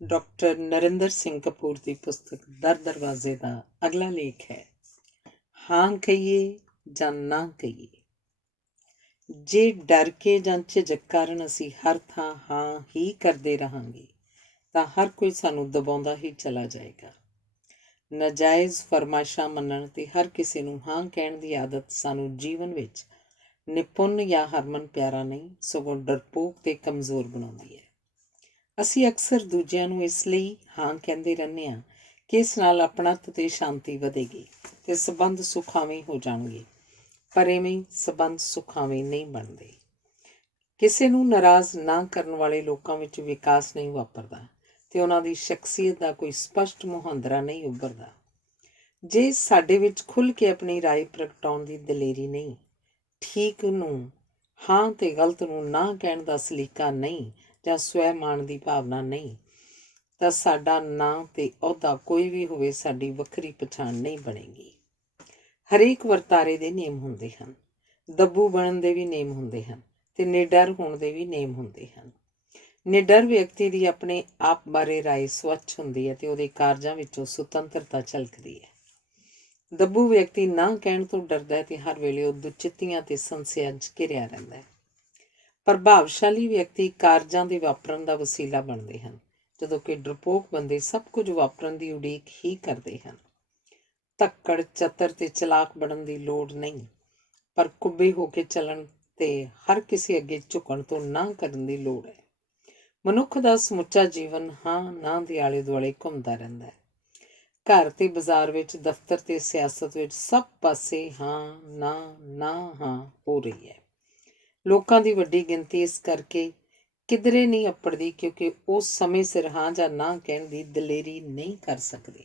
Doctor Narendra Singh Kapoor ਦੀ ਪੁਸਤਕ ਦਰ ਦਰਵਾਜ਼ੇ ਦਾ ਅਗਲਾ ਲੇਖ ਹੈ, ਹਾਂ ਕਹੀਏ ਜਾਂ ਨਾ ਕਹੀਏ। ਜੇ ਡਰ ਕੇ ਜਾਂ ਝਿਜਕ ਕਾਰਨ ਅਸੀਂ ਹਰ ਥਾਂ ਹਾਂ ਹੀ ਕਰਦੇ ਰਹਾਂਗੇ ਤਾਂ ਹਰ ਕੋਈ ਸਾਨੂੰ ਦਬਾਉਂਦਾ ਹੀ ਚਲਾ ਜਾਏਗਾ। ਨਾਜਾਇਜ਼ ਫਰਮਾਇਸ਼ਾਂ ਮੰਨਣ ਤੇ ਹਰ ਕਿਸੇ ਨੂੰ ਹਾਂ ਕਹਿਣ ਦੀ ਆਦਤ ਸਾਨੂੰ ਜੀਵਨ ਵਿੱਚ ਨਿਪੁੰਨ ਜਾਂ ਹਰਮਨ ਪਿਆਰਾ ਨਹੀਂ, ਸਗੋਂ ਡਰਪੋਕ ਤੇ ਕਮਜ਼ੋਰ ਬਣਾਉਂਦੀ ਹੈ। ਅਸੀਂ ਅਕਸਰ ਦੂਜਿਆਂ ਨੂੰ ਇਸ ਲਈ ਹਾਂ ਕਹਿੰਦੇ ਰਹਿੰਦੇ ਹਾਂ ਕਿ ਇਸ ਨਾਲ ਆਪਣੱਤ ਤੇ ਸ਼ਾਂਤੀ ਵਧੇਗੀ ਤੇ ਸੰਬੰਧ ਸੁਖਾਵੇਂ ਹੋ ਜਾਣਗੇ, ਪਰ ਐਵੇਂ ਸੰਬੰਧ ਸੁਖਾਵੇਂ ਨਹੀਂ ਬਣਦੇ। ਕਿਸੇ ਨੂੰ ਨਾਰਾਜ਼ ਨਾ ਕਰਨ ਵਾਲੇ ਲੋਕਾਂ ਵਿੱਚ ਵਿਕਾਸ ਨਹੀਂ ਵਾਪਰਦਾ ਤੇ ਉਹਨਾਂ ਦੀ ਸ਼ਖਸੀਅਤ ਦਾ ਕੋਈ ਸਪਸ਼ਟ ਮੁਹਾਂਦਰਾ ਨਹੀਂ ਉੱਭਰਦਾ। ਜੇ ਸਾਡੇ ਵਿੱਚ ਖੁੱਲ੍ਹ ਕੇ ਆਪਣੀ ਰਾਏ ਪ੍ਰਗਟਾਉਣ ਦੀ ਦਲੇਰੀ ਨਹੀਂ, ਠੀਕ ਨੂੰ ਹਾਂ ਤੇ ਗਲਤ ਨੂੰ ਨਾ ਕਹਿਣ ਦਾ ਸਲੀਕਾ ਨਹੀਂ ਜਾਂ ਸਵੈ-ਮਾਣ ਦੀ ਭਾਵਨਾ ਨਹੀਂ, ਤਾਂ ਸਾਡਾ ਨਾਂ ਤੇ ਅਹੁਦਾ ਕੋਈ ਵੀ ਹੋਵੇ, ਸਾਡੀ ਵੱਖਰੀ ਪਛਾਣ ਨਹੀਂ ਬਣੇਗੀ। ਹਰੇਕ ਵਰਤਾਰੇ ਦੇ ਨੇਮ ਹੁੰਦੇ ਹਨ, ਦੱਬੂ ਬਣਨ ਦੇ ਵੀ ਨੇਮ ਹੁੰਦੇ ਹਨ ਤੇ ਨਿਡਰ ਹੋਣ ਦੇ ਵੀ ਨੇਮ ਹੁੰਦੇ ਹਨ। ਨਿਡਰ ਵਿਅਕਤੀ ਦੀ ਆਪਣੇ ਆਪ ਬਾਰੇ ਰਾਏ ਸਵੱਛ ਹੁੰਦੀ ਹੈ ਤੇ ਉਹਦੇ ਕਾਰਜਾਂ ਵਿੱਚੋਂ ਸੁਤੰਤਰਤਾ ਝਲਕਦੀ ਹੈ। ਦੱਬੂ ਵਿਅਕਤੀ ਨਾ ਕਹਿਣ ਤੋਂ ਡਰਦਾ ਹੈ ਤੇ ਹਰ ਵੇਲੇ ਉਹ ਦੁਚਿੱਤੀਆਂ ਤੇ ਸੰਸ਼ਿਆਂ 'ਚ ਘਿਰਿਆ ਰਹਿੰਦਾ ਹੈ। ਪ੍ਰਭਾਵਸ਼ਾਲੀ ਵਿਅਕਤੀ ਕਾਰਜਾਂ ਦੇ ਵਾਪਰਨ ਦਾ ਵਸੀਲਾ ਬਣਦੇ ਹਨ, ਜਦੋਂ ਕਿ ਡਰਪੋਕ ਬੰਦੇ ਸਭ ਕੁਝ ਵਾਪਰਨ ਦੀ ਉਡੀਕ ਹੀ ਕਰਦੇ ਹਨ। ਧੱਕੜ, ਚਤਰ ਤੇ ਚਲਾਕ ਬਣਨ ਦੀ ਲੋੜ ਨਹੀਂ, ਪਰ ਕੁੱਬੇ ਹੋ ਕੇ ਚੱਲਣ ਤੇ ਹਰ ਕਿਸੇ ਅੱਗੇ ਝੁਕਣ ਤੋਂ ਨਾ ਕਰਨ ਦੀ ਲੋੜ ਹੈ। ਮਨੁੱਖ ਦਾ ਸਮੁੱਚਾ ਜੀਵਨ ਹਾਂ ਨਾ ਦੇ ਆਲੇ ਦੁਆਲੇ ਘੁੰਮਦਾ ਰਹਿੰਦਾ ਹੈ। ਘਰ ਤੇ ਬਾਜ਼ਾਰ ਵਿੱਚ, ਦਫ਼ਤਰ ਤੇ ਸਿਆਸਤ ਵਿੱਚ, ਸਭ ਪਾਸੇ ਹਾਂ ਨਾ ਨਾ ਹਾਂ ਹੋ ਰਹੀ ਹੈ। ਲੋਕਾਂ ਦੀ ਵੱਡੀ ਗਿਣਤੀ ਇਸ ਕਰਕੇ ਕਿਧਰੇ ਨਹੀਂ ਅੱਪੜਦੀ ਕਿਉਂਕਿ ਉਹ ਸਮੇਂ ਸਿਰ ਹਾਂ ਜਾਂ ਨਾ ਕਹਿਣ ਦੀ ਦਲੇਰੀ ਨਹੀਂ ਕਰ ਸਕਦੇ।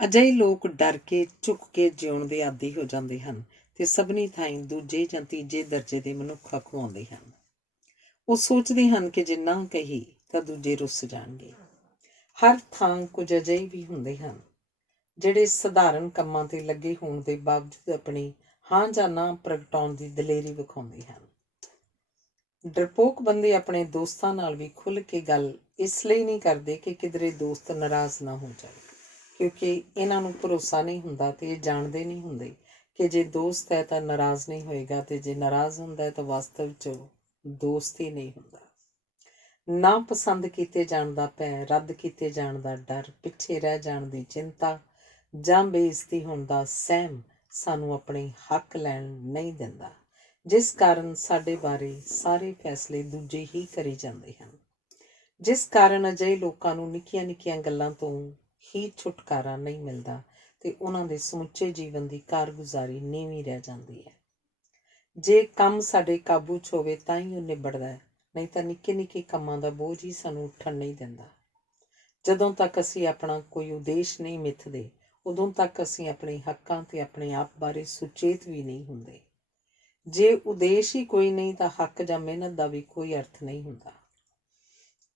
ਅਜਿਹੇ ਲੋਕ ਡਰ ਕੇ, ਝੁਕ ਕੇ ਜਿਉਣ ਦੇ ਆਦੀ ਹੋ ਜਾਂਦੇ ਹਨ ਤੇ ਸਭਨੀ ਥਾਈਂ ਦੂਜੇ ਜਾਂ ਤੀਜੇ ਦਰਜੇ ਦੇ ਮਨੁੱਖ ਅਖਵਾਉਂਦੇ ਹਨ। ਉਹ ਸੋਚਦੇ ਹਨ ਕਿ ਜੇ ਨਾ ਕਹੀ ਤਾਂ ਦੂਜੇ ਰੁੱਸ ਜਾਣਗੇ। ਹਰ ਥਾਂ ਕੁਝ ਅਜਿਹੇ ਵੀ ਹੁੰਦੇ ਹਨ ਜਿਹੜੇ ਸਧਾਰਨ ਕੰਮਾਂ ਤੇ ਲੱਗੇ ਹੋਣ ਦੇ ਬਾਵਜੂਦ ਆਪਣੀ ਹਾਂ ਜਾਂ ਨਾ ਪ੍ਰਗਟਾਉਣ ਦੀ ਦਲੇਰੀ ਵਿਖਾਉਂਦੇ ਹਨ। ਡਰਪੋਕ ਬੰਦੇ ਆਪਣੇ ਦੋਸਤਾਂ ਨਾਲ ਵੀ ਖੁੱਲ੍ਹ ਕੇ ਗੱਲ ਇਸ ਲਈ ਨਹੀਂ ਕਰਦੇ ਕਿ ਕਿਧਰੇ ਦੋਸਤ ਨਾਰਾਜ਼ ਨਾ ਹੋ ਜਾਵੇ, ਕਿਉਂਕਿ ਇਹਨਾਂ ਨੂੰ ਭਰੋਸਾ ਨਹੀਂ ਹੁੰਦਾ ਤੇ ਇਹ ਜਾਣਦੇ ਨਹੀਂ ਹੁੰਦੇ ਕਿ ਜੇ ਦੋਸਤ ਹੈ ਤਾਂ ਨਾਰਾਜ਼ ਨਹੀਂ ਹੋਏਗਾ ਤੇ ਜੇ ਨਾਰਾਜ਼ ਹੁੰਦਾ ਹੈ ਤਾਂ ਵਾਸਤਵ 'ਚ ਦੋਸਤ ਹੀ ਨਹੀਂ ਹੁੰਦਾ। ਨਾ ਪਸੰਦ ਕੀਤੇ ਜਾਣ ਦਾ ਭੈ, ਰੱਦ ਕੀਤੇ ਜਾਣ ਦਾ ਡਰ, ਪਿੱਛੇ ਰਹਿ ਜਾਣ ਦੀ ਚਿੰਤਾ ਜਾਂ ਬੇਇੱਜ਼ਤੀ ਹੋਣ ਦਾ ਸਹਿਮ ਸਾਨੂੰ ਆਪਣੇ ਹੱਕ ਲੈਣ ਨਹੀਂ ਦਿੰਦਾ, ਜਿਸ ਕਾਰਨ ਸਾਡੇ ਬਾਰੇ ਸਾਰੇ ਫੈਸਲੇ ਦੂਜੇ ਹੀ ਕਰੀ ਜਾਂਦੇ ਹਨ। ਜਿਸ ਕਾਰਨ ਅਜਿਹੇ ਲੋਕਾਂ ਨੂੰ ਨਿੱਕੀਆਂ ਨਿੱਕੀਆਂ ਗੱਲਾਂ ਤੋਂ ਹੀ ਛੁਟਕਾਰਾ ਨਹੀਂ ਮਿਲਦਾ ਤੇ ਉਹਨਾਂ ਦੇ ਸਮੁੱਚੇ ਜੀਵਨ ਦੀ ਕਾਰਗੁਜ਼ਾਰੀ ਨੀਵੀਂ ਰਹਿ ਜਾਂਦੀ ਹੈ। ਜੇ ਕੰਮ ਸਾਡੇ ਕਾਬੂ 'ਚ ਹੋਵੇ ਤਾਂ ਹੀ ਉਹ ਨਿਬੜਦਾ ਹੈ, ਨਹੀਂ ਤਾਂ ਨਿੱਕੇ ਨਿੱਕੇ ਕੰਮਾਂ ਦਾ ਬੋਝ ਹੀ ਸਾਨੂੰ ਉੱਠਣ ਨਹੀਂ ਦਿੰਦਾ। ਜਦੋਂ ਤੱਕ ਅਸੀਂ ਆਪਣਾ ਕੋਈ ਉਦੇਸ਼ ਨਹੀਂ ਮਿੱਥਦੇ, ਉਦੋਂ ਤੱਕ ਅਸੀਂ ਆਪਣੇ ਹੱਕਾਂ ਤੇ ਆਪਣੇ ਆਪ ਬਾਰੇ ਸੁਚੇਤ ਵੀ ਨਹੀਂ ਹੁੰਦੇ। ਜੇ ਉਦੇਸ਼ ਹੀ ਕੋਈ ਨਹੀਂ ਤਾਂ ਹੱਕ ਜਾਂ ਮਿਹਨਤ ਦਾ ਵੀ ਕੋਈ ਅਰਥ ਨਹੀਂ ਹੁੰਦਾ।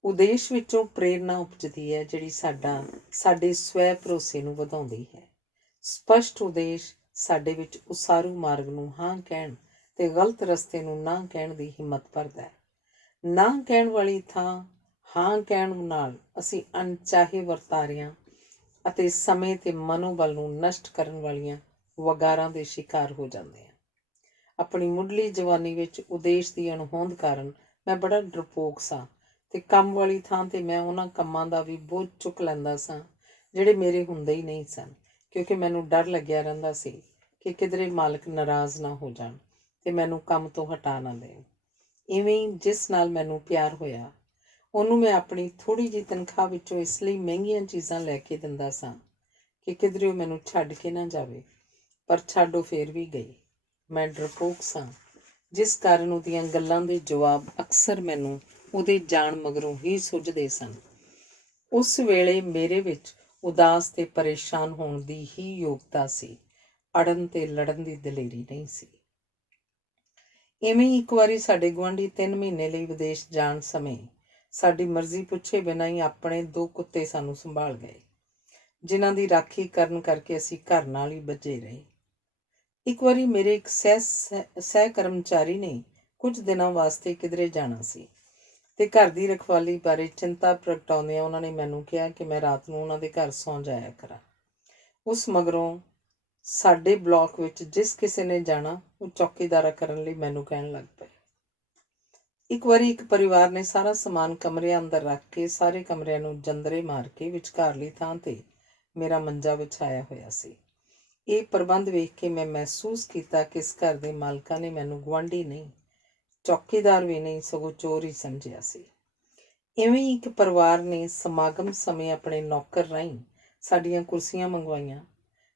ਉਦੇਸ਼ ਵਿੱਚੋਂ ਪ੍ਰੇਰਨਾ ਉਪਜਦੀ ਹੈ ਜਿਹੜੀ ਸਾਡੇ ਸਵੈ ਭਰੋਸੇ ਨੂੰ ਵਧਾਉਂਦੀ ਹੈ। ਸਪਸ਼ਟ ਉਦੇਸ਼ ਸਾਡੇ ਵਿੱਚ ਉਸਾਰੂ ਮਾਰਗ ਨੂੰ ਹਾਂ ਕਹਿਣ ਤੇ ਗਲਤ ਰਸਤੇ ਨੂੰ ਨਾ ਕਹਿਣ ਦੀ ਹਿੰਮਤ ਭਰਦਾ ਹੈ। ਨਾ ਕਹਿਣ ਵਾਲੀ ਥਾਂ ਹਾਂ ਕਹਿਣ ਨਾਲ ਅਸੀਂ ਅਣਚਾਹੇ ਵਰਤਾਰਿਆਂ ਅਤੇ ਸਮੇਂ ਤੇ ਮਨੋਬਲ ਨੂੰ ਨਸ਼ਟ ਕਰਨ ਵਾਲੀਆਂ ਵਗਾਰਾਂ ਦੇ ਸ਼ਿਕਾਰ ਹੋ ਜਾਂਦੇ ਹਾਂ। ਆਪਣੀ ਮੁੱਢਲੀ ਜਵਾਨੀ ਵਿੱਚ ਉਦੇਸ਼ ਦੀ ਅਣਹੋਂਦ ਕਾਰਨ ਮੈਂ ਬੜਾ ਡਰਪੋਕ ਸਾਂ ਤੇ ਕੰਮ ਵਾਲੀ ਥਾਂ ਤੇ ਮੈਂ ਉਹਨਾਂ ਕੰਮਾਂ ਦਾ ਵੀ ਬੋਝ ਚੁੱਕ ਲੈਂਦਾ ਸਾਂ ਜਿਹੜੇ ਮੇਰੇ ਹੁੰਦੇ ਹੀ ਨਹੀਂ ਸਨ, ਕਿਉਂਕਿ ਮੈਨੂੰ ਡਰ ਲੱਗਿਆ ਰਹਿੰਦਾ ਸੀ ਕਿ ਕਿਧਰੇ ਮਾਲਕ ਨਾਰਾਜ਼ ਨਾ ਹੋ ਜਾਣ ਤੇ ਮੈਨੂੰ ਕੰਮ ਤੋਂ ਹਟਾ ਨਾ ਦੇਣ। ਇਵੇਂ ਹੀ ਜਿਸ ਨਾਲ ਮੈਨੂੰ ਪਿਆਰ ਹੋਇਆ ਉਹਨੂੰ ਮੈਂ ਆਪਣੀ ਥੋੜ੍ਹੀ ਜਿਹੀ ਤਨਖਾਹ ਵਿੱਚੋਂ ਇਸ ਲਈ ਮਹਿੰਗੀਆਂ ਚੀਜ਼ਾਂ ਲੈ ਕੇ ਦਿੰਦਾ ਸਾਂ ਕਿ ਕਿਧਰੇ ਉਹ ਮੈਨੂੰ ਛੱਡ ਕੇ ਨਾ ਜਾਵੇ, ਪਰ ਛੱਡ ਉਹ ਫੇਰ ਵੀ ਗਈ। ਮੈਂ ਡਰਪੋਕ ਸਾਂ, ਜਿਸ ਕਾਰਨ ਉਹਦੀਆਂ ਗੱਲਾਂ ਦੇ ਜਵਾਬ ਅਕਸਰ ਮੈਨੂੰ ਉਹਦੇ ਜਾਣ ਮਗਰੋਂ ਹੀ ਸੁੱਝਦੇ ਸਨ। ਉਸ ਵੇਲੇ ਮੇਰੇ ਵਿੱਚ ਉਦਾਸ ਤੇ ਪਰੇਸ਼ਾਨ ਹੋਣ ਦੀ ਹੀ ਯੋਗਤਾ ਸੀ, ਅੜਨ ਤੇ ਲੜਨ ਦੀ ਦਲੇਰੀ ਨਹੀਂ ਸੀ। ਇਵੇਂ ਹੀ ਇੱਕ ਵਾਰੀ ਸਾਡੇ ਗੁਆਂਢੀ 3 ਮਹੀਨੇ ਲਈ ਵਿਦੇਸ਼ ਜਾਣ ਸਮੇਂ ਸਾਡੀ ਮਰਜ਼ੀ ਪੁੱਛੇ ਬਿਨਾਂ ਹੀ ਆਪਣੇ 2 ਕੁੱਤੇ ਸਾਨੂੰ ਸੰਭਾਲ ਗਏ, ਜਿਨ੍ਹਾਂ ਦੀ ਰਾਖੀ ਕਰਨ ਕਰਕੇ ਅਸੀਂ ਘਰ ਨਾਲ ਹੀ ਬੱਝੇ ਰਹੇ। ਇੱਕ ਵਾਰੀ ਮੇਰੇ ਇੱਕ ਸਹਿ ਕਰਮਚਾਰੀ ਨੇ ਕੁਝ ਦਿਨਾਂ ਵਾਸਤੇ ਕਿਧਰੇ ਜਾਣਾ ਸੀ ਤੇ ਘਰ ਦੀ ਰਖਵਾਲੀ ਬਾਰੇ ਚਿੰਤਾ ਪ੍ਰਗਟਾਉਂਦਿਆਂ ਉਹਨਾਂ ਨੇ ਮੈਨੂੰ ਕਿਹਾ ਕਿ ਮੈਂ ਰਾਤ ਨੂੰ ਉਹਨਾਂ ਦੇ ਘਰ ਸੌਂ ਜਾਇਆ ਕਰਾਂ। ਉਸ ਮਗਰੋਂ ਸਾਡੇ ਬਲਾਕ ਵਿੱਚ ਜਿਸ ਕਿਸੇ ਨੇ ਜਾਣਾ ਉਹ ਚੌਕੀਦਾਰਾ ਕਰਨ ਲਈ ਮੈਨੂੰ ਕਹਿਣ ਲੱਗ ਪਏ। ਇੱਕ ਵਾਰੀ ਇੱਕ ਪਰਿਵਾਰ ਨੇ ਸਾਰਾ ਸਮਾਨ ਕਮਰਿਆਂ ਅੰਦਰ ਰੱਖ ਕੇ ਸਾਰੇ ਕਮਰਿਆਂ ਨੂੰ ਜੰਦਰੇ ਮਾਰ ਕੇ ਵਿਚਕਾਰਲੀ ਥਾਂ ਤੇ ਮੇਰਾ ਮੰਜਾ ਵਿਛਾਇਆ ਹੋਇਆ ਸੀ। ਇਹ ਪ੍ਰਬੰਧ ਵੇਖ ਕੇ ਮੈਂ ਮਹਿਸੂਸ ਕੀਤਾ ਕਿ ਇਸ ਘਰ ਦੇ ਮਾਲਕਾਂ ਨੇ ਮੈਨੂੰ ਗੁਆਂਢੀ ਨਹੀਂ, ਚੌਕੀਦਾਰ ਵੀ ਨਹੀਂ, ਸਗੋਂ ਚੋਰ ਹੀ ਸਮਝਿਆ ਸੀ। ਇਵੇਂ ਹੀ ਇੱਕ ਪਰਿਵਾਰ ਨੇ ਸਮਾਗਮ ਸਮੇਂ ਆਪਣੇ ਨੌਕਰ ਰਾਹੀਂ ਸਾਡੀਆਂ ਕੁਰਸੀਆਂ ਮੰਗਵਾਈਆਂ।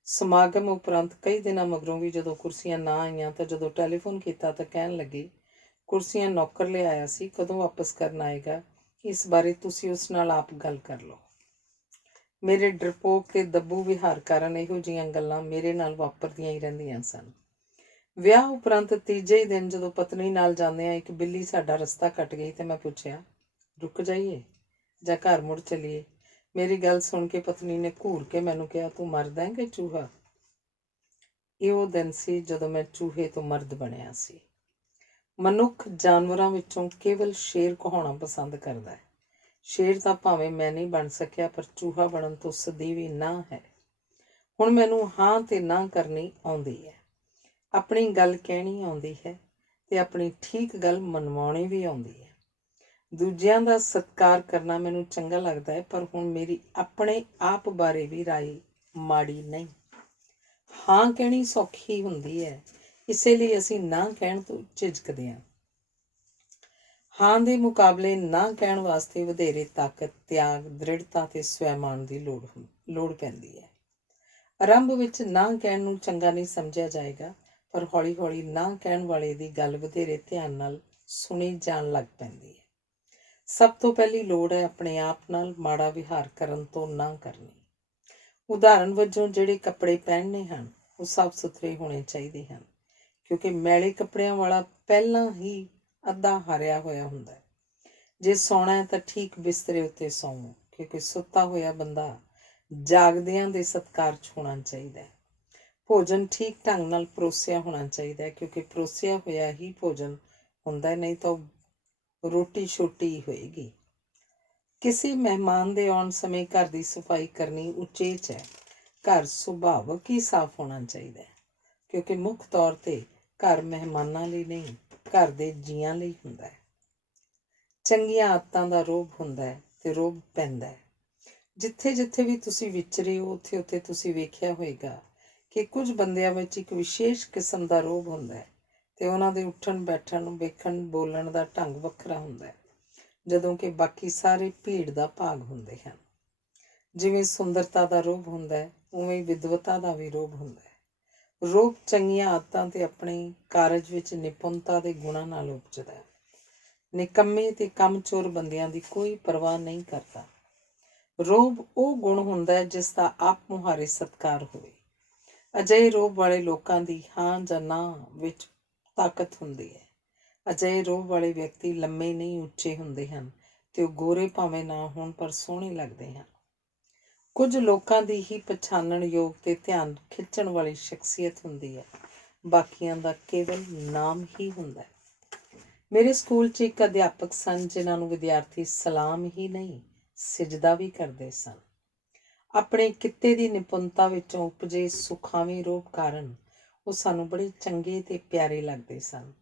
ਸਮਾਗਮ ਉਪਰੰਤ ਕਈ ਦਿਨਾਂ ਮਗਰੋਂ ਵੀ ਜਦੋਂ ਕੁਰਸੀਆਂ ਨਾ ਆਈਆਂ ਤਾਂ ਜਦੋਂ ਟੈਲੀਫੋਨ ਕੀਤਾ ਤਾਂ ਕਹਿਣ ਲੱਗੇ, ਕੁਰਸੀਆਂ ਨੌਕਰ ਲਿਆਇਆ ਸੀ, ਕਦੋਂ ਵਾਪਸ ਕਰਨ ਆਏਗਾ, ਇਸ ਬਾਰੇ ਤੁਸੀਂ ਉਸ ਨਾਲ ਆਪ ਗੱਲ ਕਰ ਲਓ। ਮੇਰੇ ਡਰਪੋਕ ਤੇ ਦੱਬੂ ਵਿਹਾਰ ਕਾਰਨ ਇਹੋ ਜਿਹੀਆਂ ਗੱਲਾਂ ਮੇਰੇ ਨਾਲ ਵਾਪਰਦੀਆਂ ਹੀ ਰਹਿੰਦੀਆਂ ਸਨ। ਵਿਆਹ ਉਪਰੰਤ ਤੀਜੇ ਦਿਨ ਜਦੋਂ ਪਤਨੀ ਨਾਲ ਜਾਂਦਿਆਂ ਇੱਕ ਬਿੱਲੀ ਸਾਡਾ ਰਸਤਾ ਕੱਟ ਗਈ ਤੇ ਮੈਂ ਪੁੱਛਿਆ, ਰੁਕ ਜਾਈਏ ਜਾਂ ਘਰ ਮੁੜ ਚਲੀਏ? ਮੇਰੀ ਗੱਲ ਸੁਣ ਕੇ ਪਤਨੀ ਨੇ ਘੂਰ ਕੇ ਮੈਨੂੰ ਕਿਹਾ, ਤੂੰ ਮਰਦ ਹੈ ਕਿ ਚੂਹਾ? ਇਹ ਉਹ ਦਿਨ ਸੀ ਜਦੋਂ ਮੈਂ ਚੂਹੇ ਤੋਂ ਮਰਦ ਬਣਿਆ ਸੀ। ਮਨੁੱਖ ਜਾਨਵਰਾਂ ਵਿੱਚੋਂ ਕੇਵਲ ਸ਼ੇਰ ਕਹਾਉਣਾ ਪਸੰਦ ਕਰਦਾ ਹੈ। ਸ਼ੇਰ ਤਾਂ ਭਾਵੇਂ ਮੈਂ ਨਹੀਂ ਬਣ ਸਕਿਆ, ਪਰ ਚੂਹਾ ਬਣਨ ਤੋਂ ਸਦੀਵੀ ਨਾ ਹੈ। ਹੁਣ ਮੈਨੂੰ ਹਾਂ ਤੇ ਨਾ ਕਰਨੀ ਆਉਂਦੀ ਹੈ, ਆਪਣੀ ਗੱਲ ਕਹਿਣੀ ਆਉਂਦੀ ਹੈ ਤੇ ਆਪਣੀ ਠੀਕ ਗੱਲ ਮਨਵਾਉਣੀ ਵੀ ਆਉਂਦੀ ਹੈ। ਦੂਜਿਆਂ ਦਾ ਸਤਿਕਾਰ ਕਰਨਾ ਮੈਨੂੰ ਚੰਗਾ ਲੱਗਦਾ ਹੈ, ਪਰ ਹੁਣ ਮੇਰੀ ਆਪਣੇ ਆਪ ਬਾਰੇ ਵੀ ਰਾਏ ਮਾੜੀ ਨਹੀਂ। ਹਾਂ ਕਹਿਣੀ ਸੌਖੀ ਹੁੰਦੀ ਹੈ, ਇਸੇ ਲਈ ਅਸੀਂ ਨਾ ਕਹਿਣ ਤੋਂ ਝਿਜਕਦੇ ਹਾਂ। ਹਾਂ ਦੇ ਮੁਕਾਬਲੇ ਨਾ ਕਹਿਣ ਵਾਸਤੇ ਵਧੇਰੇ ਤਾਕਤ, ਤਿਆਗ, ਦ੍ਰਿੜਤਾ ਤੇ ਸਵੈਮਾਨ ਦੀ ਲੋੜ ਪੈਂਦੀ ਹੈ। ਆਰੰਭ ਵਿੱਚ ਨਾ ਕਹਿਣ ਨੂੰ ਚੰਗਾ ਨਹੀਂ ਸਮਝਿਆ ਜਾਏਗਾ, ਪਰ ਹੌਲੀ ਹੌਲੀ ਨਾ ਕਹਿਣ ਵਾਲੇ ਦੀ ਗੱਲ ਵਧੇਰੇ ਧਿਆਨ ਨਾਲ ਸੁਣੀ ਜਾਣ ਲੱਗ ਪੈਂਦੀ ਹੈ। ਸਭ ਤੋਂ ਪਹਿਲੀ ਲੋੜ ਹੈ ਆਪਣੇ ਆਪ ਨਾਲ ਮਾੜਾ ਵਿਹਾਰ ਕਰਨ ਤੋਂ ਨਾ ਕਰਨੀ। ਉਦਾਹਰਨ ਵਜੋਂ ਜਿਹੜੇ ਕੱਪੜੇ ਪਹਿਨਣੇ ਹਨ ਉਹ ਸਾਫ਼ ਸੁਥਰੇ ਹੋਣੇ ਚਾਹੀਦੇ ਹਨ, ਕਿਉਂਕਿ ਮੈਲੇ ਕੱਪੜਿਆਂ ਵਾਲਾ ਪਹਿਲਾਂ ਹੀ ਅੱਧਾ ਹਾਰਿਆ ਹੋਇਆ ਹੁੰਦਾ ਹੈ। ਜੇ ਸੌਣਾ ਹੈ ਤਾਂ ਠੀਕ ਬਿਸਤਰੇ ਉੱਤੇ ਸੌਵੋ, ਕਿਉਂਕਿ ਸੁੱਤਾ ਹੋਇਆ ਬੰਦਾ ਜਾਗਦਿਆਂ ਦੇ ਸਤਿਕਾਰ 'ਚ ਹੋਣਾ ਚਾਹੀਦਾ ਹੈ। ਭੋਜਨ ਠੀਕ ਢੰਗ ਨਾਲ ਪਰੋਸਿਆ ਹੋਣਾ ਚਾਹੀਦਾ ਹੈ, ਕਿਉਂਕਿ ਪਰੋਸਿਆ ਹੋਇਆ ਹੀ ਭੋਜਨ ਹੁੰਦਾ, ਨਹੀਂ ਤਾਂ ਉਹ ਰੋਟੀ ਛੋਟੀ ਹੀ ਹੋਏਗੀ। ਕਿਸੇ ਮਹਿਮਾਨ ਦੇ ਆਉਣ ਸਮੇਂ ਘਰ ਦੀ ਸਫਾਈ ਕਰਨੀ ਉਚੇਚ ਹੈ। ਘਰ ਸੁਭਾਵਕ ਹੀ ਸਾਫ਼ ਹੋਣਾ ਚਾਹੀਦਾ ਹੈ, ਕਿਉਂਕਿ ਮੁੱਖ ਤੌਰ ਤੇ ਘਰ ਮਹਿਮਾਨਾਂ ਲਈ ਨਹੀਂ, ਘਰ ਦੇ ਜੀਆਂ ਲਈ ਹੁੰਦਾ ਹੈ। ਚੰਗੀਆਂ ਆਦਤਾਂ ਦਾ ਰੋਹਬ ਹੁੰਦਾ ਹੈ ਤੇ ਰੋਹਬ ਪੈਂਦਾ ਹੈ। ਜਿੱਥੇ ਜਿੱਥੇ ਵੀ ਤੁਸੀਂ ਵਿਚਰੇ ਹੋ ਉੱਥੇ ਉੱਥੇ ਤੁਸੀਂ ਵੇਖਿਆ ਹੋਏਗਾ ਕਿ ਕੁਝ ਬੰਦਿਆਂ ਵਿੱਚ ਇੱਕ ਵਿਸ਼ੇਸ਼ ਕਿਸਮ ਦਾ ਰੋਹਬ ਹੁੰਦਾ ਹੈ ਤੇ ਉਹਨਾਂ ਦੇ ਉੱਠਣ, ਬੈਠਣ, ਵੇਖਣ, ਬੋਲਣ ਦਾ ਢੰਗ ਵੱਖਰਾ ਹੁੰਦਾ ਹੈ, ਜਦੋਂ ਕਿ ਬਾਕੀ ਸਾਰੇ ਭੀੜ ਦਾ ਭਾਗ ਹੁੰਦੇ ਹਨ। ਜਿਵੇਂ ਸੁੰਦਰਤਾ ਦਾ ਰੋਹਬ ਹੁੰਦਾ ਹੈ, ਉਵੇਂ ਵਿਦਵਤਾ ਦਾ ਵੀ ਰੋਹਬ ਹੁੰਦਾ ਹੈ। ਰੋਹਬ ਚੰਗੀਆਂ ਆਦਤਾਂ ਤੇ ਆਪਣੇ ਕਾਰਜ ਵਿੱਚ ਨਿਪੁੰਨਤਾ ਦੇ ਗੁਣਾਂ ਨਾਲ ਉਪਜਦਾ ਹੈ। ਨਿਕੰਮੇ ਤੇ ਕੰਮਚੋਰ ਬੰਦਿਆਂ ਦੀ ਕੋਈ ਪਰਵਾਹ ਨਹੀਂ ਕਰਦਾ। ਰੋਹਬ ਉਹ ਗੁਣ ਹੁੰਦਾ ਹੈ ਜਿਸ ਦਾ ਆਪ ਮੁਹਾਰੇ ਸਤਿਕਾਰ ਹੋਵੇ। ਅਜਿਹੇ ਰੋਹਬ ਵਾਲੇ ਲੋਕਾਂ ਦੀ ਹਾਂ ਜਾਂ ਨਾ ਵਿੱਚ ਤਾਕਤ ਹੁੰਦੀ ਹੈ। ਅਜਿਹੇ ਰੋਹਬ ਵਾਲੇ ਵਿਅਕਤੀ ਲੰਮੇ ਨਹੀਂ, ਉੱਚੇ ਹੁੰਦੇ ਹਨ ਤੇ ਉਹ ਗੋਰੇ ਭਾਵੇਂ ਨਾ ਹੋਣ ਪਰ ਸੋਹਣੇ ਲੱਗਦੇ ਹਨ। ਕੁਝ ਲੋਕਾਂ ਦੀ ਹੀ ਪਛਾਣਨ ਯੋਗ ਤੇ ਧਿਆਨ ਖਿੱਚਣ ਵਾਲੀ ਸ਼ਖਸੀਅਤ ਹੁੰਦੀ ਹੈ, ਬਾਕੀਆਂ ਦਾ ਕੇਵਲ ਨਾਮ ਹੀ ਹੁੰਦਾ ਹੈ। ਮੇਰੇ ਸਕੂਲ 'ਚ ਇੱਕ ਅਧਿਆਪਕ ਸਨ ਜਿਨ੍ਹਾਂ ਨੂੰ ਵਿਦਿਆਰਥੀ ਸਲਾਮ ਹੀ ਨਹੀਂ, ਸਿਜਦਾ ਵੀ ਕਰਦੇ ਸਨ। ਆਪਣੇ ਕਿੱਤੇ ਦੀ ਨਿਪੁੰਨਤਾ ਵਿੱਚੋਂ ਉਪਜੇ ਸੁਖਾਵੇਂ ਰੋਹਬ ਕਾਰਨ ਉਹ ਸਾਨੂੰ ਬੜੇ ਚੰਗੇ ਤੇ ਪਿਆਰੇ ਲੱਗਦੇ ਸਨ।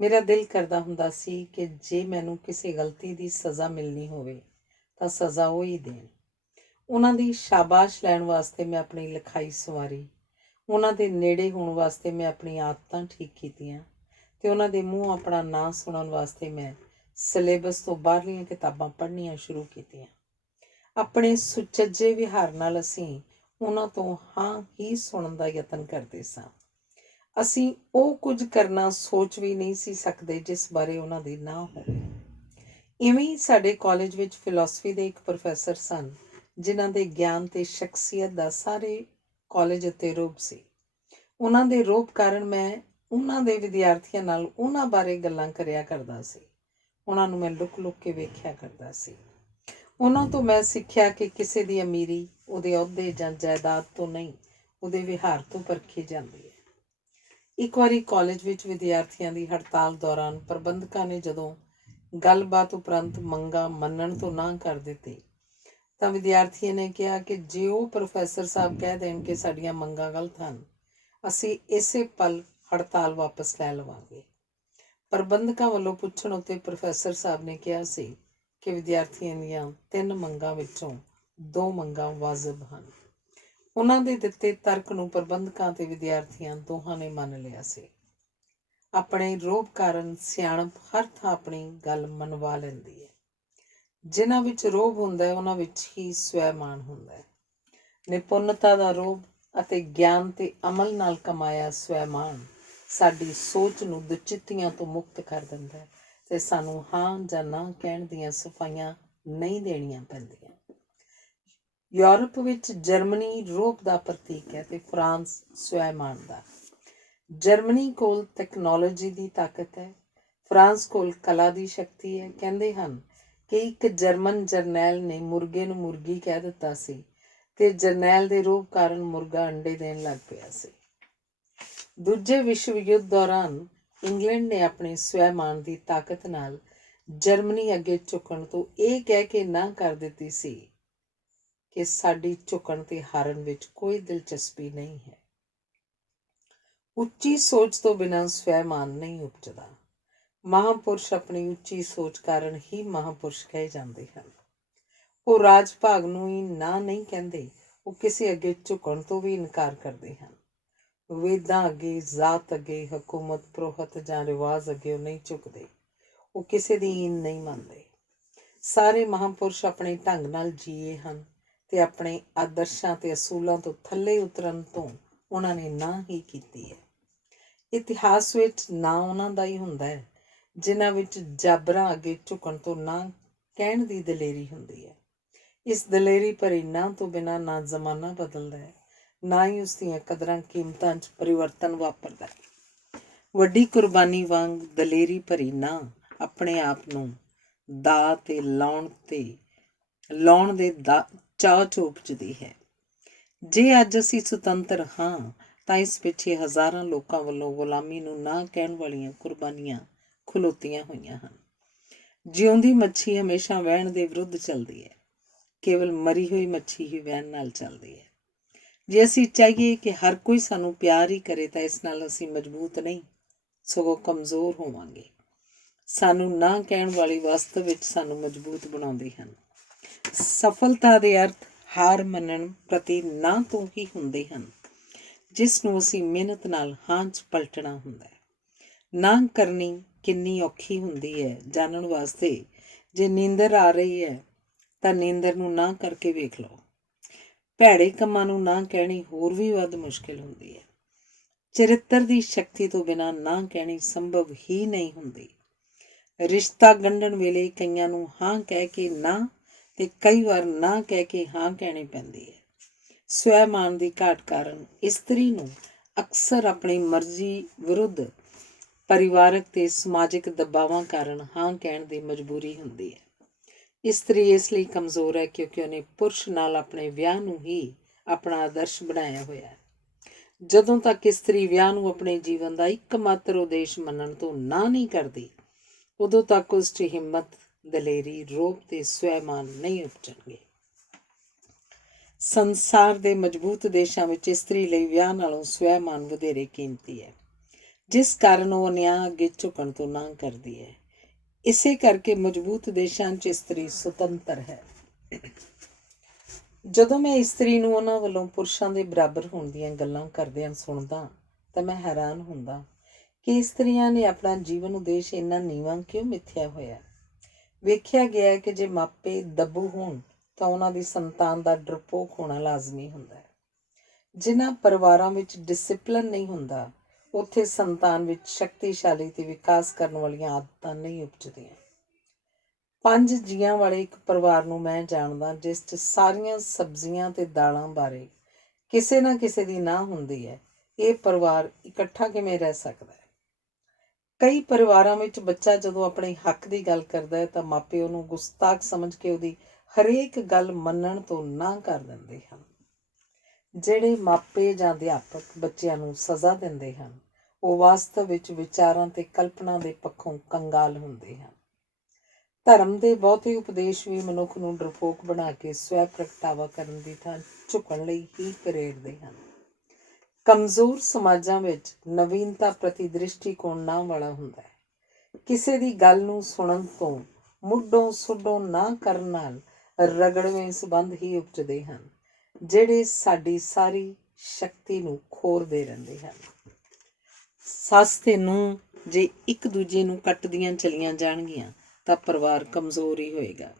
ਮੇਰਾ ਦਿਲ ਕਰਦਾ ਹੁੰਦਾ ਸੀ ਕਿ ਜੇ ਮੈਨੂੰ ਕਿਸੇ ਗਲਤੀ ਦੀ ਸਜ਼ਾ ਮਿਲਣੀ ਹੋਵੇ ਤਾਂ ਸਜ਼ਾ ਉਹ ਹੀ ਦੇਣ। ਉਹਨਾਂ ਦੀ ਸ਼ਾਬਾਸ਼ ਲੈਣ ਵਾਸਤੇ ਮੈਂ ਆਪਣੀ ਲਿਖਾਈ ਸੰਵਾਰੀ, ਉਹਨਾਂ ਦੇ ਨੇੜੇ ਹੋਣ ਵਾਸਤੇ ਮੈਂ ਆਪਣੀਆਂ ਆਦਤਾਂ ਠੀਕ ਕੀਤੀਆਂ ਤੇ ਉਹਨਾਂ ਦੇ ਮੂੰਹ ਆਪਣਾ ਨਾਂ ਸੁਣਨ ਵਾਸਤੇ ਮੈਂ ਸਿਲੇਬਸ ਤੋਂ ਬਾਹਰਲੀਆਂ ਕਿਤਾਬਾਂ ਪੜ੍ਹਨੀਆਂ ਸ਼ੁਰੂ ਕੀਤੀਆਂ। ਆਪਣੇ ਸੁਚੱਜੇ ਵਿਹਾਰ ਨਾਲ ਅਸੀਂ ਉਹਨਾਂ ਤੋਂ ਹਾਂ ਹੀ ਸੁਣਨ ਦਾ ਯਤਨ ਕਰਦੇ ਸਾਂ। ਅਸੀਂ ਉਹ ਕੁਝ ਕਰਨਾ ਸੋਚ ਵੀ ਨਹੀਂ ਸੀ ਸਕਦੇ ਜਿਸ ਬਾਰੇ ਉਹਨਾਂ ਦੀ ਨਾ ਹੋਵੇ। ਇਵੇਂ ਹੀ ਸਾਡੇ ਕਾਲਜ ਵਿੱਚ ਫਿਲਾਸਫੀ ਦੇ ਇੱਕ ਪ੍ਰੋਫੈਸਰ ਸਨ ਜਿਨ੍ਹਾਂ ਦੇ ਗਿਆਨ ਤੇ ਸ਼ਖਸੀਅਤ ਦਾ ਸਾਰੇ ਕਾਲਜ ਉੱਤੇ ਰੋਹਬ ਸੀ। ਉਹਨਾਂ ਦੇ ਰੋਹਬ ਕਾਰਨ ਮੈਂ ਉਹਨਾਂ ਦੇ ਵਿਦਿਆਰਥੀਆਂ ਨਾਲ ਉਹਨਾਂ ਬਾਰੇ ਗੱਲਾਂ ਕਰਿਆ ਕਰਦਾ ਸੀ। ਉਹਨਾਂ ਨੂੰ ਮੈਂ ਲੁਕ ਲੁਕ ਕੇ ਵੇਖਿਆ ਕਰਦਾ ਸੀ। ਉਹਨਾਂ ਤੋਂ ਮੈਂ ਸਿੱਖਿਆ ਕਿ ਕਿਸੇ ਦੀ ਅਮੀਰੀ ਉਹਦੇ ਅਹੁਦੇ ਜਾਂ ਜਾਇਦਾਦ ਤੋਂ ਨਹੀਂ, ਉਹਦੇ ਵਿਹਾਰ ਤੋਂ ਪਰਖੀ ਜਾਂਦੀ ਹੈ। ਇੱਕ ਵਾਰੀ ਕਾਲਜ ਵਿੱਚ ਵਿਦਿਆਰਥੀਆਂ ਦੀ ਹੜਤਾਲ ਦੌਰਾਨ ਪ੍ਰਬੰਧਕਾਂ ਨੇ ਜਦੋਂ ਗੱਲਬਾਤ ਉਪਰੰਤ ਮੰਗਾਂ ਮੰਨਣ ਤੋਂ ਨਾ ਕਰ ਦਿੱਤੀ ਤਾਂ ਵਿਦਿਆਰਥੀਆਂ ਨੇ ਕਿਹਾ ਕਿ ਜੇ ਉਹ ਪ੍ਰੋਫੈਸਰ ਸਾਹਿਬ ਕਹਿ ਦੇਣ ਕਿ ਸਾਡੀਆਂ ਮੰਗਾਂ ਗਲਤ ਹਨ, ਅਸੀਂ ਇਸੇ ਪਲ ਹੜਤਾਲ ਵਾਪਸ ਲੈ ਲਵਾਂਗੇ। ਪ੍ਰਬੰਧਕਾਂ ਵੱਲੋਂ ਪੁੱਛਣ ਉੱਤੇ ਪ੍ਰੋਫੈਸਰ ਸਾਹਿਬ ਨੇ ਕਿਹਾ ਸੀ ਕਿ ਵਿਦਿਆਰਥੀਆਂ ਦੀਆਂ 3 ਮੰਗਾਂ ਵਿੱਚੋਂ 2 ਮੰਗਾਂ ਵਾਜਬ ਹਨ। ਉਹਨਾਂ ਦੇ ਦਿੱਤੇ ਤਰਕ ਨੂੰ ਪ੍ਰਬੰਧਕਾਂ ਤੇ ਵਿਦਿਆਰਥੀਆਂ ਦੋਹਾਂ ਨੇ ਮੰਨ ਲਿਆ ਸੀ। ਆਪਣੇ ਰੋਹਬ ਕਾਰਨ ਸਿਆਣਪ ਹਰ ਥਾਂ ਆਪਣੀ ਗੱਲ ਮਨਵਾ ਲੈਂਦੀ ਹੈ। ਜਿਨ੍ਹਾਂ ਵਿੱਚ ਰੋਹਬ ਹੁੰਦਾ ਹੈ ਉਹਨਾਂ ਵਿੱਚ ਹੀ ਸਵੈਮਾਨ ਹੁੰਦਾ ਹੈ। ਨਿਪੁੰਨਤਾ ਦਾ ਰੋਹਬ ਅਤੇ ਗਿਆਨ ਤੇ ਅਮਲ ਨਾਲ ਕਮਾਇਆ ਸਵੈਮਾਨ ਸਾਡੀ ਸੋਚ ਨੂੰ ਦੁਚਿੱਤੀਆਂ ਤੋਂ ਮੁਕਤ ਕਰ ਦਿੰਦਾ ਹੈ ਤੇ ਸਾਨੂੰ ਹਾਂ ਜਾਂ ਨਾ ਕਹਿਣ ਦੀਆਂ ਸਫਾਈਆਂ ਨਹੀਂ ਦੇਣੀਆਂ ਪੈਂਦੀਆਂ। ਯੂਰਪ ਵਿੱਚ ਜਰਮਨੀ ਰੋਹਬ ਦਾ ਪ੍ਰਤੀਕ ਹੈ ਤੇ ਫਰਾਂਸ ਸਵੈਮਾਨ ਦਾ। ਜਰਮਨੀ ਕੋਲ ਟੈਕਨੋਲੋਜੀ ਦੀ ਤਾਕਤ ਹੈ, ਫਰਾਂਸ ਕੋਲ ਕਲਾ ਦੀ ਸ਼ਕਤੀ ਹੈ। ਕਹਿੰਦੇ ਹਨ ਕਿ ਇੱਕ ਜਰਮਨ ਜਰਨੈਲ ਨੇ ਮੁਰਗੇ ਨੂੰ ਮੁਰਗੀ ਕਹਿ ਦਿੱਤਾ ਸੀ ਤੇ ਜਰਨੈਲ ਦੇ ਰੋਹਬ ਕਾਰਨ ਮੁਰਗਾ ਅੰਡੇ ਦੇਣ ਲੱਗ ਪਿਆ ਸੀ। ਦੂਜੇ ਵਿਸ਼ਵ ਯੁੱਧ ਦੌਰਾਨ ਇੰਗਲੈਂਡ ਨੇ ਆਪਣੇ ਸਵੈਮਾਨ ਦੀ ਤਾਕਤ ਨਾਲ ਜਰਮਨੀ ਅੱਗੇ ਝੁਕਣ ਤੋਂ ਇਹ ਕਹਿ ਕੇ ਨਾ ਕਰ ਦਿੱਤੀ ਸੀ ਕਿ ਸਾਡੀ ਝੁਕਣ ਤੇ ਹਾਰਨ ਵਿੱਚ ਕੋਈ ਦਿਲਚਸਪੀ ਨਹੀਂ ਹੈ। ਉੱਚੀ ਸੋਚ ਤੋਂ ਬਿਨਾਂ ਸਵੈਮਾਨ ਨਹੀਂ ਉਪਜਦਾ। ਮਹਾਂਪੁਰਸ਼ ਆਪਣੀ ਉੱਚੀ ਸੋਚ ਕਾਰਨ ਹੀ ਮਹਾਂਪੁਰਸ਼ ਕਹੇ ਜਾਂਦੇ ਹਨ। ਉਹ ਰਾਜ ਭਾਗ ਨੂੰ ਹੀ ਨਾ ਨਹੀਂ ਕਹਿੰਦੇ, ਉਹ ਕਿਸੇ ਅੱਗੇ ਝੁਕਣ ਤੋਂ ਵੀ ਇਨਕਾਰ ਕਰਦੇ ਹਨ। ਵੇਦਾਂ ਅੱਗੇ, ਜ਼ਾਤ ਅੱਗੇ, ਹਕੂਮਤ, ਪ੍ਰੋਹਤ ਜਾਂ ਰਿਵਾਜ਼ ਅੱਗੇ ਉਹ ਨਹੀਂ ਝੁਕਦੇ। ਉਹ ਕਿਸੇ ਦੀ ਈਨ ਨਹੀਂ ਮੰਨਦੇ। ਸਾਰੇ ਮਹਾਂਪੁਰਸ਼ ਆਪਣੇ ਢੰਗ ਨਾਲ ਜੀਏ ਹਨ ਤੇ ਆਪਣੇ ਆਦਰਸ਼ਾਂ ਤੇ ਅਸੂਲਾਂ ਤੋਂ ਥੱਲੇ ਉਤਰਨ ਤੋਂ ਉਹਨਾਂ ਨੇ ਨਾ ਹੀ ਕੀਤੀ ਹੈ। ਇਤਿਹਾਸ ਵਿੱਚ ਨਾਂ ਉਹਨਾਂ ਦਾ ਹੀ ਹੁੰਦਾ ਹੈ ਜਿਨ੍ਹਾਂ ਵਿੱਚ ਜਾਬਰਾਂ ਅੱਗੇ ਝੁਕਣ ਤੋਂ ਨਾ ਕਹਿਣ ਦੀ ਦਲੇਰੀ ਹੁੰਦੀ ਹੈ। ਇਸ ਦਲੇਰੀ ਭਰੀ ਨਾ ਤੋਂ ਬਿਨਾਂ ਨਾ ਜ਼ਮਾਨਾ ਬਦਲਦਾ ਹੈ, ਨਾ ਹੀ ਉਸ ਦੀਆਂ ਕਦਰਾਂ ਕੀਮਤਾਂ 'ਚ ਪਰਿਵਰਤਨ ਵਾਪਰਦਾ ਹੈ। ਵੱਡੀ ਕੁਰਬਾਨੀ ਵਾਂਗ ਦਲੇਰੀ ਭਰੀ ਨਾ ਆਪਣੇ ਆਪ ਨੂੰ ਦਾਅ ਤੇ ਲਾਉਣ ਦੇ ਚਾਅ 'ਚ ਉਪਜਦੀ ਹੈ। ਜੇ ਅੱਜ ਅਸੀਂ ਸੁਤੰਤਰ ਹਾਂ ਤਾਂ ਇਸ ਪਿੱਛੇ ਹਜ਼ਾਰਾਂ ਲੋਕਾਂ ਵੱਲੋਂ ਗੁਲਾਮੀ ਨੂੰ ਨਾ ਕਹਿਣ ਵਾਲੀਆਂ ਕੁਰਬਾਨੀਆਂ ਖਲੋਤੀਆਂ ਹੋਈਆਂ ਹਨ। ਜਿਉਂਦੀ ਮੱਛੀ ਹਮੇਸ਼ਾ ਵਹਿਣ ਦੇ ਵਿਰੁੱਧ ਚੱਲਦੀ ਹੈ, ਕੇਵਲ ਮਰੀ ਹੋਈ ਮੱਛੀ ਹੀ ਵਹਿਣ ਨਾਲ ਚੱਲਦੀ ਹੈ। ਜੇ ਅਸੀਂ ਚਾਹੀਏ ਕਿ ਹਰ ਕੋਈ ਸਾਨੂੰ ਪਿਆਰ ਹੀ ਕਰੇ ਤਾਂ ਇਸ ਨਾਲ ਅਸੀਂ ਮਜ਼ਬੂਤ ਨਹੀਂ ਸਗੋਂ ਕਮਜ਼ੋਰ ਹੋਵਾਂਗੇ। ਸਾਨੂੰ ਨਾ ਕਹਿਣ ਵਾਲੀ ਵਾਸਤਵ ਵਿੱਚ ਸਾਨੂੰ ਮਜ਼ਬੂਤ ਬਣਾਉਂਦੇ ਹਨ। ਸਫਲਤਾ ਦੇ ਅਰਥ ਹਾਰ ਮੰਨਣ ਪ੍ਰਤੀ ਨਾ ਤੋਂ ਹੀ ਹੁੰਦੇ ਹਨ, ਜਿਸ ਨੂੰ ਅਸੀਂ ਮਿਹਨਤ ਨਾਲ ਹਾਂ 'ਚ ਪਲਟਣਾ ਹੁੰਦਾ ਹੈ। ਨਾ ਕਰਨੀ ਕਿੰਨੀ ਔਖੀ ਹੁੰਦੀ ਹੈ ਜਾਣਨ ਵਾਸਤੇ ਜੇ ਨੀਂਦਰ ਆ ਰਹੀ ਹੈ ਤਾਂ ਨੀਂਦਰ ਨੂੰ ਨਾ ਕਰਕੇ ਵੇਖ ਲਓ। ਭੈੜੇ ਕੰਮਾਂ ਨੂੰ ਨਾ ਕਹਿਣੀ ਹੋਰ ਵੀ ਵੱਧ ਮੁਸ਼ਕਿਲ ਹੁੰਦੀ ਹੈ। ਚਰਿੱਤਰ ਦੀ ਸ਼ਕਤੀ ਤੋਂ ਬਿਨਾਂ ਨਾ ਕਹਿਣੀ ਸੰਭਵ ਹੀ ਨਹੀਂ ਹੁੰਦੀ। ਰਿਸ਼ਤਾ ਗੰਢਣ ਵੇਲੇ ਕਈਆਂ ਨੂੰ ਹਾਂ ਕਹਿ ਕੇ ਨਾ ਤੇ ਕਈ ਵਾਰ ਨਾ ਕਹਿ ਕੇ ਹਾਂ ਕਹਿਣੀ ਪੈਂਦੀ ਹੈ। ਸਵੈਮਾਨ ਦੀ ਘਾਟ ਕਾਰਨ ਇਸਤਰੀ ਨੂੰ ਅਕਸਰ ਆਪਣੀ ਮਰਜ਼ੀ ਵਿਰੁੱਧ ਪਰਿਵਾਰਕ ਤੇ ਸਮਾਜਿਕ ਦਬਾਵਾਂ ਕਾਰਨ ਹਾਂ ਕਹਿਣ ਦੀ ਮਜਬੂਰੀ ਹੁੰਦੀ ਹੈ। ਇਸਤਰੀ ਇਸ ਲਈ ਕਮਜ਼ੋਰ ਹੈ ਕਿਉਂਕਿ ਉਹਨੇ ਪੁਰਸ਼ ਨਾਲ ਆਪਣੇ ਵਿਆਹ ਨੂੰ ਹੀ ਆਪਣਾ ਆਦਰਸ਼ ਬਣਾਇਆ ਹੋਇਆ ਹੈ। ਜਦੋਂ ਤੱਕ ਇਸਤਰੀ ਵਿਆਹ ਨੂੰ ਆਪਣੇ ਜੀਵਨ ਦਾ ਇੱਕਮਾਤਰ ਉਦੇਸ਼ ਮੰਨਣ ਤੋਂ ਨਾ ਨਹੀਂ ਕਰਦੀ, ਉਦੋਂ ਤੱਕ ਉਸ 'ਚ ਹਿੰਮਤ, ਦਲੇਰੀ, ਰੋਹਬ ਤੇ ਸਵੈਮਾਨ ਨਹੀਂ ਉਪਜਣਗੇ। ਸੰਸਾਰ ਦੇ ਮਜ਼ਬੂਤ ਦੇਸ਼ਾਂ ਵਿੱਚ ਇਸਤਰੀ ਲਈ ਵਿਆਹ ਨਾਲੋਂ ਸਵੈਮਾਨ ਵਧੇਰੇ ਕੀਮਤੀ ਹੈ, ਜਿਸ ਕਾਰਨ ਉਹ ਨਿਆਂ ਅੱਗੇ ਝੁਕਣ ਤੋਂ ਨਾ ਕਰਦੀ ਹੈ। ਇਸੇ ਕਰਕੇ ਮਜ਼ਬੂਤ ਦੇਸ਼ਾਂ 'ਚ ਇਸਤਰੀ ਸੁਤੰਤਰ ਹੈ। ਜਦੋਂ ਮੈਂ ਇਸਤਰੀ ਨੂੰ ਉਹਨਾਂ ਵੱਲੋਂ ਪੁਰਸ਼ਾਂ ਦੇ ਬਰਾਬਰ ਹੋਣ ਦੀਆਂ ਗੱਲਾਂ ਕਰਦਿਆਂ ਸੁਣਦਾ ਤਾਂ ਮੈਂ ਹੈਰਾਨ ਹੁੰਦਾ ਕਿ ਇਸਤਰੀਆਂ ਨੇ ਆਪਣਾ ਜੀਵਨ ਉਦੇਸ਼ ਇੰਨਾ ਨੀਵਾਂ ਕਿਉਂ ਮਿਥਿਆ ਹੋਇਆ। ਵੇਖਿਆ ਗਿਆ ਕਿ ਜੇ ਮਾਪੇ ਦੱਬੂ ਹੋਣ ਤਾਂ ਉਹਨਾਂ ਦੀ ਸੰਤਾਨ ਦਾ ਡਰਪੋਕ ਹੋਣਾ ਲਾਜ਼ਮੀ ਹੁੰਦਾ ਹੈ। ਜਿਨ੍ਹਾਂ ਪਰਿਵਾਰਾਂ ਵਿੱਚ ਡਿਸਿਪਲਿਨ ਨਹੀਂ ਹੁੰਦਾ, ਉੱਥੇ ਸੰਤਾਨ ਵਿੱਚ ਸ਼ਕਤੀਸ਼ਾਲੀ ਤੇ ਵਿਕਾਸ ਕਰਨ ਵਾਲੀਆਂ ਆਦਤਾਂ ਨਹੀਂ ਉਪਜਦੀਆਂ। 5 ਜੀਆਂ ਵਾਲੇ ਇੱਕ ਪਰਿਵਾਰ ਨੂੰ ਮੈਂ ਜਾਣਦਾ ਜਿਸ 'ਚ ਸਾਰੀਆਂ ਸਬਜ਼ੀਆਂ ਤੇ ਦਾਲਾਂ ਬਾਰੇ ਕਿਸੇ ਨਾ ਕਿਸੇ ਦੀ ਨਾਂਹ ਹੁੰਦੀ ਹੈ। ਇਹ ਪਰਿਵਾਰ ਇਕੱਠਾ ਕਿਵੇਂ ਰਹਿ ਸਕਦਾ ਹੈ? ਕਈ ਪਰਿਵਾਰਾਂ ਵਿੱਚ ਬੱਚਾ ਜਦੋਂ ਆਪਣੇ ਹੱਕ ਦੀ ਗੱਲ ਕਰਦਾ ਹੈ ਤਾਂ ਮਾਪੇ ਉਹਨੂੰ ਗੁਸਤਾਖ ਸਮਝ ਕੇ ਉਹਦੀ ਹਰੇਕ ਗੱਲ ਮੰਨਣ ਤੋਂ ਨਾ ਕਰ ਦਿੰਦੇ ਹਨ। ਜਿਹੜੇ ਮਾਪੇ ਜਾਂ ਅਧਿਆਪਕ ਬੱਚਿਆਂ ਨੂੰ ਸਜ਼ਾ ਦਿੰਦੇ ਹਨ, ਉਹ ਵਾਸਤਵ ਵਿੱਚ ਵਿਚਾਰਾਂ ਤੇ ਕਲਪਨਾ ਦੇ ਪੱਖੋਂ ਕੰਗਾਲ ਹੁੰਦੇ ਹਨ। ਧਰਮ ਦੇ ਬਹੁਤੇ ਉਪਦੇਸ਼ ਵੀ ਮਨੁੱਖ ਨੂੰ ਡਰਪੋਕ ਬਣਾ ਕੇ ਸਵੈ ਪ੍ਰਗਟਾਵਾ ਕਰਨ ਦੀ ਥਾਂ ਝੁਕਣ ਲਈ ਹੀ ਪ੍ਰੇਰਦੇ ਹਨ। ਕਮਜ਼ੋਰ ਸਮਾਜਾਂ ਵਿੱਚ ਨਵੀਨਤਾ ਪ੍ਰਤੀ ਦ੍ਰਿਸ਼ਟੀਕੋਣ ਨਾ ਵਾਲਾ ਹੁੰਦਾ ਹੈ। ਕਿਸੇ ਦੀ ਗੱਲ ਨੂੰ ਸੁਣਨ ਤੋਂ ਮੁੱਢੋਂ ਸੁੱਢੋਂ ਨਾ ਕਰਨ ਨਾਲ ਰਗੜਵੇਂ ਸੰਬੰਧ ਹੀ ਉਪਜਦੇ ਹਨ, ਜਿਹੜੇ ਸਾਡੀ ਸਾਰੀ ਸ਼ਕਤੀ ਨੂੰ ਖੋਰਦੇ ਰਹਿੰਦੇ ਹਨ। ਸੱਸ ਤੇ ਨੂੰਹ ਜੇ ਇੱਕ ਦੂਜੇ ਨੂੰ ਕੱਟਦੀਆਂ ਚਲੀਆਂ ਜਾਣਗੀਆਂ ਤਾਂ ਪਰਿਵਾਰ ਕਮਜ਼ੋਰ ਹੀ ਹੋਏਗਾ,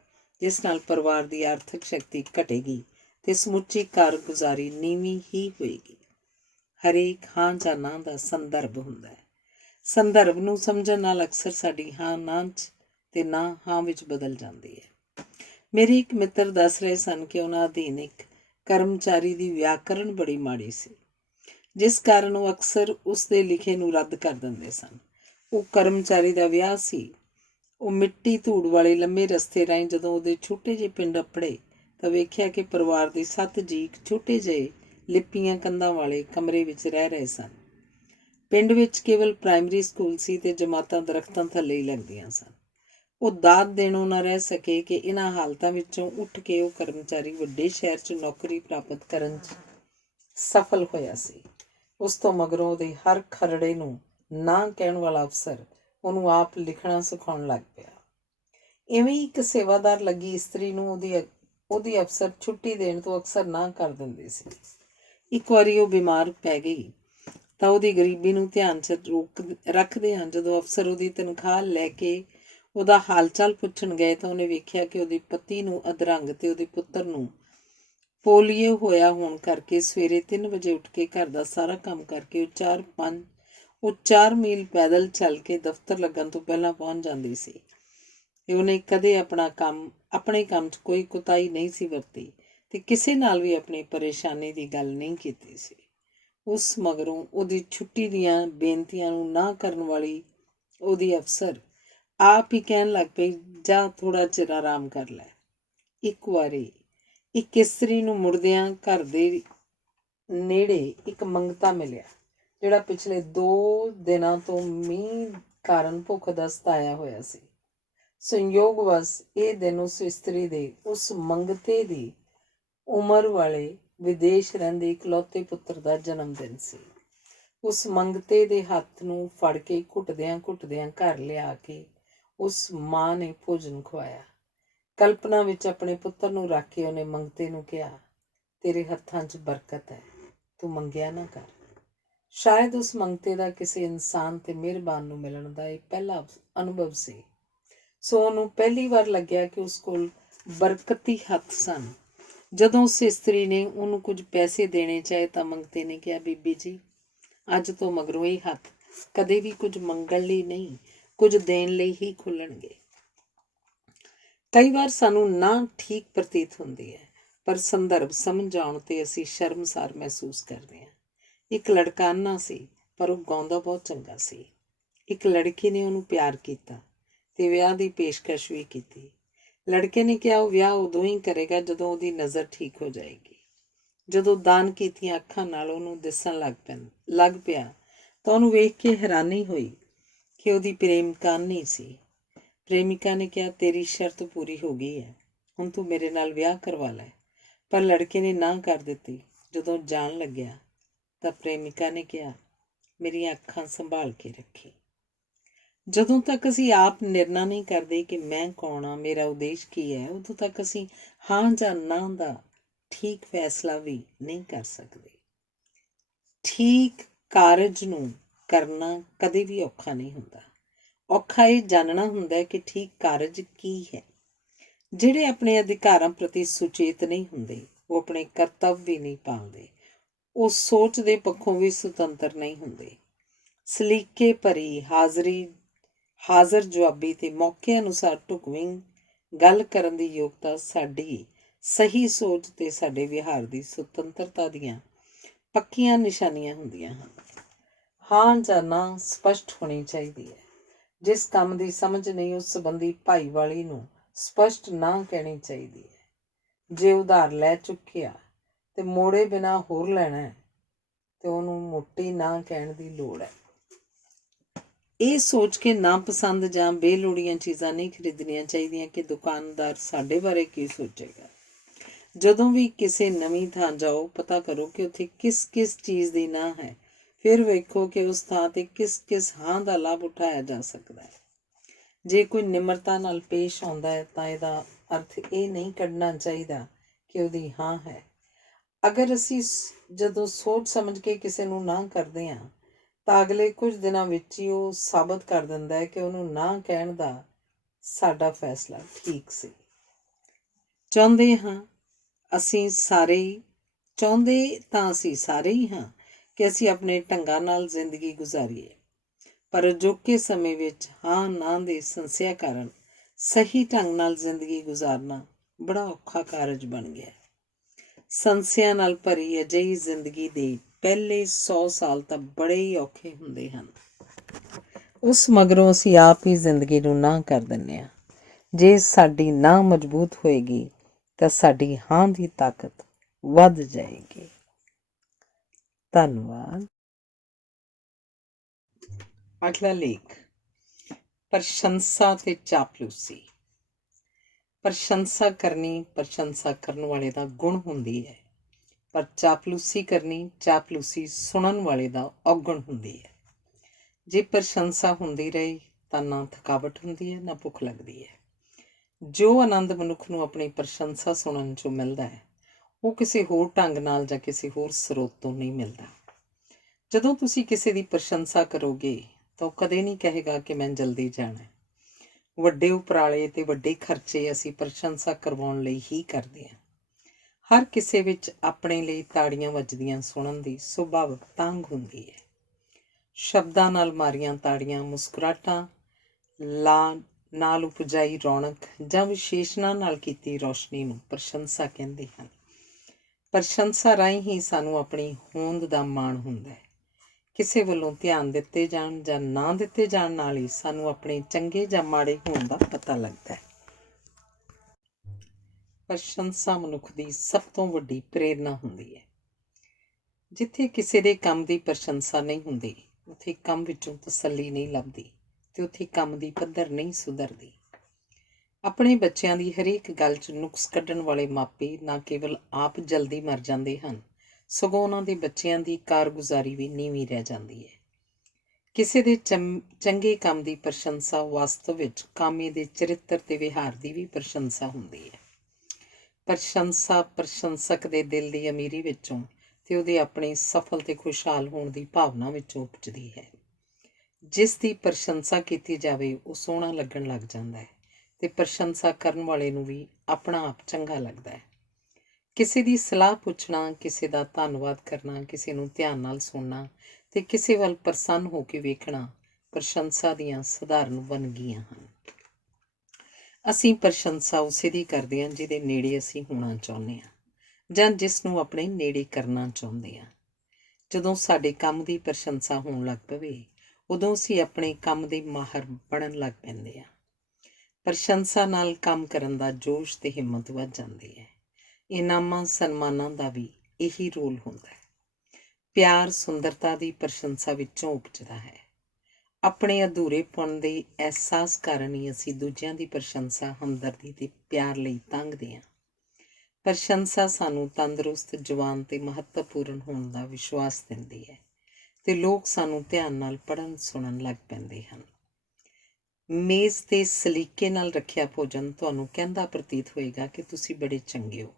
ਜਿਸ ਨਾਲ ਪਰਿਵਾਰ ਦੀ ਆਰਥਿਕ ਸ਼ਕਤੀ ਘਟੇਗੀ ਤੇ ਸਮੁੱਚੀ ਕਾਰਗੁਜ਼ਾਰੀ ਨੀਵੀਂ ਹੀ ਹੋਏਗੀ। ਹਰੇਕ ਹਾਂ ਜਾਂ ਨਾ ਦਾ ਸੰਦਰਭ ਹੁੰਦਾ ਹੈ। ਸੰਦਰਭ ਨੂੰ ਸਮਝਣ ਨਾਲ ਅਕਸਰ ਸਾਡੀ ਹਾਂ ਨਾ 'ਚ ਤੇ ਨਾ ਹਾਂ ਵਿੱਚ ਬਦਲ ਜਾਂਦੀ ਹੈ। ਮੇਰੇ ਇੱਕ ਮਿੱਤਰ ਦੱਸ ਰਹੇ ਸਨ ਕਿ ਉਹਨਾਂ ਅਧੀਨ ਇੱਕ ਕਰਮਚਾਰੀ ਦੀ ਵਿਆਕਰਣ ਬੜੀ ਮਾੜੀ ਸੀ, ਜਿਸ ਕਾਰਨ ਉਹ ਅਕਸਰ ਉਸ ਦੇ ਲਿਖੇ ਨੂੰ ਰੱਦ ਕਰ ਦਿੰਦੇ ਸਨ। ਉਹ ਕਰਮਚਾਰੀ ਦਾ ਵਿਆਹ ਸੀ। ਉਹ ਮਿੱਟੀ ਧੂੜ ਵਾਲੇ ਲੰਮੇ ਰਸਤੇ ਰਾਹੀਂ ਜਦੋਂ ਉਹਦੇ ਛੋਟੇ ਜਿਹੇ ਪਿੰਡ ਅੱਪੜੇ ਤਾਂ ਵੇਖਿਆ ਕਿ ਪਰਿਵਾਰ ਦੇ 7 ਜੀਅ ਛੋਟੇ ਜਿਹੇ ਲਿੱਪੀਆਂ ਕੰਧਾਂ ਵਾਲੇ ਕਮਰੇ ਵਿੱਚ ਰਹਿ ਰਹੇ ਸਨ। ਪਿੰਡ ਵਿੱਚ ਕੇਵਲ ਪ੍ਰਾਇਮਰੀ ਸਕੂਲ ਸੀ ਤੇ ਜਮਾਤਾਂ ਦਰਖਤਾਂ ਥੱਲੇ ਹੀ ਲੱਗਦੀਆਂ ਸਨ। ਉਹ ਦਾਤ ਦੇਣੋਂ ਨਾ ਰਹਿ ਸਕੇ ਕਿ ਇਹਨਾਂ ਹਾਲਤਾਂ ਵਿੱਚੋਂ ਉੱਠ ਕੇ ਉਹ ਕਰਮਚਾਰੀ ਵੱਡੇ ਸ਼ਹਿਰ 'ਚ ਨੌਕਰੀ ਪ੍ਰਾਪਤ ਕਰਨ 'ਚ ਸਫਲ ਹੋਇਆ ਸੀ। ਉਸ ਤੋਂ ਮਗਰੋਂ ਉਹਦੇ ਹਰ ਖਰੜੇ ਨੂੰ ਨਾ ਕਹਿਣ ਵਾਲਾ ਅਫਸਰ ਉਹਨੂੰ ਆਪ ਲਿਖਣਾ ਸਿਖਾਉਣ ਲੱਗ ਪਿਆ। ਇਵੇਂ ਇੱਕ ਸੇਵਾਦਾਰ ਲੱਗੀ ਇਸਤਰੀ ਨੂੰ ਉਹਦੀ ਅਫਸਰ ਛੁੱਟੀ ਦੇਣ ਤੋਂ ਅਕਸਰ ਨਾ ਕਰ ਦਿੰਦੇ ਸੀ। ਇੱਕ ਵਾਰੀ ਉਹ ਬਿਮਾਰ ਪੈ ਗਈ ਤਾਂ ਉਹਦੀ ਗਰੀਬੀ ਨੂੰ ਧਿਆਨ 'ਚ ਰੱਖਦੇ ਹਨ ਜਦੋਂ ਅਫਸਰ ਉਹਦੀ ਤਨਖਾਹ ਲੈ ਕੇ ਉਹਦਾ ਹਾਲ ਚਾਲ ਪੁੱਛਣ ਗਏ ਤਾਂ ਉਹਨੇ ਵੇਖਿਆ ਕਿ ਉਹਦੀ ਪਤੀ ਨੂੰ ਅਧਰੰਗ ਤੇ ਉਹਦੇ ਪੁੱਤਰ ਨੂੰ ਪੋਲੀਓ ਹੋਇਆ ਹੋਣ ਕਰਕੇ ਸਵੇਰੇ 3 ਵਜੇ ਉੱਠ ਕੇ ਘਰ ਦਾ ਸਾਰਾ ਕੰਮ ਕਰਕੇ ਉਹ 4 ਮੀਲ ਪੈਦਲ ਚੱਲ ਕੇ ਦਫ਼ਤਰ ਲੱਗਣ ਤੋਂ ਪਹਿਲਾਂ ਪਹੁੰਚ ਜਾਂਦੀ ਸੀ। ਤੇ ਉਹਨੇ ਕਦੇ ਆਪਣੇ ਕੰਮ 'ਚ ਕੋਈ ਕੁਤਾਹੀ ਨਹੀਂ ਸੀ ਵਰਤੀ ਤੇ ਕਿਸੇ ਨਾਲ ਵੀ ਆਪਣੀ ਪਰੇਸ਼ਾਨੀ ਦੀ ਗੱਲ ਨਹੀਂ ਕੀਤੀ ਸੀ। ਉਸ ਮਗਰੋਂ ਉਹਦੀ ਛੁੱਟੀ ਦੀਆਂ ਬੇਨਤੀਆਂ ਨੂੰ ਨਾ ਕਰਨ ਵਾਲੀ ਉਹਦੀ ਅਫਸਰ ਆਪ ਹੀ ਕਹਿਣ ਲੱਗ ਪਈ, ਜਾ ਥੋੜ੍ਹਾ ਚਿਰ ਆਰਾਮ ਕਰ ਲੈ। ਇੱਕ ਵਾਰੀ ਇੱਕ ਇਸਤਰੀ ਨੂੰ ਮੁੜਦਿਆਂ ਘਰ ਦੇ ਨੇੜੇ ਇੱਕ ਮੰਗਤਾ ਮਿਲਿਆ, ਜਿਹੜਾ ਪਿਛਲੇ 2 ਦਿਨਾਂ ਤੋਂ ਮੀਂਹ ਕਾਰਨ ਭੁੱਖ ਦਾ ਸਤਾਇਆ ਹੋਇਆ ਸੀ। ਸੰਯੋਗਵਸ਼ ਇਹ ਦਿਨ ਉਸ ਇਸਤਰੀ ਦੇ ਉਸ ਮੰਗਤੇ ਦੀ ਉਮਰ ਵਾਲੇ ਵਿਦੇਸ਼ ਰਹਿੰਦੇ ਇਕਲੌਤੇ ਪੁੱਤਰ ਦਾ ਜਨਮ ਦਿਨ ਸੀ। ਉਸ ਮੰਗਤੇ ਦੇ ਹੱਥ ਨੂੰ ਫੜ ਕੇ ਘੁੱਟਦਿਆਂ ਘੁੱਟਦਿਆਂ ਘਰ ਲਿਆ ਕੇ ਉਸ ਮਾਂ ਨੇ ਭੋਜਨ ਖਵਾਇਆ। ਕਲਪਨਾ ਵਿੱਚ ਆਪਣੇ ਪੁੱਤਰ ਨੂੰ ਰੱਖ ਕੇ ਉਹਨੇ ਮੰਗਤੇ ਨੂੰ ਕਿਹਾ, ਤੇਰੇ ਹੱਥਾਂ 'ਚ ਬਰਕਤ ਹੈ, ਤੂੰ ਮੰਗਿਆ ਨਾ ਕਰ। ਸ਼ਾਇਦ ਉਸ ਮੰਗਤੇ ਦਾ ਕਿਸੇ ਇਨਸਾਨ ਤੇ ਮਿਹਰਬਾਨ ਨੂੰ ਮਿਲਣ ਦਾ ਇਹ ਪਹਿਲਾ ਅਨੁਭਵ ਸੀ। ਸੋ ਉਹਨੂੰ ਪਹਿਲੀ ਵਾਰ ਲੱਗਿਆ ਕਿ ਉਸ ਕੋਲ ਬਰਕਤੀ ਹੱਥ ਸਨ। ਜਦੋਂ ਉਸ ਇਸਤਰੀ ਨੇ ਉਹਨੂੰ ਕੁਝ ਪੈਸੇ ਦੇਣੇ ਚਾਹੇ ਤਾਂ ਮੰਗਤੇ ਨੇ ਕਿਹਾ, ਬੀਬੀ ਜੀ, ਅੱਜ ਤੋਂ ਮਗਰੋਂ ਇਹ ਹੱਥ ਕਦੇ ਵੀ ਕੁਝ ਮੰਗਣ ਲਈ ਨਹੀਂ, ਕੁਝ ਦੇਣ ਲਈ ਹੀ ਖੁੱਲ੍ਹਣਗੇ। ਕਈ ਵਾਰ ਸਾਨੂੰ ਨਾ ਠੀਕ ਪ੍ਰਤੀਤ ਹੁੰਦੀ ਹੈ, ਪਰ ਸੰਦਰਭ ਸਮਝ ਆਉਣ 'ਤੇ ਅਸੀਂ ਸ਼ਰਮਸਾਰ ਮਹਿਸੂਸ ਕਰਦੇ ਹਾਂ। ਇੱਕ ਲੜਕਾ ਅੰਨ੍ਹਾ ਸੀ, ਪਰ ਉਹ ਗਾਉਂਦਾ ਬਹੁਤ ਚੰਗਾ ਸੀ। ਇੱਕ ਲੜਕੀ ਨੇ ਉਹਨੂੰ ਪਿਆਰ ਕੀਤਾ ਤੇ ਵਿਆਹ ਦੀ ਪੇਸ਼ਕਸ਼ ਵੀ ਕੀਤੀ। ਲੜਕੇ ਨੇ ਕਿਹਾ ਉਹ ਵਿਆਹ ਉਦੋਂ ਹੀ ਕਰੇਗਾ ਜਦੋਂ ਉਹਦੀ ਨਜ਼ਰ ਠੀਕ ਹੋ ਜਾਏਗੀ। ਜਦੋਂ ਦਾਨ ਕੀਤੀਆਂ ਅੱਖਾਂ ਨਾਲ ਉਹਨੂੰ ਦਿਸਣ ਲੱਗ ਪਿਆ ਤਾਂ ਉਹਨੂੰ ਵੇਖ ਕੇ ਹੈਰਾਨੀ ਹੋਈ ਕਿ ਉਹਦੀ ਪ੍ਰੇਮਿਕਾ ਨਹੀਂ ਸੀ। ਪ੍ਰੇਮਿਕਾ ਨੇ ਕਿਹਾ, ਤੇਰੀ ਸ਼ਰਤ ਪੂਰੀ ਹੋ ਗਈ ਹੈ, ਹੁਣ ਤੂੰ ਮੇਰੇ ਨਾਲ ਵਿਆਹ ਕਰਵਾ ਲੈ। ਪਰ ਲੜਕੇ ਨੇ ਨਾ ਕਰ ਦਿੱਤੀ। ਜਦੋਂ ਜਾਣ ਲੱਗਿਆ ਤਾਂ ਪ੍ਰੇਮਿਕਾ ਨੇ ਕਿਹਾ, ਮੇਰੀਆਂ ਅੱਖਾਂ ਸੰਭਾਲ ਕੇ ਰੱਖੀ। ਜਦੋਂ ਤੱਕ ਅਸੀਂ ਆਪ ਨਿਰਣਾ ਨਹੀਂ ਕਰਦੇ ਕਿ ਮੈਂ ਕੌਣ ਹਾਂ, ਮੇਰਾ ਉਦੇਸ਼ ਕੀ ਹੈ, ਉਦੋਂ ਤੱਕ ਅਸੀਂ ਹਾਂ ਜਾਂ ਨਾ ਦਾ ਠੀਕ ਫੈਸਲਾ ਵੀ ਨਹੀਂ ਕਰ ਸਕਦੇ। ਠੀਕ ਕਾਰਜ ਨੂੰ ਕਰਨਾ ਕਦੇ ਵੀ ਔਖਾ ਨਹੀਂ ਹੁੰਦਾ। ਔਖਾ ਇਹ ਜਾਣਨਾ ਹੁੰਦਾ ਕਿ ਠੀਕ ਕਾਰਜ ਕੀ ਹੈ। ਜਿਹੜੇ ਆਪਣੇ ਅਧਿਕਾਰਾਂ ਪ੍ਰਤੀ ਸੁਚੇਤ ਨਹੀਂ ਹੁੰਦੇ, ਉਹ ਆਪਣੇ ਕਰਤੱਵ ਵੀ ਨਹੀਂ ਪਾਲਦੇ। ਉਹ ਸੋਚ ਦੇ ਪੱਖੋਂ ਵੀ ਸੁਤੰਤਰ ਨਹੀਂ ਹੁੰਦੇ। ਸਲੀਕੇ ਭਰੀ ਹਾਜ਼ਰ ਜਵਾਬੀ ਤੇ ਮੌਕੇ ਅਨੁਸਾਰ ਢੁਕਵੀਂ ਗੱਲ ਕਰਨ ਦੀ ਯੋਗਤਾ ਸਾਡੀ ਸਹੀ ਸੋਚ ਤੇ ਸਾਡੇ ਵਿਹਾਰ ਦੀ ਸੁਤੰਤਰਤਾ ਦੀਆਂ ਪੱਕੀਆਂ ਨਿਸ਼ਾਨੀਆਂ ਹੁੰਦੀਆਂ ਹਨ। ਹਾਂ ਜਾਂ ਨਾ ਸਪਸ਼ਟ ਹੋਣੀ ਚਾਹੀਦੀ ਹੈ। ਜਿਸ ਕੰਮ ਦੀ ਸਮਝ ਨਹੀਂ, ਉਸ ਸੰਬੰਧੀ ਭਾਈਵਾਲੀ ਨੂੰ ਸਪਸ਼ਟ ਨਾ ਕਹਿਣੀ ਚਾਹੀਦੀ ਹੈ। ਜੇ ਉਧਾਰ ਲੈ ਚੁੱਕਿਆ ਤੇ ਮੋੜੇ ਬਿਨਾਂ ਹੋਰ ਲੈਣਾ ਹੈ ਤੇ ਉਹਨੂੰ ਮੋਟੀ ਨਾ ਕਹਿਣ ਦੀ ਲੋੜ ਹੈ। ਇਹ ਸੋਚ ਕੇ ਨਾਪਸੰਦ ਜਾਂ ਬੇਲੋੜੀਆਂ ਚੀਜ਼ਾਂ ਨਹੀਂ ਖਰੀਦਣੀਆਂ ਚਾਹੀਦੀਆਂ ਕਿ ਦੁਕਾਨਦਾਰ ਸਾਡੇ ਬਾਰੇ ਕੀ ਸੋਚੇਗਾ। ਜਦੋਂ ਵੀ ਕਿਸੇ ਨਵੀਂ ਥਾਂ ਜਾਓ, ਪਤਾ ਕਰੋ ਕਿ ਉੱਥੇ ਕਿਸ ਕਿਸ ਚੀਜ਼ ਦੀ ਨਾ ਹੈ। ਫਿਰ ਵੇਖੋ ਕਿ ਉਸ ਥਾਂ 'ਤੇ ਕਿਸ ਕਿਸ ਹਾਂ ਦਾ ਲਾਭ ਉਠਾਇਆ ਜਾ ਸਕਦਾ ਹੈ। ਜੇ ਕੋਈ ਨਿਮਰਤਾ ਨਾਲ ਪੇਸ਼ ਆਉਂਦਾ ਹੈ ਤਾਂ ਇਹਦਾ ਅਰਥ ਇਹ ਨਹੀਂ ਕੱਢਣਾ ਚਾਹੀਦਾ ਕਿ ਉਹਦੀ ਹਾਂ ਹੈ। ਅਗਰ ਅਸੀਂ ਜਦੋਂ ਸੋਚ ਸਮਝ ਕੇ ਕਿਸੇ ਨੂੰ ਨਾ ਕਰਦੇ ਹਾਂ ਤਾਂ ਅਗਲੇ ਕੁਝ ਦਿਨਾਂ ਵਿੱਚ ਹੀ ਉਹ ਸਾਬਤ ਕਰ ਦਿੰਦਾ ਹੈ ਕਿ ਉਹਨੂੰ ਨਾ ਕਹਿਣ ਦਾ ਸਾਡਾ ਫੈਸਲਾ ਠੀਕ ਸੀ। ਚਾਹੁੰਦੇ ਅਸੀਂ ਸਾਰੇ ਹੀ ਹਾਂ ਕਿ ਅਸੀਂ ਆਪਣੇ ਢੰਗਾਂ ਨਾਲ ਜ਼ਿੰਦਗੀ ਗੁਜ਼ਾਰੀਏ, ਪਰ ਅਜੋਕੇ ਸਮੇਂ ਵਿੱਚ ਹਾਂ ਨਾ ਦੇ ਸੰਸਿਆ ਕਾਰਨ ਸਹੀ ਢੰਗ ਨਾਲ ਜ਼ਿੰਦਗੀ ਗੁਜ਼ਾਰਨਾ ਬੜਾ ਔਖਾ ਕਾਰਜ ਬਣ ਗਿਆ। ਸੰਸਿਆ ਨਾਲ ਭਰੀ ਅਜਿਹੀ ਜ਼ਿੰਦਗੀ ਦੇ ਪਹਿਲੇ 100 ਸਾਲ ਤਾਂ ਬੜੇ ਹੀ ਔਖੇ ਹੁੰਦੇ ਹਨ। ਉਸ ਮਗਰੋਂ ਅਸੀਂ ਆਪ ਹੀ ਜ਼ਿੰਦਗੀ ਨੂੰ ਨਾ ਕਰ ਦਿੰਦੇ ਹਾਂ। ਜੇ ਸਾਡੀ ਨਾ ਮਜ਼ਬੂਤ ਹੋਏਗੀ ਤਾਂ ਸਾਡੀ ਹਾਂ ਦੀ ਤਾਕਤ ਵੱਧ ਜਾਏਗੀ। ਧੰਨਵਾਦ। ਅਗਲਾ ਲੇਖ, ਪ੍ਰਸ਼ੰਸਾ ਤੇ ਚਾਪਲੂਸੀ। ਪ੍ਰਸ਼ੰਸਾ ਕਰਨੀ ਪ੍ਰਸ਼ੰਸਾ ਕਰਨ ਵਾਲੇ ਦਾ ਗੁਣ ਹੁੰਦੀ ਹੈ, ਪਰ ਚਾਪਲੂਸੀ ਕਰਨੀ ਚਾਪਲੂਸੀ ਸੁਣਨ ਵਾਲੇ ਦਾ ਔਗਣ ਹੁੰਦੀ ਹੈ। ਜੇ ਪ੍ਰਸ਼ੰਸਾ ਹੁੰਦੀ ਰਹੀ ਤਾਂ ਨਾ ਥਕਾਵਟ ਹੁੰਦੀ ਹੈ, ਨਾ ਭੁੱਖ ਲੱਗਦੀ ਹੈ। ਜੋ ਆਨੰਦ ਮਨੁੱਖ ਨੂੰ ਆਪਣੀ ਪ੍ਰਸ਼ੰਸਾ ਸੁਣਨ 'ਚੋਂ ਮਿਲਦਾ ਹੈ, ਉਹ ਕਿਸੇ ਹੋਰ ਢੰਗ ਨਾਲ ਜਾਂ ਕਿਸੇ ਹੋਰ ਸਰੋਤ ਤੋਂ ਨਹੀਂ ਮਿਲਦਾ। ਜਦੋਂ ਤੁਸੀਂ ਕਿਸੇ ਦੀ ਪ੍ਰਸ਼ੰਸਾ ਕਰੋਗੇ ਤਾਂ ਉਹ ਕਦੇ ਨਹੀਂ ਕਹੇਗਾ ਕਿ ਮੈਂ ਜਲਦੀ ਜਾਣਾ। ਵੱਡੇ ਉਪਰਾਲੇ ਅਤੇ ਵੱਡੇ ਖਰਚੇ ਅਸੀਂ ਪ੍ਰਸ਼ੰਸਾ ਕਰਵਾਉਣ ਲਈ ਹੀ ਕਰਦੇ ਹਾਂ। ਹਰ ਕਿਸੇ ਵਿੱਚ ਆਪਣੇ ਲਈ ਤਾੜੀਆਂ ਵੱਜਦੀਆਂ ਸੁਣਨ ਦੀ ਸੁਭਾਵਿਕ ਤਾਂਘ ਹੁੰਦੀ ਹੈ। ਸ਼ਬਦਾਂ ਨਾਲ ਮਾਰੀਆਂ ਤਾੜੀਆਂ, ਮੁਸਕਰਾਹਟਾਂ ਨਾਲ ਉਪਜਾਈ ਰੌਣਕ ਜਾਂ ਵਿਸ਼ੇਸ਼ਣਾਂ ਨਾਲ ਕੀਤੀ ਰੌਸ਼ਨੀ ਨੂੰ ਪ੍ਰਸ਼ੰਸਾ ਕਹਿੰਦੇ ਹਨ। ਪ੍ਰਸ਼ੰਸਾ ਰਾਹੀਂ ਹੀ ਸਾਨੂੰ ਆਪਣੀ ਹੋਂਦ ਦਾ ਮਾਣ ਹੁੰਦਾ ਹੈ। ਕਿਸੇ ਵੱਲੋਂ ਧਿਆਨ ਦਿੱਤੇ ਜਾਣ ਜਾਂ ਨਾ ਦਿੱਤੇ ਜਾਣ ਨਾਲ ਹੀ ਸਾਨੂੰ ਆਪਣੇ ਚੰਗੇ ਜਾਂ ਮਾੜੇ ਹੋਣ ਦਾ ਪਤਾ ਲੱਗਦਾ ਹੈ। ਪ੍ਰਸ਼ੰਸਾ ਮਨੁੱਖ ਦੀ ਸਭ ਤੋਂ ਵੱਡੀ ਪ੍ਰੇਰਨਾ ਹੁੰਦੀ ਹੈ। ਜਿੱਥੇ ਕਿਸੇ ਦੇ ਕੰਮ ਦੀ ਪ੍ਰਸ਼ੰਸਾ ਨਹੀਂ ਹੁੰਦੀ, ਉੱਥੇ ਕੰਮ ਵਿੱਚੋਂ ਤਸੱਲੀ ਨਹੀਂ ਲੱਭਦੀ ਅਤੇ ਉੱਥੇ ਕੰਮ ਦੀ ਪੱਧਰ ਨਹੀਂ ਸੁਧਰਦੀ। ਆਪਣੇ ਬੱਚਿਆਂ ਦੀ ਹਰੇਕ ਗੱਲ 'ਚ ਨੁਕਸ ਕੱਢਣ ਵਾਲੇ ਮਾਪੇ ਨਾ ਕੇਵਲ ਆਪ ਜਲਦੀ ਮਰ ਜਾਂਦੇ ਹਨ, ਸਗੋਂ ਉਹਨਾਂ ਦੇ ਬੱਚਿਆਂ ਦੀ ਕਾਰਗੁਜ਼ਾਰੀ ਵੀ ਨੀਵੀਂ ਰਹਿ ਜਾਂਦੀ ਹੈ। ਕਿਸੇ ਦੇ ਚੰਗੇ ਕੰਮ ਦੀ ਪ੍ਰਸ਼ੰਸਾ ਵਾਸਤਵ ਵਿੱਚ ਕਾਮੇ ਦੇ ਚਰਿੱਤਰ ਤੇ ਵਿਹਾਰ ਦੀ ਵੀ ਪ੍ਰਸ਼ੰਸਾ ਹੁੰਦੀ ਹੈ। ਪ੍ਰਸ਼ੰਸਾ ਪ੍ਰਸ਼ੰਸਕ ਦੇ ਦਿਲ ਦੀ ਅਮੀਰੀ ਵਿੱਚੋਂ ਤੇ ਉਹਦੇ ਆਪਣੇ ਸਫਲ ਤੇ ਖੁਸ਼ਹਾਲ ਹੋਣ ਦੀ ਭਾਵਨਾ ਵਿੱਚੋਂ ਉਪਜਦੀ ਹੈ। ਜਿਸ ਦੀ ਪ੍ਰਸ਼ੰਸਾ ਕੀਤੀ ਜਾਵੇ ਉਹ ਸੋਹਣਾ ਲੱਗਣ ਲੱਗ ਜਾਂਦਾ ਹੈ ਤੇ ਪ੍ਰਸ਼ੰਸਾ ਕਰਨ ਵਾਲੇ ਨੂੰ ਵੀ ਆਪਣਾ ਆਪ ਚੰਗਾ ਲੱਗਦਾ ਹੈ। ਕਿਸੇ ਦੀ ਸਲਾਹ ਪੁੱਛਣਾ, ਕਿਸੇ ਦਾ ਧੰਨਵਾਦ ਕਰਨਾ, ਕਿਸੇ ਨੂੰ ਧਿਆਨ ਨਾਲ ਸੁਣਨਾ ਤੇ ਕਿਸੇ ਵੱਲ ਪ੍ਰਸੰਨ ਹੋ ਕੇ ਵੇਖਣਾ ਪ੍ਰਸ਼ੰਸਾ ਦੀਆਂ ਸਧਾਰਨ ਵੰਨਗੀਆਂ ਹਨ। ਅਸੀਂ ਪ੍ਰਸ਼ੰਸਾ ਉਸੇ ਦੀ ਕਰਦੇ ਹਾਂ ਜਿਹਦੇ ਨੇੜੇ ਅਸੀਂ ਹੋਣਾ ਚਾਹੁੰਦੇ ਹਾਂ ਜਾਂ ਜਿਸ ਨੂੰ ਆਪਣੇ ਨੇੜੇ ਕਰਨਾ ਚਾਹੁੰਦੇ ਹਾਂ। ਜਦੋਂ ਸਾਡੇ ਕੰਮ ਦੀ ਪ੍ਰਸ਼ੰਸਾ ਹੋਣ ਲੱਗ ਪਵੇ, ਉਦੋਂ ਅਸੀਂ ਆਪਣੇ ਕੰਮ ਦੇ ਮਾਹਰ ਬਣਨ ਲੱਗ ਪੈਂਦੇ ਹਾਂ। ਪ੍ਰਸ਼ੰਸਾ ਨਾਲ ਕੰਮ ਕਰਨ ਦਾ ਜੋਸ਼ ਤੇ ਹਿੰਮਤ ਵੱਧ ਜਾਂਦੀ ਹੈ। ਇਨਾਮਾਂ ਸਨਮਾਨਾਂ ਦਾ ਵੀ ਇਹੀ ਰੋਲ ਹੁੰਦਾ ਹੈ। ਪਿਆਰ ਸੁੰਦਰਤਾ ਦੀ ਪ੍ਰਸ਼ੰਸਾ ਵਿੱਚੋਂ ਉਪਜਦਾ ਹੈ। ਆਪਣੇ ਅਧੂਰੇਪਣ ਦੇ ਅਹਿਸਾਸ ਕਾਰਨ ਹੀ ਅਸੀਂ ਦੂਜਿਆਂ ਦੀ ਪ੍ਰਸ਼ੰਸਾ, ਹਮਦਰਦੀ ਤੇ ਪਿਆਰ ਲਈ ਤਾਂਘਦੇ ਹਾਂ। ਪ੍ਰਸ਼ੰਸਾ ਸਾਨੂੰ ਤੰਦਰੁਸਤ, ਜਵਾਨ ਤੇ ਮਹੱਤਵਪੂਰਨ ਹੋਣ ਦਾ ਵਿਸ਼ਵਾਸ ਦਿੰਦੀ ਹੈ ਤੇ ਲੋਕ ਸਾਨੂੰ ਧਿਆਨ ਨਾਲ ਪੜ੍ਹਨ ਸੁਣਨ ਲੱਗ ਪੈਂਦੇ ਹਨ। ਮੇਜ਼ 'ਤੇ ਸਲੀਕੇ ਨਾਲ ਰੱਖਿਆ ਭੋਜਨ ਤੁਹਾਨੂੰ ਕਹਿੰਦਾ ਪ੍ਰਤੀਤ ਹੋਏਗਾ ਕਿ ਤੁਸੀਂ ਬੜੇ ਚੰਗੇ ਹੋ।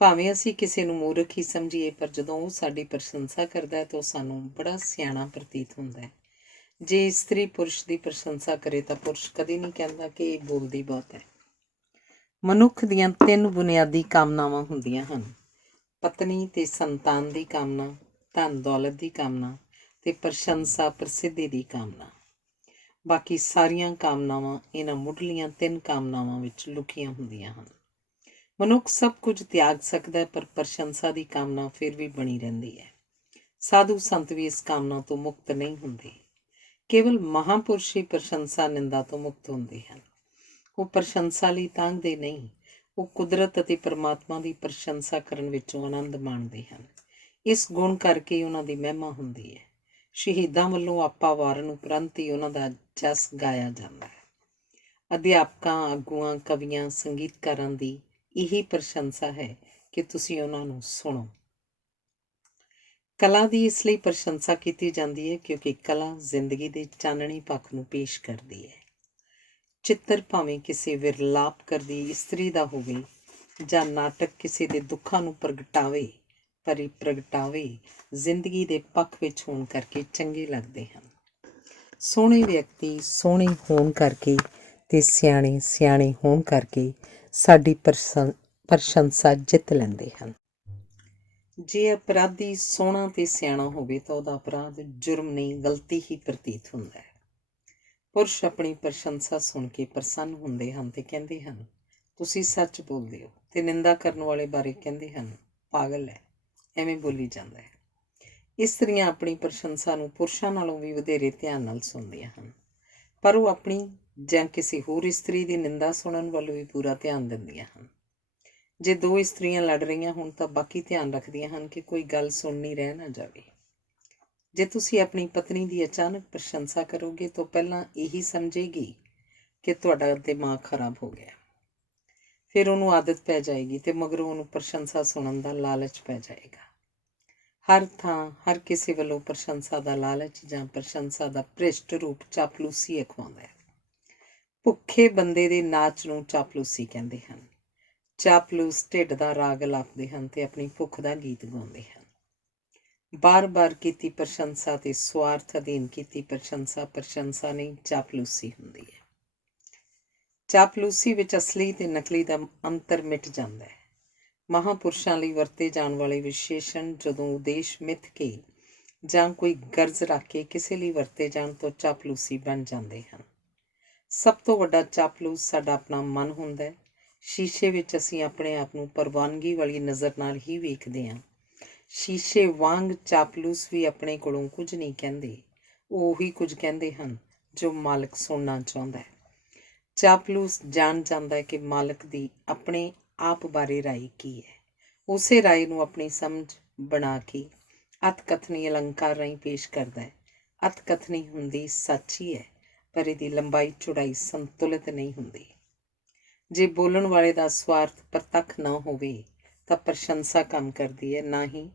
ਭਾਵੇਂ ਅਸੀਂ ਕਿਸੇ ਨੂੰ ਮੂਰਖ ਹੀ ਸਮਝੀਏ, ਪਰ ਜਦੋਂ ਉਹ ਸਾਡੀ ਪ੍ਰਸ਼ੰਸਾ ਕਰਦਾ ਹੈ ਤਾਂ ਉਹ ਸਾਨੂੰ ਬੜਾ ਸਿਆਣਾ ਪ੍ਰਤੀਤ ਹੁੰਦਾ ਹੈ। ਜੇ ਇਸਤਰੀ ਪੁਰਸ਼ ਦੀ ਪ੍ਰਸ਼ੰਸਾ ਕਰੇ ਤਾਂ ਪੁਰਸ਼ ਕਦੇ ਨਹੀਂ ਕਹਿੰਦਾ ਕਿ ਇਹ ਬੋਲਦੀ ਬਹੁਤ ਹੈ। ਮਨੁੱਖ ਦੀਆਂ 3 ਬੁਨਿਆਦੀ ਕਾਮਨਾਵਾਂ ਹੁੰਦੀਆਂ ਹਨ: ਪਤਨੀ ਤੇ ਸੰਤਾਨ ਦੀ ਕਾਮਨਾ, ਧਨ ਦੌਲਤ ਦੀ ਕਾਮਨਾ ਤੇ ਪ੍ਰਸ਼ੰਸਾ ਪ੍ਰਸਿੱਧੀ ਦੀ ਕਾਮਨਾ। ਬਾਕੀ ਸਾਰੀਆਂ ਕਾਮਨਾਵਾਂ ਇਹਨਾਂ ਮੁੱਢਲੀਆਂ 3 ਕਾਮਨਾਵਾਂ ਵਿੱਚ ਲੁਕੀਆਂ ਹੁੰਦੀਆਂ ਹਨ। ਮਨੁੱਖ ਸਭ ਕੁਝ ਤਿਆਗ ਸਕਦਾ ਹੈ, ਪਰ ਪ੍ਰਸ਼ੰਸਾ ਦੀ ਕਾਮਨਾ ਫਿਰ ਵੀ ਬਣੀ ਰਹਿੰਦੀ ਹੈ। ਸਾਧੂ ਸੰਤ ਵੀ ਇਸ ਕਾਮਨਾ ਤੋਂ ਮੁਕਤ ਨਹੀਂ ਹੁੰਦੇ। ਕੇਵਲ ਮਹਾਂਪੁਰਸ਼ ਹੀ ਪ੍ਰਸ਼ੰਸਾ ਨਿੰਦਾ ਤੋਂ ਮੁਕਤ ਹੁੰਦੇ ਹਨ। ਉਹ ਪ੍ਰਸ਼ੰਸਾ ਲਈ ਤਾਂਘਦੇ ਨਹੀਂ, ਉਹ ਕੁਦਰਤ ਅਤੇ ਪਰਮਾਤਮਾ ਦੀ ਪ੍ਰਸ਼ੰਸਾ ਕਰਨ ਵਿੱਚੋਂ ਆਨੰਦ ਮਾਣਦੇ ਹਨ। ਇਸ ਗੁਣ ਕਰਕੇ ਉਹਨਾਂ ਦੀ ਮਹਿਮਾ ਹੁੰਦੀ ਹੈ। ਸ਼ਹੀਦਾਂ ਵੱਲੋਂ ਆਪਾ ਵਾਰਨ ਉਪਰੰਤ ਹੀ ਉਹਨਾਂ ਦਾ ਜਸ ਗਾਇਆ ਜਾਂਦਾ ਹੈ। ਅਧਿਆਪਕਾਂ, ਆਗੂਆਂ, ਕਵੀਆਂ, ਸੰਗੀਤਕਾਰਾਂ ਦੀ ਇਹੀ ਪ੍ਰਸ਼ੰਸਾ ਹੈ ਕਿ ਤੁਸੀਂ ਉਹਨਾਂ ਨੂੰ ਸੁਣੋ। ਕਲਾ ਦੀ ਇਸ ਲਈ ਪ੍ਰਸ਼ੰਸਾ ਕੀਤੀ ਜਾਂਦੀ ਹੈ ਕਿਉਂਕਿ ਕਲਾ ਜ਼ਿੰਦਗੀ ਦੇ ਚਾਨਣੀ ਪੱਖ ਨੂੰ ਪੇਸ਼ ਕਰਦੀ ਹੈ। ਚਿੱਤਰ ਭਾਵੇਂ ਕਿਸੇ ਵਿਰਲਾਪ ਕਰਦੀ ਇਸਤਰੀ ਦਾ ਹੋਵੇ ਜਾਂ ਨਾਟਕ ਕਿਸੇ ਦੇ ਦੁੱਖਾਂ ਨੂੰ ਪ੍ਰਗਟਾਵੇ, ਪਰ ਇਹ ਪ੍ਰਗਟਾਵੇ ਜ਼ਿੰਦਗੀ ਦੇ ਪੱਖ ਵਿੱਚ ਹੋਣ ਕਰਕੇ ਚੰਗੇ ਲੱਗਦੇ ਹਨ। ਸੋਹਣੇ ਵਿਅਕਤੀ ਸੋਹਣੇ ਹੋਣ ਕਰਕੇ ਤੇ ਸਿਆਣੇ ਸਿਆਣੇ ਹੋਣ ਕਰਕੇ ਸਾਡੀ ਪ੍ਰਸ਼ੰਸਾ ਜਿੱਤ ਲੈਂਦੇ ਹਨ। ਜੇ ਅਪਰਾਧੀ ਸੋਹਣਾ ਤੇ ਸਿਆਣਾ ਹੋਵੇ ਤਾਂ ਉਹਦਾ ਅਪਰਾਧ ਜੁਰਮ ਨਹੀਂ, ਗਲਤੀ ਹੀ ਪ੍ਰਤੀਤ ਹੁੰਦਾ ਹੈ। ਪੁਰਸ਼ ਆਪਣੀ ਪ੍ਰਸ਼ੰਸਾ ਸੁਣ ਕੇ ਪ੍ਰਸੰਨ ਹੁੰਦੇ ਹਨ ਤੇ ਕਹਿੰਦੇ ਹਨ, ਤੁਸੀਂ ਸੱਚ ਬੋਲਦੇ ਹੋ, ਤੇ ਨਿੰਦਾ ਕਰਨ ਵਾਲੇ ਬਾਰੇ ਕਹਿੰਦੇ ਹਨ, ਪਾਗਲ ਹੈ, ਐਵੇਂ ਬੋਲੀ ਜਾਂਦਾ ਹੈ। ਇਸਤਰੀਆਂ ਆਪਣੀ ਪ੍ਰਸ਼ੰਸਾ ਨੂੰ ਪੁਰਸ਼ਾਂ ਨਾਲੋਂ ਵੀ ਵਧੇਰੇ ਧਿਆਨ ਨਾਲ ਸੁਣਦੀਆਂ ਹਨ, ਪਰ ਉਹ ਆਪਣੀ ਜਾਂ ਕਿਸੇ ਹੋਰ ਇਸਤਰੀ ਦੀ ਨਿੰਦਾ ਸੁਣਨ ਵੱਲ ਵੀ ਪੂਰਾ ਧਿਆਨ ਦਿੰਦੀਆਂ ਹਨ। ਜੇ ਦੋ ਇਸਤਰੀਆਂ ਲੜ ਰਹੀਆਂ ਹੋਣ ਤਾਂ ਬਾਕੀ ਧਿਆਨ ਰੱਖਦੀਆਂ ਹਨ ਕਿ ਕੋਈ ਗੱਲ ਸੁਣਨੀ ਰਹਿ ਨਾ ਜਾਵੇ। ਜੇ ਤੁਸੀਂ ਆਪਣੀ ਪਤਨੀ ਦੀ ਅਚਾਨਕ ਪ੍ਰਸ਼ੰਸਾ ਕਰੋਗੇ ਤਾਂ ਪਹਿਲਾਂ ਇਹੀ ਸਮਝੇਗੀ ਕਿ ਤੁਹਾਡਾ ਦਿਮਾਗ ਖਰਾਬ ਹੋ ਗਿਆ, ਫਿਰ ਉਹਨੂੰ ਆਦਤ ਪੈ ਜਾਏਗੀ ਤੇ ਮਗਰੋਂ ਉਹਨੂੰ ਪ੍ਰਸ਼ੰਸਾ ਸੁਣਨ ਦਾ ਲਾਲਚ ਪੈ ਜਾਏਗਾ। ਹਰ ਥਾਂ ਹਰ ਕਿਸੇ ਵੱਲੋਂ ਪ੍ਰਸ਼ੰਸਾ ਦਾ ਲਾਲਚ ਜਾਂ ਪ੍ਰਸ਼ੰਸਾ ਦਾ ਭ੍ਰਿਸ਼ਟ ਰੂਪ ਚਾਪਲੂਸੀ ਅਖਵਾਉਂਦਾ ਹੈ। ਭੁੱਖੇ ਬੰਦੇ ਦੇ ਨਾਚ ਨੂੰ ਚਾਪਲੂਸੀ ਕਹਿੰਦੇ ਹਨ। ਚਾਪਲੂਸ ਢਿੱਡ ਦਾ ਰਾਗ ਲਾਪਦੇ ਹਨ ਤੇ ਆਪਣੀ ਭੁੱਖ ਦਾ ਗੀਤ ਗਾਉਂਦੇ ਹਨ। ਬਾਰ-ਬਾਰ ਕੀਤੀ ਪ੍ਰਸ਼ੰਸਾ ਤੇ ਸਵਾਰਥ ਅਧੀਨ ਕੀਤੀ ਪ੍ਰਸ਼ੰਸਾ ਨਹੀਂ, ਚਾਪਲੂਸੀ ਹੁੰਦੀ ਹੈ। ਚਾਪਲੂਸੀ ਵਿੱਚ ਅਸਲੀ ਤੇ ਨਕਲੀ ਦਾ ਅੰਤਰ ਮਿਟ ਜਾਂਦਾ ਹੈ। ਮਹਾਂਪੁਰਸ਼ਾਂ ਲਈ ਵਰਤੇ ਜਾਣ ਵਾਲੇ ਵਿਸ਼ੇਸ਼ਣ ਜਦੋਂ ਉਦੇਸ਼ ਮਿੱਥ ਕੇ ਜਾਂ ਕੋਈ ਗਰਜ਼ ਰੱਖ ਕੇ ਕਿਸੇ ਲਈ ਵਰਤੇ ਜਾਣ ਤੋਂ ਚਾਪਲੂਸੀ ਬਣ ਜਾਂਦੇ ਹਨ। ਸਭ ਤੋਂ ਵੱਡਾ ਚਾਪਲੂਸ ਸਾਡਾ ਆਪਣਾ ਮਨ ਹੁੰਦਾ ਹੈ। ਸ਼ੀਸ਼ੇ ਵਿੱਚ ਅਸੀਂ ਆਪਣੇ ਆਪ ਨੂੰ ਪ੍ਰਵਾਨਗੀ ਵਾਲੀ ਨਜ਼ਰ ਨਾਲ ਹੀ ਵੇਖਦੇ ਹਾਂ। ਸ਼ੀਸ਼ੇ ਵਾਂਗ ਚਾਪਲੂਸ ਵੀ ਆਪਣੇ ਕੋਲੋਂ ਕੁਝ ਨਹੀਂ ਕਹਿੰਦੇ, ਉਹ ਉਹੀ ਕੁਝ ਕਹਿੰਦੇ ਹਨ ਜੋ ਮਾਲਕ ਸੁਣਨਾ ਚਾਹੁੰਦਾ ਹੈ। ਚਾਪਲੂਸ ਜਾਣ ਜਾਂਦਾ ਹੈ ਕਿ ਮਾਲਕ ਦੀ ਆਪਣੇ ਆਪ ਬਾਰੇ ਰਾਏ ਕੀ ਹੈ। ਉਸੇ ਰਾਏ ਨੂੰ ਆਪਣੀ ਸਮਝ ਬਣਾ ਕੇ ਅਤਕਥਨੀ ਅਲੰਕਾਰ ਰਾਹੀਂ ਪੇਸ਼ ਕਰਦਾ ਹੈ। ਅਤਕਥਨੀ ਹੁੰਦੀ ਸੱਚ ਹੀ ਹੈ, ਪਰ ਇਹਦੀ ਲੰਬਾਈ ਚੌੜਾਈ ਸੰਤੁਲਿਤ ਨਹੀਂ ਹੁੰਦੀ। ਜੇ ਬੋਲਣ ਵਾਲੇ ਦਾ ਸਵਾਰਥ ਪ੍ਰਤੱਖ ਨਾ ਹੋਵੇ ਤਾਂ ਪ੍ਰਸ਼ੰਸਾ ਕੰਮ ਕਰਦੀ ਹੈ, ਨਾ ਹੀ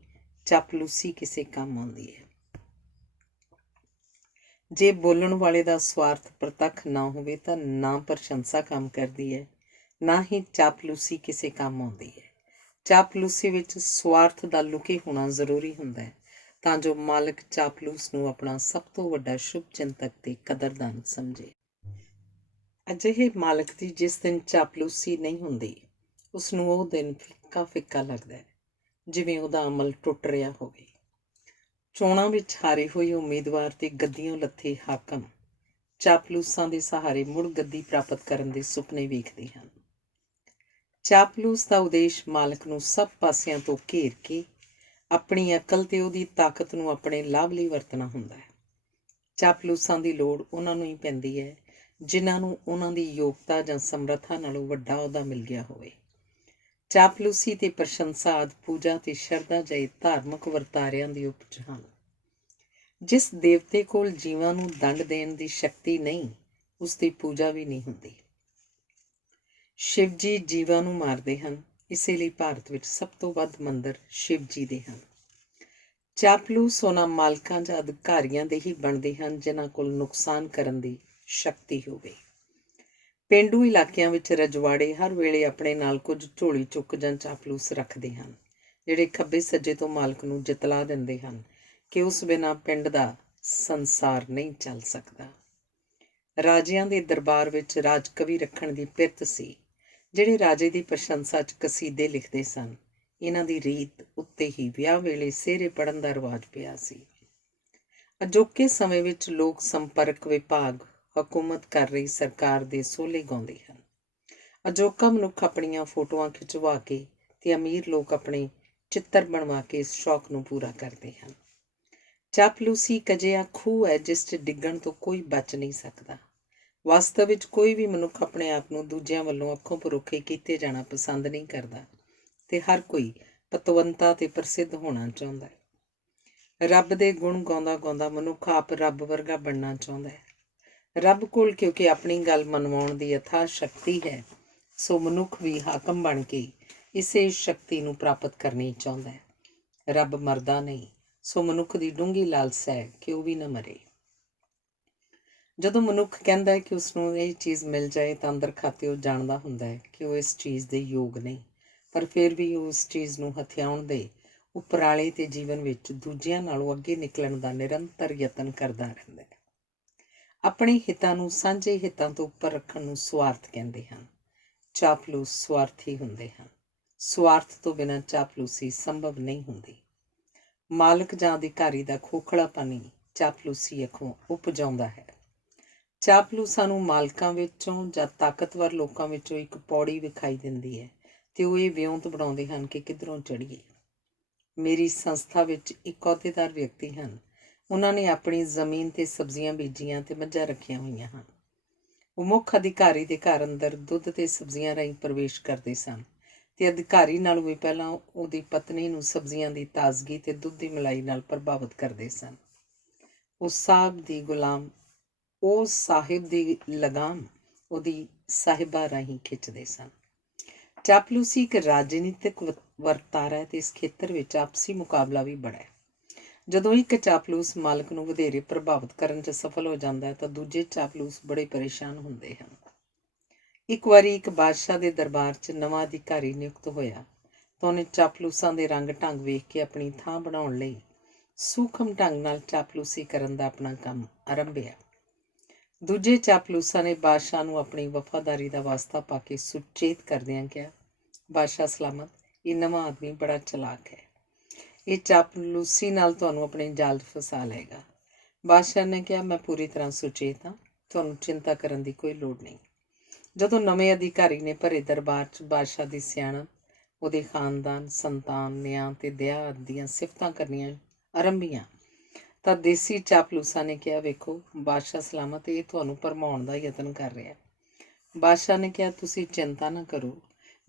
ਚਾਪਲੂਸੀ ਕਿਸੇ ਕੰਮ ਆਉਂਦੀ ਹੈ। ਜੇ ਬੋਲਣ ਵਾਲੇ ਦਾ ਸਵਾਰਥ ਪ੍ਰਤੱਖ ਨਾ ਹੋਵੇ ਤਾਂ ਨਾ ਪ੍ਰਸ਼ੰਸਾ ਕੰਮ ਕਰਦੀ ਹੈ, ਨਾ ਹੀ ਚਾਪਲੂਸੀ ਕਿਸੇ ਕੰਮ ਆਉਂਦੀ ਹੈ। ਚਾਪਲੂਸੀ ਵਿੱਚ ਸਵਾਰਥ ਦਾ ਲੁਕੇ ਹੋਣਾ ਜ਼ਰੂਰੀ ਹੁੰਦਾ ਹੈ ਤਾਂ ਜੋ ਮਾਲਕ ਚਾਪਲੂਸ ਨੂੰ ਆਪਣਾ ਸਭ ਤੋਂ ਵੱਡਾ ਸ਼ੁਭ ਚਿੰਤਕ ਤੇ ਕਦਰਦਾਨ ਸਮਝੇ। ਅਜਿਹੇ ਮਾਲਕ ਦੀ ਜਿਸ ਦਿਨ ਚਾਪਲੂਸੀ ਨਹੀਂ ਹੁੰਦੀ, ਉਸਨੂੰ ਉਹ ਦਿਨ ਫਿੱਕਾ ਫਿੱਕਾ ਲੱਗਦਾ ਹੈ, ਜਿਵੇਂ ਉਹਦਾ ਅਮਲ ਟੁੱਟ ਰਿਹਾ ਹੋਵੇ। ਚੋਣਾਂ ਵਿੱਚ ਹਾਰੇ ਹੋਏ ਉਮੀਦਵਾਰ ਤੇ ਗੱਦੀਆਂ ਲੱਥੇ ਹਾਕਮ ਚਾਪਲੂਸਾਂ ਦੇ ਸਹਾਰੇ ਮੁੜ ਗੱਦੀ ਪ੍ਰਾਪਤ ਕਰਨ ਦੇ ਸੁਪਨੇ ਵੇਖਦੇ ਹਨ। ਚਾਪਲੂਸ ਦਾ ਉਦੇਸ਼ ਮਾਲਕ ਨੂੰ ਸਭ ਪਾਸਿਆਂ ਤੋਂ ਘੇਰ ਕੇ ਆਪਣੀ ਅਕਲ ਤੇ ਉਹਦੀ ਤਾਕਤ ਨੂੰ ਆਪਣੇ ਲਾਭ ਲਈ ਵਰਤਣਾ ਹੁੰਦਾ ਹੈ। ਚਾਪਲੂਸਾਂ ਦੀ ਲੋੜ ਉਹਨਾਂ ਨੂੰ ਹੀ ਪੈਂਦੀ ਹੈ ਜਿਨ੍ਹਾਂ ਨੂੰ ਉਹਨਾਂ ਦੀ ਯੋਗਤਾ ਜਾਂ ਸਮਰੱਥਾ ਨਾਲੋਂ ਵੱਡਾ ਅਹੁਦਾ ਮਿਲ ਗਿਆ ਹੋਵੇ। ਚਾਪਲੂਸੀ ਤੇ ਪ੍ਰਸ਼ੰਸਾ ਆਦਿ ਪੂਜਾ ਤੇ ਸ਼ਰਧਾ ਜਿਹੇ ਧਾਰਮਿਕ ਵਰਤਾਰਿਆਂ ਦੀ ਉਪਜ ਹਨ। ਜਿਸ ਦੇਵਤੇ ਕੋਲ ਜੀਵਾਂ ਨੂੰ ਦੰਡ ਦੇਣ ਦੀ ਸ਼ਕਤੀ ਨਹੀਂ, ਉਸ ਦੀ ਪੂਜਾ ਵੀ ਨਹੀਂ ਹੁੰਦੀ। ਸ਼ਿਵ ਜੀ ਜੀਵਾਂ ਨੂੰ ਮਾਰਦੇ ਹਨ, ਇਸੇ ਲਈ ਭਾਰਤ ਵਿੱਚ ਸਭ ਤੋਂ ਵੱਧ ਮੰਦਰ ਸ਼ਿਵ ਜੀ ਦੇ ਹਨ। ਚਾਪਲੂਸ ਉਹਨਾਂ ਮਾਲਕਾਂ ਜਾਂ ਅਧਿਕਾਰੀਆਂ ਦੇ ਹੀ ਬਣਦੇ ਹਨ ਜਿਨ੍ਹਾਂ ਕੋਲ ਨੁਕਸਾਨ ਕਰਨ ਦੀ ਸ਼ਕਤੀ ਹੋਵੇ। ਪੇਂਡੂ ਇਲਾਕਿਆਂ ਵਿੱਚ ਰਜਵਾੜੇ ਹਰ ਵੇਲੇ ਆਪਣੇ ਨਾਲ ਕੁਝ ਝੋਲੀ ਚੁੱਕ ਜਾਂ ਚਾਪਲੂਸ ਰੱਖਦੇ ਹਨ, ਜਿਹੜੇ ਖੱਬੇ ਸੱਜੇ ਤੋਂ ਮਾਲਕ ਨੂੰ ਜਿਤਲਾ ਦਿੰਦੇ ਹਨ ਕਿ ਉਸ ਬਿਨਾਂ ਪਿੰਡ ਦਾ ਸੰਸਾਰ ਨਹੀਂ ਚੱਲ ਸਕਦਾ। ਰਾਜਿਆਂ ਦੇ ਦਰਬਾਰ ਵਿੱਚ ਰਾਜ ਕਵੀ ਰੱਖਣ ਦੀ ਪਿਰਤ ਸੀ, ਜਿਹੜੇ ਰਾਜੇ ਦੀ ਪ੍ਰਸ਼ੰਸਾ 'ਚ ਕਸੀਦੇ ਲਿਖਦੇ ਸਨ। ਇਹਨਾਂ ਦੀ ਰੀਤ ਉੱਤੇ ਹੀ ਵਿਆਹ ਵੇਲੇ ਸਿਹਰੇ ਪੜ੍ਹਨ ਦਾ ਰਿਵਾਜ ਪਿਆ ਸੀ। ਅਜੋਕੇ ਸਮੇਂ ਵਿੱਚ ਲੋਕ ਸੰਪਰਕ ਵਿਭਾਗ ਹਕੂਮਤ ਕਰ ਰਹੀ ਸਰਕਾਰ ਦੇ ਸੋਹਲੇ ਗਾਉਂਦੇ ਹਨ। ਅਜੋਕਾ ਮਨੁੱਖ ਆਪਣੀਆਂ ਫੋਟੋਆਂ ਖਿਚਵਾ ਕੇ ਤੇ ਅਮੀਰ ਲੋਕ ਆਪਣੇ ਚਿੱਤਰ ਬਣਵਾ ਕੇ ਇਸ ਸ਼ੌਕ ਨੂੰ ਪੂਰਾ ਕਰਦੇ ਹਨ। ਚਾਪਲੂਸੀ ਇੱਕ ਅਜਿਹਾ ਖੂਹ ਹੈ ਜਿਸ 'ਚ ਡਿੱਗਣ ਤੋਂ ਕੋਈ ਬਚ ਨਹੀਂ ਸਕਦਾ। ਵਾਸਤਵ ਵਿੱਚ ਕੋਈ ਵੀ ਮਨੁੱਖ ਆਪਣੇ ਆਪ ਨੂੰ ਦੂਜਿਆਂ ਵੱਲੋਂ ਅੱਖੋਂ ਪਰੋਖੇ ਕੀਤੇ ਜਾਣਾ ਪਸੰਦ ਨਹੀਂ ਕਰਦਾ ਤੇ ਹਰ ਕੋਈ ਪਤਵੰਤਾ ਤੇ ਪ੍ਰਸਿੱਧ ਹੋਣਾ ਚਾਹੁੰਦਾ ਹੈ। ਰੱਬ ਦੇ ਗੁਣ ਗਾਉਂਦਾ ਗਾਉਂਦਾ ਮਨੁੱਖ ਆਪ ਰੱਬ ਵਰਗਾ ਬਣਨਾ ਚਾਹੁੰਦਾ ਹੈ। ਰੱਬ ਕੋਲ ਕਿਉਂਕਿ ਆਪਣੀ ਗੱਲ ਮਨਵਾਉਣ ਦੀ ਅਥਾਹ ਸ਼ਕਤੀ ਹੈ, ਸੋ ਮਨੁੱਖ ਵੀ ਹਾਕਮ ਬਣ ਕੇ ਇਸੇ ਸ਼ਕਤੀ ਨੂੰ ਪ੍ਰਾਪਤ ਕਰਨੀ ਚਾਹੁੰਦਾ ਹੈ। ਰੱਬ ਮਰਦਾ ਨਹੀਂ, ਸੋ ਮਨੁੱਖ ਦੀ ਡੂੰਘੀ ਲਾਲਸਾ ਹੈ ਕਿ ਉਹ ਵੀ ਨਾ ਮਰੇ। ਜਦੋਂ ਮਨੁੱਖ ਕਹਿੰਦਾ ਹੈ ਕਿ ਉਸਨੂੰ ਇਹ ਚੀਜ਼ ਮਿਲ ਜਾਏ ਤਾਂ ਅੰਦਰ ਖਾਤੇ ਉਹ ਜਾਣਦਾ ਹੁੰਦਾ ਹੈ ਕਿ ਉਹ ਇਸ ਚੀਜ਼ ਦੇ ਯੋਗ ਨਹੀਂ, ਪਰ ਫਿਰ ਵੀ ਉਹ ਉਸ ਚੀਜ਼ ਨੂੰ ਹਥਿਆਉਣ ਦੇ ਉਪਰਾਲੇ ਤੇ ਜੀਵਨ ਵਿੱਚ ਦੂਜਿਆਂ ਨਾਲੋਂ ਅੱਗੇ ਨਿਕਲਣ ਦਾ ਨਿਰੰਤਰ ਯਤਨ ਕਰਦਾ ਰਹਿੰਦਾ ਹੈ। ਆਪਣੇ ਹਿੱਤਾਂ ਨੂੰ ਸਾਂਝੇ ਹਿੱਤਾਂ ਤੋਂ ਉੱਪਰ ਰੱਖਣ ਨੂੰ ਸੁਆਰਥ ਕਹਿੰਦੇ ਹਨ। ਚਾਪਲੂਸ ਸੁਆਰਥੀ ਹੁੰਦੇ ਹਨ। ਸੁਆਰਥ ਤੋਂ ਬਿਨਾਂ ਚਾਪਲੂਸੀ ਸੰਭਵ ਨਹੀਂ ਹੁੰਦੀ। ਮਾਲਕ ਜਾਂ ਅਧਿਕਾਰੀ ਦਾ ਖੋਖਲਾਪਨ ਹੀ ਚਾਪਲੂਸੀ ਅੱਖੋਂ ਉਪਜਾਉਂਦਾ ਹੈ। ਚਾਪਲੂਸਾਂ ਨੂੰ ਮਾਲਕਾਂ ਵਿੱਚੋਂ ਜਾਂ ਤਾਕਤਵਰ ਲੋਕਾਂ ਵਿੱਚੋਂ ਇੱਕ ਪੌੜੀ ਵਿਖਾਈ ਦਿੰਦੀ ਹੈ ਤੇ ਉਹ ਇਹ ਵਿਉਂਤ ਬਣਾਉਂਦੇ ਹਨ ਕਿ ਕਿੱਧਰੋਂ ਚੜ੍ਹੀਏ। ਮੇਰੀ ਸੰਸਥਾ ਵਿੱਚ ਇੱਕ ਅਹੁਦੇਦਾਰ ਵਿਅਕਤੀ ਹਨ। ਉਹਨਾਂ ਨੇ ਆਪਣੀ ਜ਼ਮੀਨ 'ਤੇ ਸਬਜ਼ੀਆਂ ਬੀਜੀਆਂ ਅਤੇ ਮੱਝਾਂ ਰੱਖੀਆਂ ਹੋਈਆਂ ਹਨ। ਉਹ ਮੁੱਖ ਅਧਿਕਾਰੀ ਦੇ ਘਰ ਅੰਦਰ ਦੁੱਧ ਅਤੇ ਸਬਜ਼ੀਆਂ ਰਾਹੀਂ ਪ੍ਰਵੇਸ਼ ਕਰਦੇ ਸਨ ਅਤੇ ਅਧਿਕਾਰੀ ਨਾਲੋਂ ਵੀ ਪਹਿਲਾਂ ਉਹਦੀ ਪਤਨੀ ਨੂੰ ਸਬਜ਼ੀਆਂ ਦੀ ਤਾਜ਼ਗੀ ਅਤੇ ਦੁੱਧ ਦੀ ਮਲਾਈ ਨਾਲ ਪ੍ਰਭਾਵਿਤ ਕਰਦੇ ਸਨ। ਉਹ ਸਾਹਿਬ ਦੀ ਲਗਾਮ ਉਹਦੀ ਸਾਹਿਬਾ ਰਾਹੀਂ ਖਿੱਚਦੇ ਸਨ। ਚਾਪਲੂਸੀ ਇੱਕ ਰਾਜਨੀਤਿਕ ਵਰਤਾਰਾ ਹੈ ਅਤੇ ਇਸ ਖੇਤਰ ਵਿੱਚ ਆਪਸੀ ਮੁਕਾਬਲਾ ਵੀ ਬੜਾ ਹੈ। ਜਦੋਂ ਇੱਕ ਚਾਪਲੂਸ ਮਾਲਕ ਨੂੰ ਵਧੇਰੇ ਪ੍ਰਭਾਵਿਤ ਕਰਨ 'ਚ ਸਫਲ ਹੋ ਜਾਂਦਾ ਹੈ ਤਾਂ ਦੂਜੇ ਚਾਪਲੂਸ ਬੜੇ ਪਰੇਸ਼ਾਨ ਹੁੰਦੇ ਹਨ। ਇੱਕ ਵਾਰੀ ਇੱਕ ਬਾਦਸ਼ਾਹ ਦੇ ਦਰਬਾਰ 'ਚ ਨਵਾਂ ਅਧਿਕਾਰੀ ਨਿਯੁਕਤ ਹੋਇਆ ਤਾਂ ਉਹਨੇ ਚਾਪਲੂਸਾਂ ਦੇ ਰੰਗ ਢੰਗ ਵੇਖ ਕੇ ਆਪਣੀ ਥਾਂ ਬਣਾਉਣ ਲਈ ਸੂਖਮ ਢੰਗ ਨਾਲ ਚਾਪਲੂਸੀ ਕਰਨ ਦਾ ਆਪਣਾ ਕੰਮ ਆਰੰਭਿਆ। ਦੂਜੇ ਚਾਪਲੂਸਾਂ ਨੇ ਬਾਦਸ਼ਾਹ ਨੂੰ ਆਪਣੀ ਵਫਾਦਾਰੀ ਦਾ ਵਾਸਤਾ ਪਾ ਕੇ ਸੁਚੇਤ ਕਰਦਿਆਂ ਕਿਹਾ, ਬਾਦਸ਼ਾਹ ਸਲਾਮਤ, ਇਹ ਨਵਾਂ ਆਦਮੀ ਬੜਾ ਚਲਾਕ ਹੈ। ਇਹ ਚਾਪਲੂਸੀ ਨਾਲ ਤੁਹਾਨੂੰ ਆਪਣੇ ਜਾਲ 'ਚ ਫਸਾ ਲਏਗਾ। ਬਾਦਸ਼ਾਹ ਨੇ ਕਿਹਾ, ਮੈਂ ਪੂਰੀ ਤਰ੍ਹਾਂ ਸੁਚੇਤ ਹਾਂ, ਤੁਹਾਨੂੰ ਚਿੰਤਾ ਕਰਨ ਦੀ ਕੋਈ ਲੋੜ ਨਹੀਂ। ਜਦੋਂ ਨਵੇਂ ਅਧਿਕਾਰੀ ਨੇ ਭਰੇ ਦਰਬਾਰ 'ਚ ਬਾਦਸ਼ਾਹ ਦੀ ਸਿਆਣਪ, ਉਹਦੇ ਖਾਨਦਾਨ, ਸੰਤਾਨ, ਨਿਆਂ ਅਤੇ ਦਇਆ ਆਦਿ ਦੀਆਂ ਸਿਫਤਾਂ ਕਰਨੀਆਂ ਆਰੰਭੀਆਂ ਤਾਂ ਦੇਸੀ ਚਾਪਲੂਸਾਂ ਨੇ ਕਿਹਾ, ਵੇਖੋ ਬਾਦਸ਼ਾਹ ਸਲਾਮਤ, ਇਹ ਤੁਹਾਨੂੰ ਭਰਮਾਉਣ ਦਾ ਯਤਨ ਕਰ ਰਿਹਾ। ਬਾਦਸ਼ਾਹ ਨੇ ਕਿਹਾ, ਤੁਸੀਂ ਚਿੰਤਾ ਨਾ ਕਰੋ,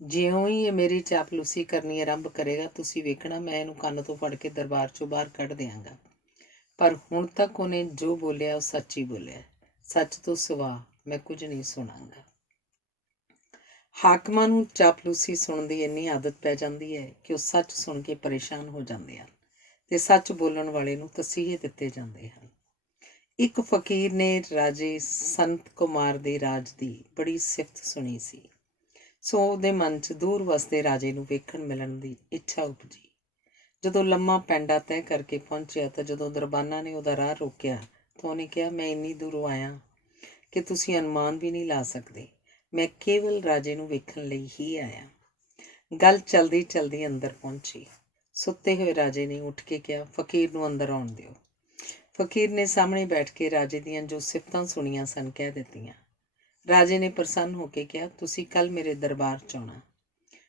ਜਿਉਂ ਹੀ ਇਹ ਮੇਰੀ ਚਾਪਲੂਸੀ ਕਰਨੀ ਆਰੰਭ ਕਰੇਗਾ ਤੁਸੀਂ ਵੇਖਣਾ ਮੈਂ ਇਹਨੂੰ ਕੰਨ ਤੋਂ ਫੜ ਕੇ ਦਰਬਾਰ 'ਚੋਂ ਬਾਹਰ ਕੱਢ ਦਿਆਂਗਾ। ਪਰ ਹੁਣ ਤੱਕ ਉਹਨੇ ਜੋ ਬੋਲਿਆ ਉਹ ਸੱਚ ਹੀ ਬੋਲਿਆ। ਸੱਚ ਤੋਂ ਸਿਵਾ ਮੈਂ ਕੁਝ ਨਹੀਂ ਸੁਣਾਂਗਾ। ਹਾਕਮਾਂ ਨੂੰ ਚਾਪਲੂਸੀ ਸੁਣਨ ਦੀ ਇੰਨੀ ਆਦਤ ਪੈ ਜਾਂਦੀ ਹੈ ਕਿ ਉਹ ਸੱਚ ਸੁਣ ਕੇ ਪਰੇਸ਼ਾਨ ਹੋ ਜਾਂਦੇ ਹਨ ਅਤੇ ਸੱਚ ਬੋਲਣ ਵਾਲੇ ਨੂੰ ਤਸੀਹੇ ਦਿੱਤੇ ਜਾਂਦੇ ਹਨ। ਇੱਕ ਫਕੀਰ ਨੇ ਰਾਜੇ ਸੰਤ ਕੁਮਾਰ ਦੇ ਰਾਜ ਦੀ ਬੜੀ ਸਿਫਤ ਸੁਣੀ ਸੀ, ਸੋ ਉਹਦੇ ਮਨ 'ਚ ਦੂਰ ਵਸਦੇ ਰਾਜੇ ਨੂੰ ਵੇਖਣ ਮਿਲਣ ਦੀ ਇੱਛਾ ਉਪਜੀ। ਜਦੋਂ ਲੰਮਾ ਪੈਂਡਾ ਤੈਅ ਕਰਕੇ ਪਹੁੰਚਿਆ ਤਾਂ ਜਦੋਂ ਦਰਬਾਨਾ ਨੇ ਉਹਦਾ ਰਾਹ ਰੋਕਿਆ ਤਾਂ ਉਹਨੇ ਕਿਹਾ, ਮੈਂ ਇੰਨੀ ਦੂਰੋਂ ਆਇਆ ਕਿ ਤੁਸੀਂ ਅਨੁਮਾਨ ਵੀ ਨਹੀਂ ਲਾ ਸਕਦੇ। ਮੈਂ ਕੇਵਲ ਰਾਜੇ ਨੂੰ ਵੇਖਣ ਲਈ ਹੀ ਆਇਆ। ਗੱਲ ਚਲਦੀ ਚਲਦੀ ਅੰਦਰ ਪਹੁੰਚੀ। ਸੁੱਤੇ ਹੋਏ ਰਾਜੇ ਨੇ ਉੱਠ ਕੇ ਕਿਹਾ, ਫਕੀਰ ਨੂੰ ਅੰਦਰ ਆਉਣ ਦਿਓ। ਫਕੀਰ ਨੇ ਸਾਹਮਣੇ ਬੈਠ ਕੇ ਰਾਜੇ ਦੀਆਂ ਜੋ ਸਿਫਤਾਂ ਸੁਣੀਆਂ ਸਨ ਕਹਿ ਦਿੱਤੀਆਂ। ਰਾਜੇ ਨੇ ਪ੍ਰਸੰਨ ਹੋ ਕੇ ਕਿਹਾ, ਤੁਸੀਂ ਕੱਲ੍ਹ ਮੇਰੇ ਦਰਬਾਰ 'ਚ ਆਉਣਾ।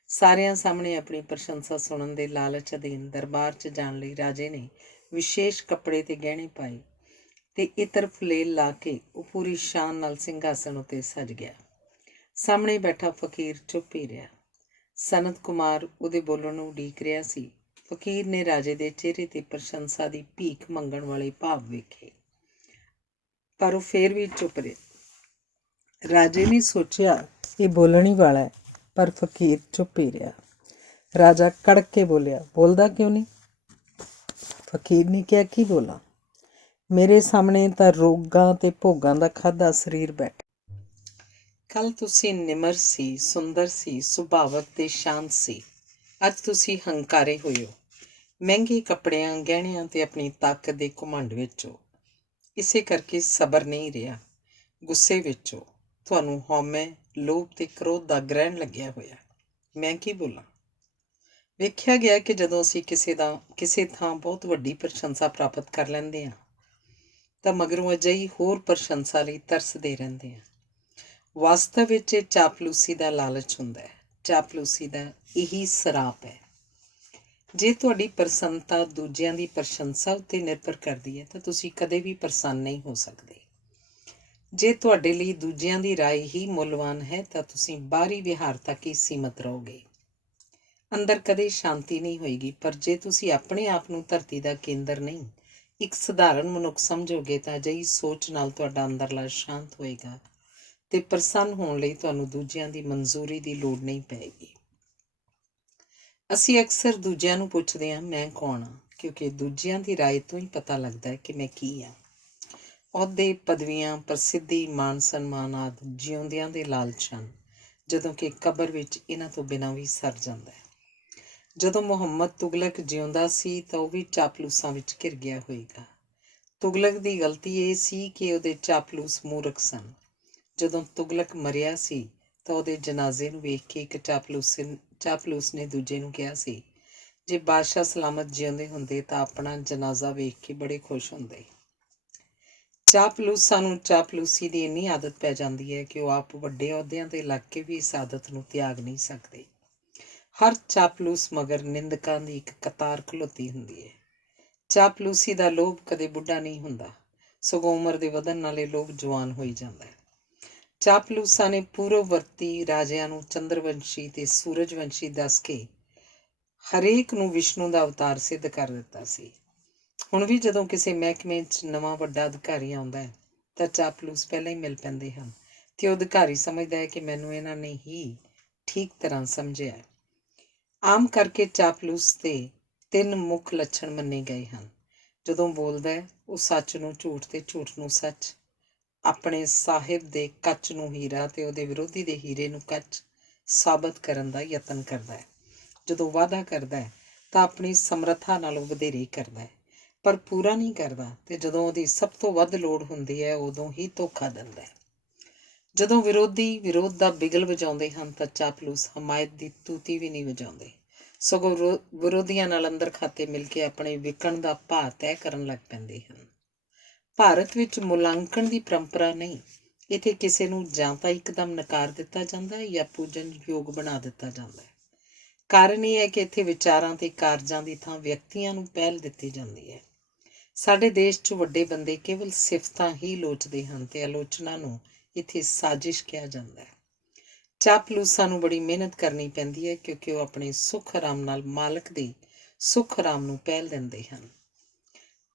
ਸਾਰਿਆਂ ਸਾਹਮਣੇ ਆਪਣੀ ਪ੍ਰਸ਼ੰਸਾ ਸੁਣਨ ਦੇ ਲਾਲਚ ਅਧੀਨ ਦਰਬਾਰ 'ਚ ਜਾਣ ਲਈ ਰਾਜੇ ਨੇ ਵਿਸ਼ੇਸ਼ ਕੱਪੜੇ ਤੇ ਗਹਿਣੇ ਪਾਏ ਤੇ ਇਤਰ ਫਲੇਲ ਲਾ ਕੇ ਉਹ ਪੂਰੀ ਸ਼ਾਨ ਨਾਲ ਸਿੰਘਾਸਣ ਉੱਤੇ ਸਜ ਗਿਆ। ਸਾਹਮਣੇ ਬੈਠਾ ਫਕੀਰ ਚੁੱਪ ਹੀ ਰਿਹਾ। ਸਨਤ ਕੁਮਾਰ ਉਹਦੇ ਬੋਲਣ ਨੂੰ ਉਡੀਕ ਰਿਹਾ ਸੀ। ਫਕੀਰ ਨੇ ਰਾਜੇ ਦੇ ਚਿਹਰੇ 'ਤੇ ਪ੍ਰਸ਼ੰਸਾ ਦੀ ਭੀਖ ਮੰਗਣ ਵਾਲੇ ਭਾਵ ਵੇਖੇ, ਪਰ ਉਹ ਫੇਰ ਵੀ ਚੁੱਪ ਰਿਹਾ। ਰਾਜੇ ਨੇ ਸੋਚਿਆ ਇਹ ਬੋਲਣ ਹੀ ਵਾਲਾ ਹੈ, ਪਰ ਫਕੀਰ ਚੁੱਪ ਹੀ ਰਿਹਾ। ਰਾਜਾ ਕੜਕ ਕੇ ਬੋਲਿਆ, ਬੋਲਦਾ ਕਿਉਂ ਨਹੀਂ? ਫਕੀਰ ਨੇ ਕਿਹਾ, ਕੀ ਬੋਲਾਂ? ਮੇਰੇ ਸਾਹਮਣੇ ਤਾਂ ਰੋਗਾਂ ਤੇ ਭੋਗਾਂ ਦਾ ਖਾਧਾ ਸਰੀਰ ਬੈਠਾ। ਕੱਲ੍ਹ ਤੁਸੀਂ ਨਿਮਰ ਸੀ, ਸੁੰਦਰ ਸੀ, ਸੁਭਾਵਕ ਤੇ ਸ਼ਾਂਤ ਸੀ। ਅੱਜ ਤੁਸੀਂ ਹੰਕਾਰੇ ਹੋਏ ਹੋ, ਮਹਿੰਗੇ ਕੱਪੜਿਆਂ, ਗਹਿਣਿਆਂ ਤੇ ਆਪਣੀ ਤਾਕਤ ਦੇ ਘੁਮੰਡ ਵਿੱਚ ਹੋ। ਇਸੇ ਕਰਕੇ ਸਬਰ ਨਹੀਂ ਰਿਹਾ, ਗੁੱਸੇ ਵਿੱਚ ਹੋ। ਤੁਹਾਨੂੰ ਹਉਮੈ, ਲੋਭ ਤੇ ਕ੍ਰੋਧ ਦਾ ਗ੍ਰਹਿਣ ਲੱਗਿਆ ਹੋਇਆ। ਮੈਂ ਕੀ ਬੋਲਾਂ? ਵੇਖਿਆ ਗਿਆ ਕਿ ਜਦੋਂ ਅਸੀਂ ਕਿਸੇ ਥਾਂ ਬਹੁਤ ਵੱਡੀ ਪ੍ਰਸ਼ੰਸਾ ਪ੍ਰਾਪਤ ਕਰ ਲੈਂਦੇ ਹਾਂ ਤਾਂ ਮਗਰੋਂ ਅਜਿਹੀ ਹੋਰ ਪ੍ਰਸ਼ੰਸਾ ਲਈ ਤਰਸਦੇ ਰਹਿੰਦੇ ਹਾਂ। ਵਾਸਤਵ ਵਿੱਚ ਇਹ ਚਾਪਲੂਸੀ ਦਾ ਲਾਲਚ ਹੁੰਦਾ ਹੈ। ਚਾਪਲੂਸੀ ਦਾ ਇਹੀ ਸਰਾਪ ਹੈ। ਜੇ ਤੁਹਾਡੀ ਪ੍ਰਸੰਨਤਾ ਦੂਜਿਆਂ ਦੀ ਪ੍ਰਸ਼ੰਸਾ ਉੱਤੇ ਨਿਰਭਰ ਕਰਦੀ ਹੈ ਤਾਂ ਤੁਸੀਂ ਕਦੇ ਵੀ ਪ੍ਰਸੰਨ ਨਹੀਂ ਹੋ ਸਕਦੇ। ਜੇ ਤੁਹਾਡੇ ਲਈ ਦੂਜਿਆਂ ਦੀ ਰਾਏ ਹੀ ਮੁੱਲਵਾਨ ਹੈ ਤਾਂ ਤੁਸੀਂ ਬਾਹਰੀ ਵਿਹਾਰ ਤੱਕ ਹੀ ਸੀਮਤ ਰਹੋਗੇ। ਅੰਦਰ ਕਦੇ ਸ਼ਾਂਤੀ ਨਹੀਂ ਹੋਏਗੀ। ਪਰ ਜੇ ਤੁਸੀਂ ਆਪਣੇ ਆਪ ਨੂੰ ਧਰਤੀ ਦਾ ਕੇਂਦਰ ਨਹੀਂ, ਇੱਕ ਸਧਾਰਨ ਮਨੁੱਖ ਸਮਝੋਗੇ ਤਾਂ ਅਜਿਹੀ ਸੋਚ ਨਾਲ ਤੁਹਾਡਾ ਅੰਦਰਲਾ ਸ਼ਾਂਤ ਹੋਏਗਾ ਤੇ ਪ੍ਰਸੰਨ ਹੋਣ ਲਈ ਤੁਹਾਨੂੰ ਦੂਜਿਆਂ ਦੀ ਮਨਜ਼ੂਰੀ ਦੀ ਲੋੜ ਨਹੀਂ ਪਏਗੀ। ਅਸੀਂ ਅਕਸਰ ਦੂਜਿਆਂ ਨੂੰ ਪੁੱਛਦੇ ਹਾਂ, ਮੈਂ ਕੌਣ ਹਾਂ, ਕਿਉਂਕਿ ਦੂਜਿਆਂ ਦੀ ਰਾਏ ਤੋਂ ਹੀ ਪਤਾ ਲੱਗਦਾ ਹੈ ਕਿ ਮੈਂ ਕੀ ਹਾਂ। ਅਹੁਦੇ, ਪਦਵੀਆਂ, ਪ੍ਰਸਿੱਧੀ, ਮਾਣ ਸਨਮਾਨ ਆਦਿ ਜਿਉਂਦਿਆਂ ਦੇ ਲਾਲਚ ਹਨ, ਜਦੋਂ ਕਿ ਕਬਰ ਵਿੱਚ ਇਹਨਾਂ ਤੋਂ ਬਿਨਾਂ ਵੀ ਸਰ ਜਾਂਦਾ ਹੈ। ਜਦੋਂ ਮੁਹੰਮਦ ਤੁਗਲਕ ਜਿਉਂਦਾ ਸੀ ਤਾਂ ਉਹ ਵੀ ਚਾਪਲੂਸਾਂ ਵਿੱਚ ਘਿਰ ਗਿਆ ਹੋਏਗਾ। ਤੁਗਲਕ ਦੀ ਗਲਤੀ ਇਹ ਸੀ ਕਿ ਉਹਦੇ ਚਾਪਲੂਸ ਮੂਰਖ ਸਨ। ਜਦੋਂ ਤੁਗਲਕ ਮਰਿਆ ਸੀ ਤਾਂ ਉਹਦੇ ਜਨਾਜ਼ੇ ਨੂੰ ਵੇਖ ਕੇ ਇੱਕ ਚਾਪਲੂਸ ਨੇ ਦੂਜੇ ਨੂੰ ਕਿਹਾ ਸੀ, ਜੇ ਬਾਦਸ਼ਾਹ ਸਲਾਮਤ ਜਿਉਂਦੇ ਹੁੰਦੇ ਤਾਂ ਆਪਣਾ ਜਨਾਜ਼ਾ ਵੇਖ ਕੇ ਬੜੇ ਖੁਸ਼ ਹੁੰਦੇ। ਚਾਪਲੂਸਾਂ ਨੂੰ ਚਾਪਲੂਸੀ ਦੀ ਇੰਨੀ ਆਦਤ ਪੈ ਜਾਂਦੀ ਹੈ ਕਿ ਉਹ ਆਪ ਵੱਡੇ ਅਹੁਦਿਆਂ 'ਤੇ ਲੱਗ ਕੇ ਵੀ ਇਸ ਆਦਤ ਨੂੰ ਤਿਆਗ ਨਹੀਂ ਸਕਦੇ। ਹਰ ਚਾਪਲੂਸ ਮਗਰ ਨਿੰਦਕਾਂ ਦੀ ਇੱਕ ਕਤਾਰ ਖਲੋਤੀ ਹੁੰਦੀ ਹੈ। ਚਾਪਲੂਸੀ ਦਾ ਲੋਭ ਕਦੇ ਬੁੱਢਾ ਨਹੀਂ ਹੁੰਦਾ, ਸਗੋਂ ਉਮਰ ਦੇ ਵਧਣ ਨਾਲੇ ਲੋਭ ਜਵਾਨ ਹੋਈ ਜਾਂਦਾ ਹੈ। ਚਾਪਲੂਸਾਂ ਨੇ ਪੂਰਵਵਰਤੀ ਰਾਜਿਆਂ ਨੂੰ ਚੰਦਰਵੰਸ਼ੀ ਤੇ ਸੂਰਜਵੰਸ਼ੀ ਦੱਸ ਕੇ ਹਰੇਕ ਨੂੰ ਵਿਸ਼ਨੂੰ ਦਾ ਅਵਤਾਰ ਸਿੱਧ ਕਰ ਦਿੱਤਾ ਸੀ। ਹੁਣ ਵੀ ਜਦੋਂ ਕਿਸੇ ਮਹਿਕਮੇ 'ਚ ਨਵਾਂ ਵੱਡਾ ਅਧਿਕਾਰੀ ਆਉਂਦਾ ਹੈ ਤਾਂ ਚਾਪਲੂਸ ਪਹਿਲਾਂ ਹੀ ਮਿਲ ਪੈਂਦੇ ਹਨ ਤੇ ਉਹ ਅਧਿਕਾਰੀ ਸਮਝਦਾ ਹੈ ਕਿ ਮੈਨੂੰ ਇਹਨਾਂ ਨੇ ਹੀ ਠੀਕ ਤਰ੍ਹਾਂ ਸਮਝਿਆ ਹੈ। ਆਮ ਕਰਕੇ ਚਾਪਲੂਸ ਦੇ 3 ਮੁੱਖ ਲੱਛਣ ਮੰਨੇ ਗਏ ਹਨ। ਜਦੋਂ ਬੋਲਦਾ ਹੈ ਉਹ ਸੱਚ ਨੂੰ ਝੂਠ ਤੇ ਝੂਠ ਨੂੰ ਸੱਚ, ਆਪਣੇ ਸਾਹਿਬ ਦੇ ਕੱਚ ਨੂੰ ਹੀਰਾ ਤੇ ਉਹਦੇ ਵਿਰੋਧੀ ਦੇ ਹੀਰੇ ਨੂੰ ਕੱਚ ਸਾਬਤ ਕਰਨ ਦਾ ਯਤਨ ਕਰਦਾ ਹੈ। ਜਦੋਂ ਵਾਅਦਾ ਕਰਦਾ ਹੈ ਤਾਂ ਆਪਣੀ ਸਮਰੱਥਾ ਨਾਲੋਂ ਵਧੇਰੇ ਕਰਦਾ ਹੈ, ਪਰ ਪੂਰਾ ਨਹੀਂ ਕਰਦਾ, ਤੇ ਜਦੋਂ ਉਹਦੀ ਸਭ ਤੋਂ ਵੱਧ ਲੋੜ ਹੁੰਦੀ ਹੈ ਉਦੋਂ ਹੀ ਧੋਖਾ ਦਿੰਦਾ ਹੈ। ਜਦੋਂ ਵਿਰੋਧੀ ਵਿਰੋਧ ਦਾ ਬਿਗਲ ਵਜਾਉਂਦੇ ਹਨ ਤਾਂ ਚਾਪਲੂਸ ਹਮਾਇਤ ਦੀ ਤੂਤੀ ਵੀ ਨਹੀਂ ਵਜਾਉਂਦੇ, ਸਗੋਂ ਵਿਰੋਧੀਆਂ ਨਾਲ ਅੰਦਰ ਖਾਤੇ ਮਿਲ ਕੇ ਆਪਣੇ ਵਿਕਣ ਦਾ ਭਾਅ ਤੈਅ ਕਰਨ ਲੱਗ ਪੈਂਦੇ ਹਨ। ਭਾਰਤ ਵਿੱਚ ਮੁਲਾਂਕਣ ਦੀ ਪਰੰਪਰਾ ਨਹੀਂ। ਇੱਥੇ ਕਿਸੇ ਨੂੰ ਜਾਂ ਤਾਂ ਇੱਕਦਮ ਨਕਾਰ ਦਿੱਤਾ ਜਾਂਦਾ ਹੈ ਜਾਂ ਪੂਜਨ ਯੋਗ ਬਣਾ ਦਿੱਤਾ ਜਾਂਦਾ ਹੈ। ਕਾਰਨ ਇਹ ਹੈ ਕਿ ਇੱਥੇ ਵਿਚਾਰਾਂ ਤੇ ਕਾਰਜਾਂ ਦੀ ਥਾਂ ਵਿਅਕਤੀਆਂ ਨੂੰ ਪਹਿਲ ਦਿੱਤੀ ਜਾਂਦੀ ਹੈ। ਸਾਡੇ ਦੇਸ਼ 'ਚ ਵੱਡੇ ਬੰਦੇ ਕੇਵਲ ਸਿਫਤਾਂ ਹੀ ਲੋਚਦੇ ਹਨ ਤੇ ਆਲੋਚਨਾ ਨੂੰ ਇੱਥੇ ਸਾਜ਼ਿਸ਼ ਕਿਹਾ ਜਾਂਦਾ ਹੈ। ਚਾਪਲੂਸਾਂ ਨੂੰ ਬੜੀ ਮਿਹਨਤ ਕਰਨੀ ਪੈਂਦੀ ਹੈ ਕਿਉਂਕਿ ਉਹ ਆਪਣੇ ਸੁੱਖ ਆਰਾਮ ਨਾਲ ਮਾਲਕ ਦੇ ਸੁੱਖ ਆਰਾਮ ਨੂੰ ਪਹਿਲ ਦਿੰਦੇ ਹਨ।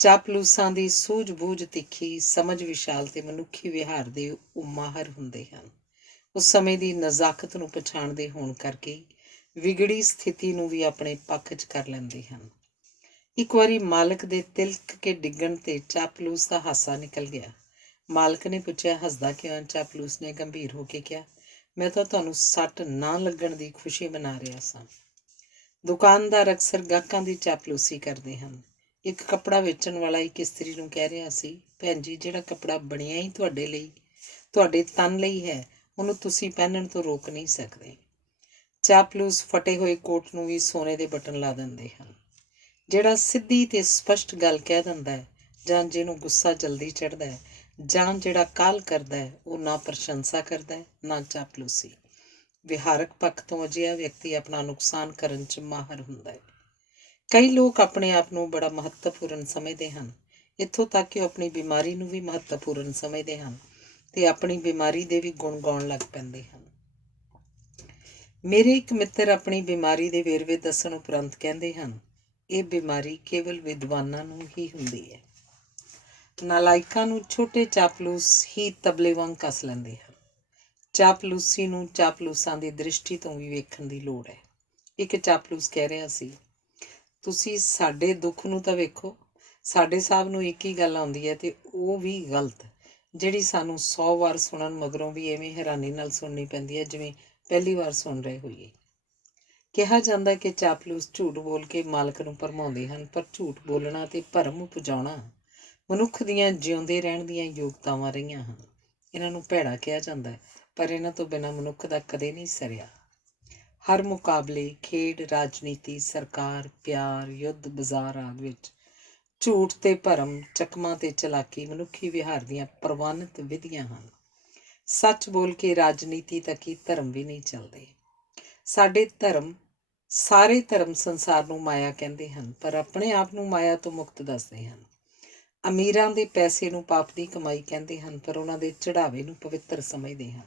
ਚਾਪਲੂਸਾਂ ਦੀ ਸੂਝ-ਬੂਝ ਤਿੱਖੀ, ਸਮਝ ਵਿਸ਼ਾਲ ਤੇ ਮਨੁੱਖੀ ਵਿਹਾਰ ਦੇ ਉਹ ਮਾਹਰ ਹੁੰਦੇ ਹਨ। ਉਸ ਸਮੇਂ ਦੀ ਨਜ਼ਾਕਤ ਨੂੰ ਪਛਾਣਦੇ ਹੋਣ ਕਰਕੇ ਵਿਗੜੀ ਸਥਿਤੀ ਨੂੰ ਵੀ ਆਪਣੇ ਪੱਖ 'ਚ ਕਰ ਲੈਂਦੇ ਹਨ। ਇੱਕ ਵਾਰੀ ਮਾਲਕ ਦੇ ਤਿਲਕ ਕੇ ਡਿੱਗਣ ਤੇ ਚਾਪਲੂਸ ਦਾ ਹਾਸਾ ਨਿਕਲ ਗਿਆ। ਮਾਲਕ ਨੇ ਪੁੱਛਿਆ, ਹੱਸਦਾ ਕਿਉਂ? ਚਾਪਲੂਸ ਨੇ ਗੰਭੀਰ ਹੋ ਕੇ ਕਿਹਾ, ਮੈਂ ਤਾਂ ਤੁਹਾਨੂੰ ਸੱਟ ਨਾ ਲੱਗਣ ਦੀ ਖੁਸ਼ੀ ਮਨਾ ਰਿਹਾ ਸਾਂ। ਦੁਕਾਨਦਾਰ ਅਕਸਰ ਗਾਹਕਾਂ ਦੀ ਚਾਪਲੂਸੀ ਕਰਦੇ ਹਨ। ਇੱਕ ਕੱਪੜਾ ਵੇਚਣ ਵਾਲਾ ਇੱਕ ਇਸਤਰੀ ਨੂੰ ਕਹਿ ਰਿਹਾ ਸੀ, ਭੈਣ ਜੀ, ਜਿਹੜਾ ਕੱਪੜਾ ਬਣਿਆ ਹੀ ਤੁਹਾਡੇ ਲਈ, ਤੁਹਾਡੇ ਤਨ ਲਈ ਹੈ, ਉਹਨੂੰ ਤੁਸੀਂ ਪਹਿਨਣ ਤੋਂ ਰੋਕ ਨਹੀਂ ਸਕਦੇ। ਚਾਪਲੂਸ ਫਟੇ ਹੋਏ ਕੋਟ ਨੂੰ ਵੀ ਸੋਨੇ ਦੇ ਬਟਨ ਲਾ ਦਿੰਦੇ ਹਨ। ਜਿਹੜਾ ਸਿੱਧੀ ਤੇ ਸਪਸ਼ਟ ਗੱਲ ਕਹਿ ਦਿੰਦਾ ਹੈ, ਜਾਂ ਜਿਹਨੂੰ ਗੁੱਸਾ ਜਲਦੀ ਚੜ੍ਹਦਾ ਹੈ, ਜਾਂ ਜਿਹੜਾ ਕਾਹਲ ਕਰਦਾ ਹੈ, ਉਹ ਨਾ ਪ੍ਰਸ਼ੰਸਾ ਕਰਦਾ ਹੈ ਨਾ ਚਾਪਲੂਸੀ। ਵਿਹਾਰਕ ਪੱਖ ਤੋਂ ਅਜਿਹਾ ਵਿਅਕਤੀ ਆਪਣਾ ਨੁਕਸਾਨ ਕਰਨ 'ਚ ਮਾਹਰ ਹੁੰਦਾ ਹੈ। ਕਈ ਲੋਕ ਆਪਣੇ ਆਪ ਨੂੰ ਬੜਾ ਮਹੱਤਵਪੂਰਨ ਸਮਝਦੇ ਹਨ, ਇੱਥੋਂ ਤੱਕ ਕਿ ਉਹ ਆਪਣੀ ਬਿਮਾਰੀ ਨੂੰ ਵੀ ਮਹੱਤਵਪੂਰਨ ਸਮਝਦੇ ਹਨ ਤੇ ਆਪਣੀ ਬਿਮਾਰੀ ਦੇ ਵੀ ਗੁਣ ਗਾਉਣ ਲੱਗ ਪੈਂਦੇ ਹਨ। ਮੇਰੇ ਇੱਕ ਮਿੱਤਰ ਆਪਣੀ ਬਿਮਾਰੀ ਦੇ ਵੇਰਵੇ ਦੱਸਣ ਉਪਰੰਤ ਕਹਿੰਦੇ ਹਨ, ਇਹ ਬਿਮਾਰੀ ਕੇਵਲ ਵਿਦਵਾਨਾਂ ਨੂੰ ਹੀ ਹੁੰਦੀ ਹੈ। ਨਾਲਾਇਕਾਂ ਨੂੰ ਛੋਟੇ ਚਾਪਲੂਸ ਹੀ ਤਬਲੇ ਵਾਂਗ ਕੱਸ ਲੈਂਦੇ ਹਨ। ਚਾਪਲੂਸੀ ਨੂੰ ਚਾਪਲੂਸਾਂ ਦੀ ਦ੍ਰਿਸ਼ਟੀ ਤੋਂ ਵੀ ਵੇਖਣ ਦੀ ਲੋੜ ਹੈ। ਇੱਕ ਚਾਪਲੂਸ ਕਹਿ ਰਿਹਾ ਸੀ, ਤੁਸੀਂ ਸਾਡੇ ਦੁੱਖ ਨੂੰ ਤਾਂ ਵੇਖੋ। ਸਾਡੇ ਸਾਹਿਬ ਨੂੰ ਇੱਕ ਹੀ ਗੱਲ ਆਉਂਦੀ ਹੈ ਤੇ ਉਹ ਵੀ ਗਲਤ, ਜਿਹੜੀ ਸਾਨੂੰ 100 ਵਾਰ ਸੁਣਨ ਮਗਰੋਂ ਵੀ ਐਵੇਂ ਹੈਰਾਨੀ ਨਾਲ ਸੁਣਨੀ ਪੈਂਦੀ ਹੈ ਜਿਵੇਂ ਪਹਿਲੀ ਵਾਰ ਸੁਣ ਰਹੇ ਹੋਈਏ। ਕਿਹਾ ਜਾਂਦਾ ਕਿ ਚਾਪਲੂਸ ਝੂਠ ਬੋਲ ਕੇ ਮਾਲਕ ਨੂੰ ਭਰਮਾਉਂਦੇ ਹਨ, ਪਰ ਝੂਠ ਬੋਲਣਾ ਤੇ ਭਰਮ ਉਪਜਾਉਣਾ ਮਨੁੱਖ ਦੀਆਂ ਜਿਉਂਦੇ ਰਹਿਣ ਦੀਆਂ ਯੋਗਤਾਵਾਂ ਰਹੀਆਂ ਹਨ। ਇਹਨਾਂ ਨੂੰ ਭੈੜਾ ਕਿਹਾ ਜਾਂਦਾ ਹੈ, ਪਰ ਇਹਨਾਂ ਤੋਂ ਬਿਨਾਂ ਮਨੁੱਖ ਦਾ ਕਦੇ ਨਹੀਂ ਸਰਿਆ। ਹਰ ਮੁਕਾਬਲੇ, ਖੇਡ, ਰਾਜਨੀਤੀ, ਸਰਕਾਰ, ਪਿਆਰ, ਯੁੱਧ, ਬਾਜ਼ਾਰ ਆਦਿ ਵਿੱਚ ਝੂਠ ਤੇ ਭਰਮ, ਚਕਮਾ ਤੇ ਚਲਾਕੀ ਮਨੁੱਖੀ ਵਿਹਾਰ ਦੀਆਂ ਪ੍ਰਵਾਨਿਤ ਵਿਧੀਆਂ ਹਨ। ਸੱਚ ਬੋਲ ਕੇ ਰਾਜਨੀਤੀ ਤੱਕ ਹੀ ਧਰਮ ਵੀ ਨਹੀਂ ਚੱਲਦੇ। ਸਾਰੇ ਧਰਮ ਸੰਸਾਰ ਨੂੰ ਮਾਇਆ ਕਹਿੰਦੇ ਹਨ, ਪਰ ਆਪਣੇ ਆਪ ਨੂੰ ਮਾਇਆ ਤੋਂ ਮੁਕਤ ਦੱਸਦੇ ਹਨ। ਅਮੀਰਾਂ ਦੇ ਪੈਸੇ ਨੂੰ ਪਾਪ ਦੀ ਕਮਾਈ ਕਹਿੰਦੇ ਹਨ, ਪਰ ਉਹਨਾਂ ਦੇ ਚੜ੍ਹਾਵੇ ਨੂੰ ਪਵਿੱਤਰ ਸਮਝਦੇ ਹਨ।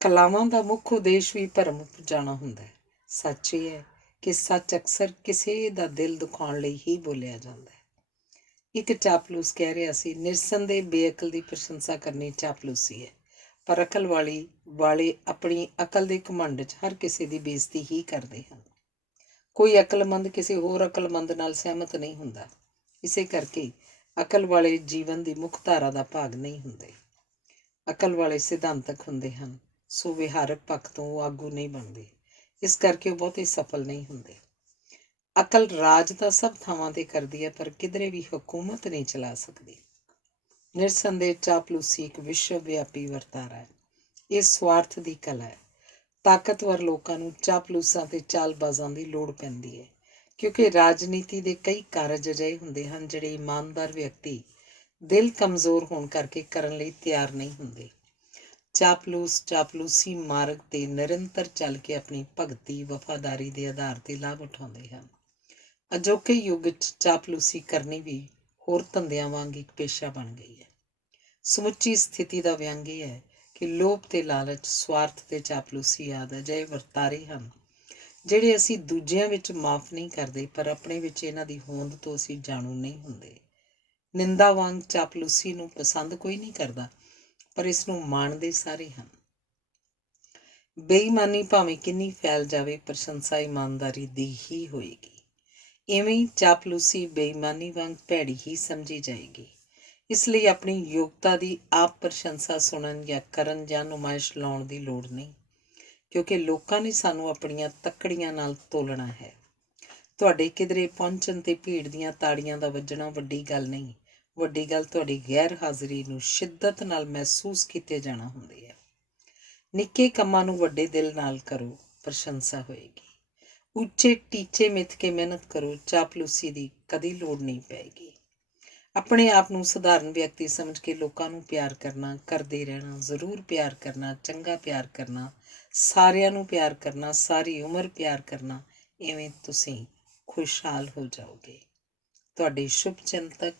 ਕਲਾਵਾਂ ਦਾ ਮੁੱਖ ਉਦੇਸ਼ ਵੀ ਭਰਮ ਉਪਜਾਉਣਾ ਹੁੰਦਾ ਹੈ। ਸੱਚ ਇਹ ਹੈ ਕਿ ਸੱਚ ਅਕਸਰ ਕਿਸੇ ਦਾ ਦਿਲ ਦੁਖਾਉਣ ਲਈ ਹੀ ਬੋਲਿਆ ਜਾਂਦਾ ਹੈ। ਇੱਕ ਚਾਪਲੂਸ ਕਹਿ ਰਿਹਾ ਸੀ, ਨਿਰਸੰਦੇਹ ਬੇਅਕਲ ਦੀ ਪ੍ਰਸ਼ੰਸਾ ਕਰਨੀ ਚਾਪਲੂਸੀ ਹੈ, ਪਰ ਅਕਲ ਵਾਲੇ ਆਪਣੀ ਅਕਲ ਦੇ ਘਮੰਡ 'ਚ ਹਰ ਕਿਸੇ ਦੀ ਬੇਇੱਜ਼ਤੀ ਹੀ ਕਰਦੇ ਹਨ। ਕੋਈ ਅਕਲਮੰਦ ਕਿਸੇ ਹੋਰ ਅਕਲਮੰਦ ਨਾਲ ਸਹਿਮਤ ਨਹੀਂ ਹੁੰਦਾ। ਇਸੇ ਕਰਕੇ ਅਕਲ ਵਾਲੇ ਜੀਵਨ ਦੀ ਮੁੱਖ ਧਾਰਾ ਦਾ ਭਾਗ ਨਹੀਂ ਹੁੰਦੇ। ਅਕਲ ਵਾਲੇ ਸਿਧਾਂਤਕ ਹੁੰਦੇ ਹਨ, ਸੋ ਵਿਹਾਰਕ ਪੱਖ ਤੋਂ ਉਹ ਆਗੂ ਨਹੀਂ ਬਣਦੇ। ਇਸ ਕਰਕੇ ਉਹ ਬਹੁਤੇ ਸਫਲ ਨਹੀਂ ਹੁੰਦੇ। ਅਕਲ ਰਾਜ ਤਾਂ ਸਭ ਥਾਵਾਂ 'ਤੇ ਕਰਦੀ ਹੈ, ਪਰ ਕਿਧਰੇ ਵੀ ਹਕੂਮਤ ਨਹੀਂ ਚਲਾ ਸਕਦੀ। ਨਿਰਸੰਦੇਹ ਚਾਪਲੂਸੀ ਇੱਕ ਵਿਸ਼ਵ ਵਿਆਪੀ ਵਰਤਾਰਾ ਹੈ। ਇਹ ਸਵਾਰਥ ਦੀ ਕਲਾ ਹੈ। ਤਾਕਤਵਰ ਲੋਕਾਂ ਨੂੰ ਚਾਪਲੂਸਾਂ ਤੇ ਚਾਲਬਾਜ਼ਾਂ ਦੀ ਲੋੜ ਪੈਂਦੀ ਹੈ, ਕਿਉਂਕਿ ਰਾਜਨੀਤੀ ਦੇ ਕਈ ਕਾਰਜ ਅਜਿਹੇ ਹੁੰਦੇ ਹਨ ਜਿਹੜੇ ਇਮਾਨਦਾਰ ਵਿਅਕਤੀ ਦਿਲ ਕਮਜ਼ੋਰ ਹੋਣ ਕਰਕੇ ਕਰਨ ਲਈ ਤਿਆਰ ਨਹੀਂ ਹੁੰਦੇ। ਚਾਪਲੂਸ ਚਾਪਲੂਸੀ ਮਾਰਗ 'ਤੇ ਨਿਰੰਤਰ ਚੱਲ ਕੇ ਆਪਣੀ ਭਗਤੀ ਵਫਾਦਾਰੀ ਦੇ ਆਧਾਰ 'ਤੇ ਲਾਭ ਉਠਾਉਂਦੇ ਹਨ। ਅਜੋਕੇ ਯੁੱਗ 'ਚ ਚਾਪਲੂਸੀ ਕਰਨੀ ਵੀ ਹੋਰ ਧੰਦਿਆਂ ਵਾਂਗ ਇੱਕ ਪੇਸ਼ਾ ਬਣ ਗਈ ਹੈ। ਸਮੁੱਚੀ ਸਥਿਤੀ ਦਾ ਵਿਅੰਗ ਇਹ ਹੈ ਕਿ ਲੋਭ ਤੇ ਲਾਲਚ, ਸਵਾਰਥ ਤੇ ਚਾਪਲੂਸੀ ਆਦਿ ਅਜਿਹੇ ਵਰਤਾਰੇ ਹਨ ਜਿਹੜੇ ਅਸੀਂ ਦੂਜਿਆਂ ਵਿੱਚ ਮਾਫ਼ ਨਹੀਂ ਕਰਦੇ, ਪਰ ਆਪਣੇ ਵਿੱਚ ਇਹਨਾਂ ਦੀ ਹੋਂਦ ਤੋਂ ਅਸੀਂ ਜਾਣੂ ਨਹੀਂ ਹੁੰਦੇ। ਨਿੰਦਾ ਵਾਂਗ ਚਾਪਲੂਸੀ ਨੂੰ ਪਸੰਦ ਕੋਈ ਨਹੀਂ ਕਰਦਾ, ਪਰ ਇਸ ਨੂੰ ਮਾਣਦੇ ਸਾਰੇ ਹਨ। ਬੇਈਮਾਨੀ ਭਾਵੇਂ ਕਿੰਨੀ ਫੈਲ ਜਾਵੇ, ਪ੍ਰਸ਼ੰਸਾ ਇਮਾਨਦਾਰੀ ਦੀ ਹੀ ਹੋਏਗੀ। ਇਵੇਂ ਹੀ ਚਾਪਲੂਸੀ ਬੇਈਮਾਨੀ ਵਾਂਗ ਭੈੜੀ ਹੀ ਸਮਝੀ ਜਾਏਗੀ। ਇਸ ਲਈ ਆਪਣੀ ਯੋਗਤਾ ਦੀ ਆਪ ਪ੍ਰਸ਼ੰਸਾ ਸੁਣਨ ਜਾਂ ਕਰਨ ਜਾਂ ਨੁਮਾਇਸ਼ ਲਾਉਣ ਦੀ ਲੋੜ ਨਹੀਂ, ਕਿਉਂਕਿ ਲੋਕਾਂ ਨੇ ਸਾਨੂੰ ਆਪਣੀਆਂ ਤੱਕੜੀਆਂ ਨਾਲ ਤੋਲਣਾ ਹੈ। ਤੁਹਾਡੇ ਕਿਧਰੇ ਪਹੁੰਚਣ 'ਤੇ ਭੀੜ ਦੀਆਂ ਤਾੜੀਆਂ ਦਾ ਵੱਜਣਾ ਵੱਡੀ ਗੱਲ ਨਹੀਂ, ਵੱਡੀ ਗੱਲ ਤੁਹਾਡੀ ਗੈਰ ਹਾਜ਼ਰੀ ਨੂੰ ਸ਼ਿੱਦਤ ਨਾਲ ਮਹਿਸੂਸ ਕੀਤੇ ਜਾਣਾ ਹੁੰਦੀ ਹੈ। ਨਿੱਕੇ ਕੰਮਾਂ ਨੂੰ ਵੱਡੇ ਦਿਲ ਨਾਲ ਕਰੋ, ਪ੍ਰਸ਼ੰਸਾ ਹੋਏਗੀ। ਉੱਚੇ ਟੀਚੇ ਮਿੱਥ ਕੇ ਮਿਹਨਤ ਕਰੋ, ਚਾਪਲੂਸੀ ਦੀ ਕਦੀ ਲੋੜ ਨਹੀਂ ਪਏਗੀ। ਆਪਣੇ ਆਪ ਨੂੰ ਸਧਾਰਨ ਵਿਅਕਤੀ ਸਮਝ ਕੇ ਲੋਕਾਂ ਨੂੰ ਪਿਆਰ ਕਰਨਾ, ਕਰਦੇ ਰਹਿਣਾ, ਜ਼ਰੂਰ ਪਿਆਰ ਕਰਨਾ, ਚੰਗਾ ਪਿਆਰ ਕਰਨਾ, ਸਾਰਿਆਂ ਨੂੰ ਪਿਆਰ ਕਰਨਾ, ਸਾਰੀ ਉਮਰ ਪਿਆਰ ਕਰਨਾ, ਇਵੇਂ ਤੁਸੀਂ ਖੁਸ਼ਹਾਲ ਹੋ ਜਾਓਗੇ। ਤੁਹਾਡੇ ਸ਼ੁਭ ਚਿੰਤਕ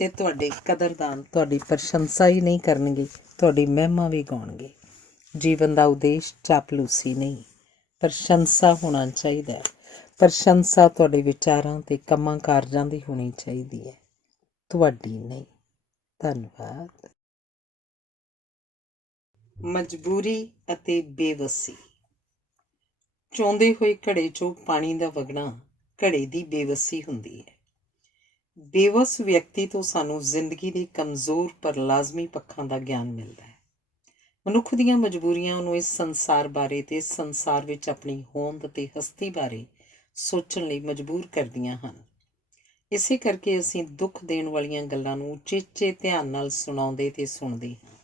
ਤੇ ਤੁਹਾਡੇ ਕਦਰਦਾਨ ਤੁਹਾਡੀ ਪ੍ਰਸ਼ੰਸਾ ਹੀ ਨਹੀਂ ਕਰਨਗੇ, ਤੁਹਾਡੀ ਮਹਿਮਾ ਵੀ ਗਾਉਣਗੇ। ਜੀਵਨ ਦਾ ਉਦੇਸ਼ ਚਾਪਲੂਸੀ ਨਹੀਂ, ਪ੍ਰਸ਼ੰਸਾ ਹੋਣਾ ਚਾਹੀਦਾ ਹੈ। ਪ੍ਰਸ਼ੰਸਾ ਤੁਹਾਡੇ ਵਿਚਾਰਾਂ ਤੇ ਕੰਮਾਂ ਕਾਰਜਾਂ ਦੀ ਹੋਣੀ ਚਾਹੀਦੀ ਹੈ, ਤੁਹਾਡੀ ਨਹੀਂ। ਧੰਨਵਾਦ। ਮਜਬੂਰੀ ਅਤੇ ਬੇਵੱਸੀ। ਚੋਂਦੇ ਹੋਏ ਘੜੇ 'ਚੋਂ ਪਾਣੀ ਦਾ ਵਗਣਾ ਘੜੇ ਦੀ ਬੇਵੱਸੀ ਹੁੰਦੀ ਹੈ। ਬੇਵੱਸ ਵਿਅਕਤੀ ਤੋਂ ਸਾਨੂੰ ਜ਼ਿੰਦਗੀ ਦੇ ਕਮਜ਼ੋਰ ਪਰ ਲਾਜ਼ਮੀ ਪੱਖਾਂ ਦਾ ਗਿਆਨ ਮਿਲਦਾ ਹੈ। ਮਨੁੱਖ ਦੀਆਂ ਮਜਬੂਰੀਆਂ ਉਹਨੂੰ ਇਸ ਸੰਸਾਰ ਬਾਰੇ ਤੇ ਇਸ ਸੰਸਾਰ ਵਿੱਚ ਆਪਣੀ ਹੋਂਦ ਅਤੇ ਹਸਤੀ ਬਾਰੇ ਸੋਚਣ ਲਈ ਮਜਬੂਰ ਕਰਦੀਆਂ ਹਨ। ਇਸੇ ਕਰਕੇ ਅਸੀਂ ਦੁੱਖ ਦੇਣ ਵਾਲੀਆਂ ਗੱਲਾਂ ਨੂੰ ਉਚੇਚੇ ਧਿਆਨ ਨਾਲ ਸੁਣਾਉਂਦੇ ਤੇ ਸੁਣਦੇ ਹਾਂ।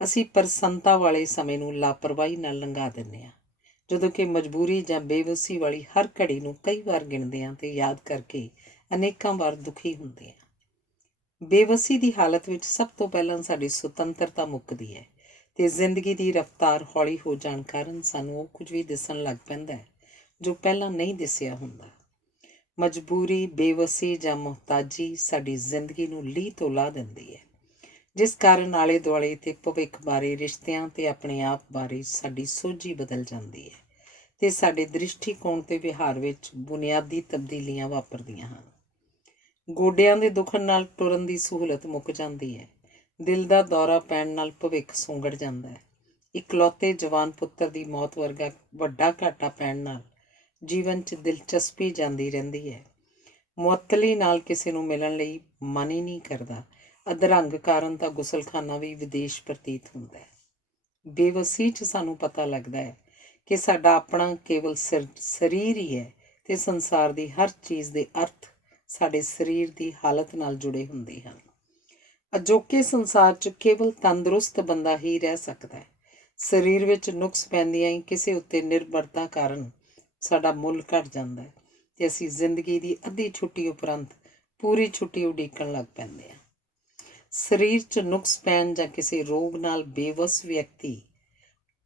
ਅਸੀਂ ਪ੍ਰਸੰਨਤਾ ਵਾਲੇ ਸਮੇਂ ਨੂੰ ਲਾਪਰਵਾਹੀ ਨਾਲ ਲੰਘਾ ਦਿੰਦੇ ਹਾਂ, ਜਦੋਂ ਕਿ ਮਜਬੂਰੀ ਜਾਂ ਬੇਵੱਸੀ ਵਾਲੀ ਹਰ ਘੜੀ ਨੂੰ ਕਈ ਵਾਰ ਗਿਣਦੇ ਹਾਂ ਤੇ ਯਾਦ ਕਰਕੇ ਅਨੇਕਾਂ ਵਾਰ ਦੁਖੀ ਹੁੰਦੇ ਹਾਂ। ਬੇਵੱਸੀ ਦੀ ਹਾਲਤ ਵਿੱਚ ਸਭ ਤੋਂ ਪਹਿਲਾਂ ਸਾਡੀ ਸੁਤੰਤਰਤਾ ਮੁੱਕਦੀ ਹੈ ਤੇ ਜ਼ਿੰਦਗੀ ਦੀ ਰਫ਼ਤਾਰ ਹੌਲੀ ਹੋ ਜਾਣ ਕਾਰਨ ਸਾਨੂੰ ਉਹ ਕੁਝ ਵੀ ਦਿਸਣ ਲੱਗ ਪੈਂਦਾ ਹੈ ਜੋ ਪਹਿਲਾਂ ਨਹੀਂ ਦਿਸਿਆ ਹੁੰਦਾ। ਮਜਬੂਰੀ, ਬੇਵੱਸੀ ਜਾਂ ਮੁਹਤਾਜੀ ਸਾਡੀ ਜ਼ਿੰਦਗੀ ਨੂੰ ਲੀਹ ਤੋਂ ਲਾਹ ਦਿੰਦੀ ਹੈ, ਜਿਸ ਕਾਰਨ ਆਲੇ ਦੁਆਲੇ ਤੇ ਭਵਿੱਖ ਬਾਰੇ, ਰਿਸ਼ਤਿਆਂ ਤੇ ਆਪਣੇ ਆਪ ਬਾਰੇ ਸਾਡੀ ਸੋਝੀ ਬਦਲ ਜਾਂਦੀ ਹੈ ਤੇ ਸਾਡੇ ਦ੍ਰਿਸ਼ਟੀਕੋਣ ਤੇ ਵਿਹਾਰ ਵਿੱਚ ਬੁਨਿਆਦੀ ਤਬਦੀਲੀਆਂ ਵਾਪਰਦੀਆਂ ਹਨ। ਗੋਡਿਆਂ ਦੇ ਦੁਖਣ ਨਾਲ ਟੁਰਨ ਦੀ ਸਹੂਲਤ ਮੁੱਕ ਜਾਂਦੀ ਹੈ। ਦਿਲ ਦਾ ਦੌਰਾ ਪੈਣ ਨਾਲ ਭਵਿੱਖ ਸੁੰਗੜ ਜਾਂਦਾ ਹੈ। ਇਕਲੌਤੇ ਜਵਾਨ ਪੁੱਤਰ ਦੀ ਮੌਤ ਵਰਗਾ ਵੱਡਾ ਘਾਟਾ ਪੈਣ ਨਾਲ ਜੀਵਨ 'ਚ ਦਿਲਚਸਪੀ ਜਾਂਦੀ ਰਹਿੰਦੀ ਹੈ। ਮੁਅੱਤਲੀ ਨਾਲ ਕਿਸੇ ਨੂੰ ਮਿਲਣ ਲਈ ਮਨ ਹੀ ਨਹੀਂ ਕਰਦਾ। ਅਧਰੰਗ ਕਾਰਨ ਤਾਂ ਗੁਸਲਖਾਨਾ ਵੀ ਵਿਦੇਸ਼ ਪ੍ਰਤੀਤ ਹੁੰਦਾ ਹੈ। ਬੇਵੱਸੀ 'ਚ ਸਾਨੂੰ ਪਤਾ ਲੱਗਦਾ ਹੈ ਕਿ ਸਾਡਾ ਆਪਣਾ ਕੇਵਲ ਸਰੀਰ ਹੀ ਹੈ ਤੇ ਸੰਸਾਰ ਦੀ ਹਰ ਚੀਜ਼ ਦੇ ਅਰਥ ਸਾਡੇ ਸਰੀਰ ਦੀ ਹਾਲਤ ਨਾਲ ਜੁੜੇ ਹੁੰਦੇ ਹਨ। ਅਜੋਕੇ ਸੰਸਾਰ 'ਚ ਕੇਵਲ ਤੰਦਰੁਸਤ ਬੰਦਾ ਹੀ ਰਹਿ ਸਕਦਾ ਹੈ। ਸਰੀਰ ਵਿੱਚ ਨੁਕਸ ਪੈਂਦੀਆਂ ਹੀ ਕਿਸੇ ਉੱਤੇ ਨਿਰਭਰਤਾ ਕਾਰਨ ਸਾਡਾ ਮੁੱਲ ਘਟ ਜਾਂਦਾ ਹੈ ਤੇ ਅਸੀਂ ਜ਼ਿੰਦਗੀ ਦੀ ਅੱਧੀ ਛੁੱਟੀ ਉਪਰੰਤ ਪੂਰੀ ਛੁੱਟੀ ਉਡੀਕਣ ਲੱਗ ਪੈਂਦੇ ਹਾਂ। ਸਰੀਰ 'ਚ ਨੁਕਸ ਪੈਣ ਜਾਂ ਕਿਸੇ ਰੋਗ ਨਾਲ ਬੇਵੱਸ ਵਿਅਕਤੀ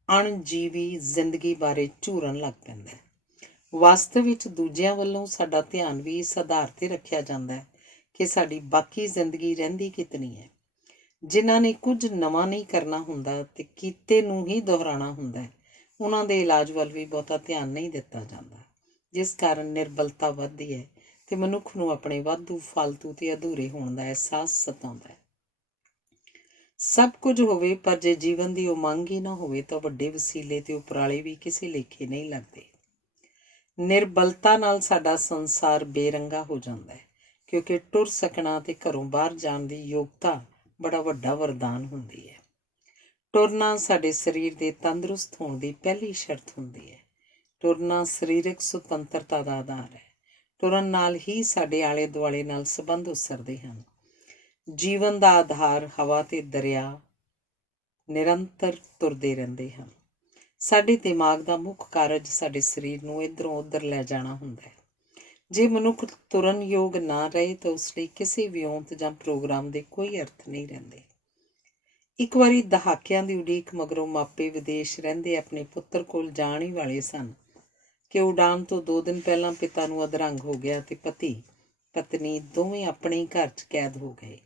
ਅਣਜੀਵੀ ਜ਼ਿੰਦਗੀ ਬਾਰੇ ਝੂਰਨ ਲੱਗ ਪੈਂਦਾ ਹੈ। ਵਾਸਤਵ ਵਿੱਚ ਦੂਜਿਆਂ ਵੱਲੋਂ ਸਾਡਾ ਧਿਆਨ ਵੀ ਇਸ ਆਧਾਰ 'ਤੇ ਰੱਖਿਆ ਜਾਂਦਾ ਹੈ ਕਿ ਸਾਡੀ ਬਾਕੀ ਜ਼ਿੰਦਗੀ ਰਹਿੰਦੀ ਕਿਤਨੀ ਹੈ। ਜਿਨ੍ਹਾਂ ਨੇ ਕੁਝ ਨਵਾਂ ਨਹੀਂ ਕਰਨਾ ਹੁੰਦਾ ਤੇ ਕੀਤੇ ਨੂੰ ਹੀ ਦੁਹਰਾਉਣਾ ਹੁੰਦਾ ਹੈ, ਉਹਨਾਂ ਦੇ ਇਲਾਜ ਵੱਲ ਵੀ ਬਹੁਤਾ ਧਿਆਨ ਨਹੀਂ ਦਿੱਤਾ ਜਾਂਦਾ, ਜਿਸ ਕਾਰਨ ਨਿਰਬਲਤਾ ਵੱਧਦੀ ਹੈ ਤੇ ਮਨੁੱਖ ਨੂੰ ਆਪਣੇ ਵਾਧੂ, ਫਾਲਤੂ ਤੇ ਅਧੂਰੇ ਹੋਣ ਦਾ ਅਹਿਸਾਸ ਸਤਾਉਂਦਾ ਹੈ। ਸਭ ਕੁਝ ਹੋਵੇ ਪਰ ਜੇ ਜੀਵਨ ਦੀ ਉਮੰਗ ਹੀ ਨਾ ਹੋਵੇ ਤਾਂ ਵੱਡੇ ਵਸੀਲੇ ਤੇ ਉਪਰਾਲੇ ਵੀ ਕਿਸੇ ਲੇਖੇ ਨਹੀਂ ਲੱਗਦੇ। ਨਿਰਬਲਤਾ ਨਾਲ ਸਾਡਾ ਸੰਸਾਰ ਬੇਰੰਗਾ ਹੋ ਜਾਂਦਾ ਹੈ, ਕਿਉਂਕਿ ਟੁਰ ਸਕਣਾ ਤੇ ਘਰੋਂ ਬਾਹਰ ਜਾਣ ਦੀ ਯੋਗਤਾ ਬੜਾ ਵੱਡਾ ਵਰਦਾਨ ਹੁੰਦੀ ਹੈ। ਟੁਰਨਾ ਸਾਡੇ ਸਰੀਰ ਦੇ ਤੰਦਰੁਸਤ ਹੋਣ ਦੀ ਪਹਿਲੀ ਸ਼ਰਤ ਹੁੰਦੀ ਹੈ। ਟੁਰਨਾ ਸਰੀਰਕ ਸੁਤੰਤਰਤਾ ਦਾ ਆਧਾਰ ਹੈ। ਟੁਰਨ ਨਾਲ ਹੀ ਸਾਡੇ ਆਲੇ ਦੁਆਲੇ ਨਾਲ ਸੰਬੰਧ ਉਸਰਦੇ ਹਨ। ਜੀਵਨ ਦਾ ਆਧਾਰ ਹਵਾ ਤੇ ਦਰਿਆ ਨਿਰੰਤਰ ਤੁਰਦੇ ਰਹਿੰਦੇ ਹਨ। ਸਾਡੇ ਦਿਮਾਗ ਦਾ ਮੁੱਖ ਕਾਰਜ ਸਾਡੇ ਸਰੀਰ ਨੂੰ ਇੱਧਰੋਂ ਉੱਧਰ ਲੈ ਜਾਣਾ ਹੁੰਦਾ ਹੈ। ਜੇ ਮਨੁੱਖ ਤੁਰਨ ਯੋਗ ਨਾ ਰਹੇ ਤਾਂ ਉਸ ਲਈ ਕਿਸੇ ਵਿਉਂਤ ਜਾਂ ਪ੍ਰੋਗਰਾਮ ਦੇ ਕੋਈ ਅਰਥ ਨਹੀਂ ਰਹਿੰਦੇ। ਇੱਕ ਵਾਰੀ ਦਹਾਕਿਆਂ ਦੀ ਉਡੀਕ ਮਗਰੋਂ ਮਾਪੇ ਵਿਦੇਸ਼ ਰਹਿੰਦੇ ਆਪਣੇ ਪੁੱਤਰ ਕੋਲ ਜਾਣ ਹੀ ਵਾਲੇ ਸਨ ਕਿ ਉਡਾਨ ਤੋਂ 2 ਦਿਨ ਪਹਿਲਾਂ ਪਿਤਾ ਨੂੰ ਅਧਰੰਗ ਹੋ ਗਿਆ ਤੇ ਪਤੀ ਪਤਨੀ ਦੋਵੇਂ ਆਪਣੇ ਘਰ 'ਚ ਕੈਦ ਹੋ ਗਏ।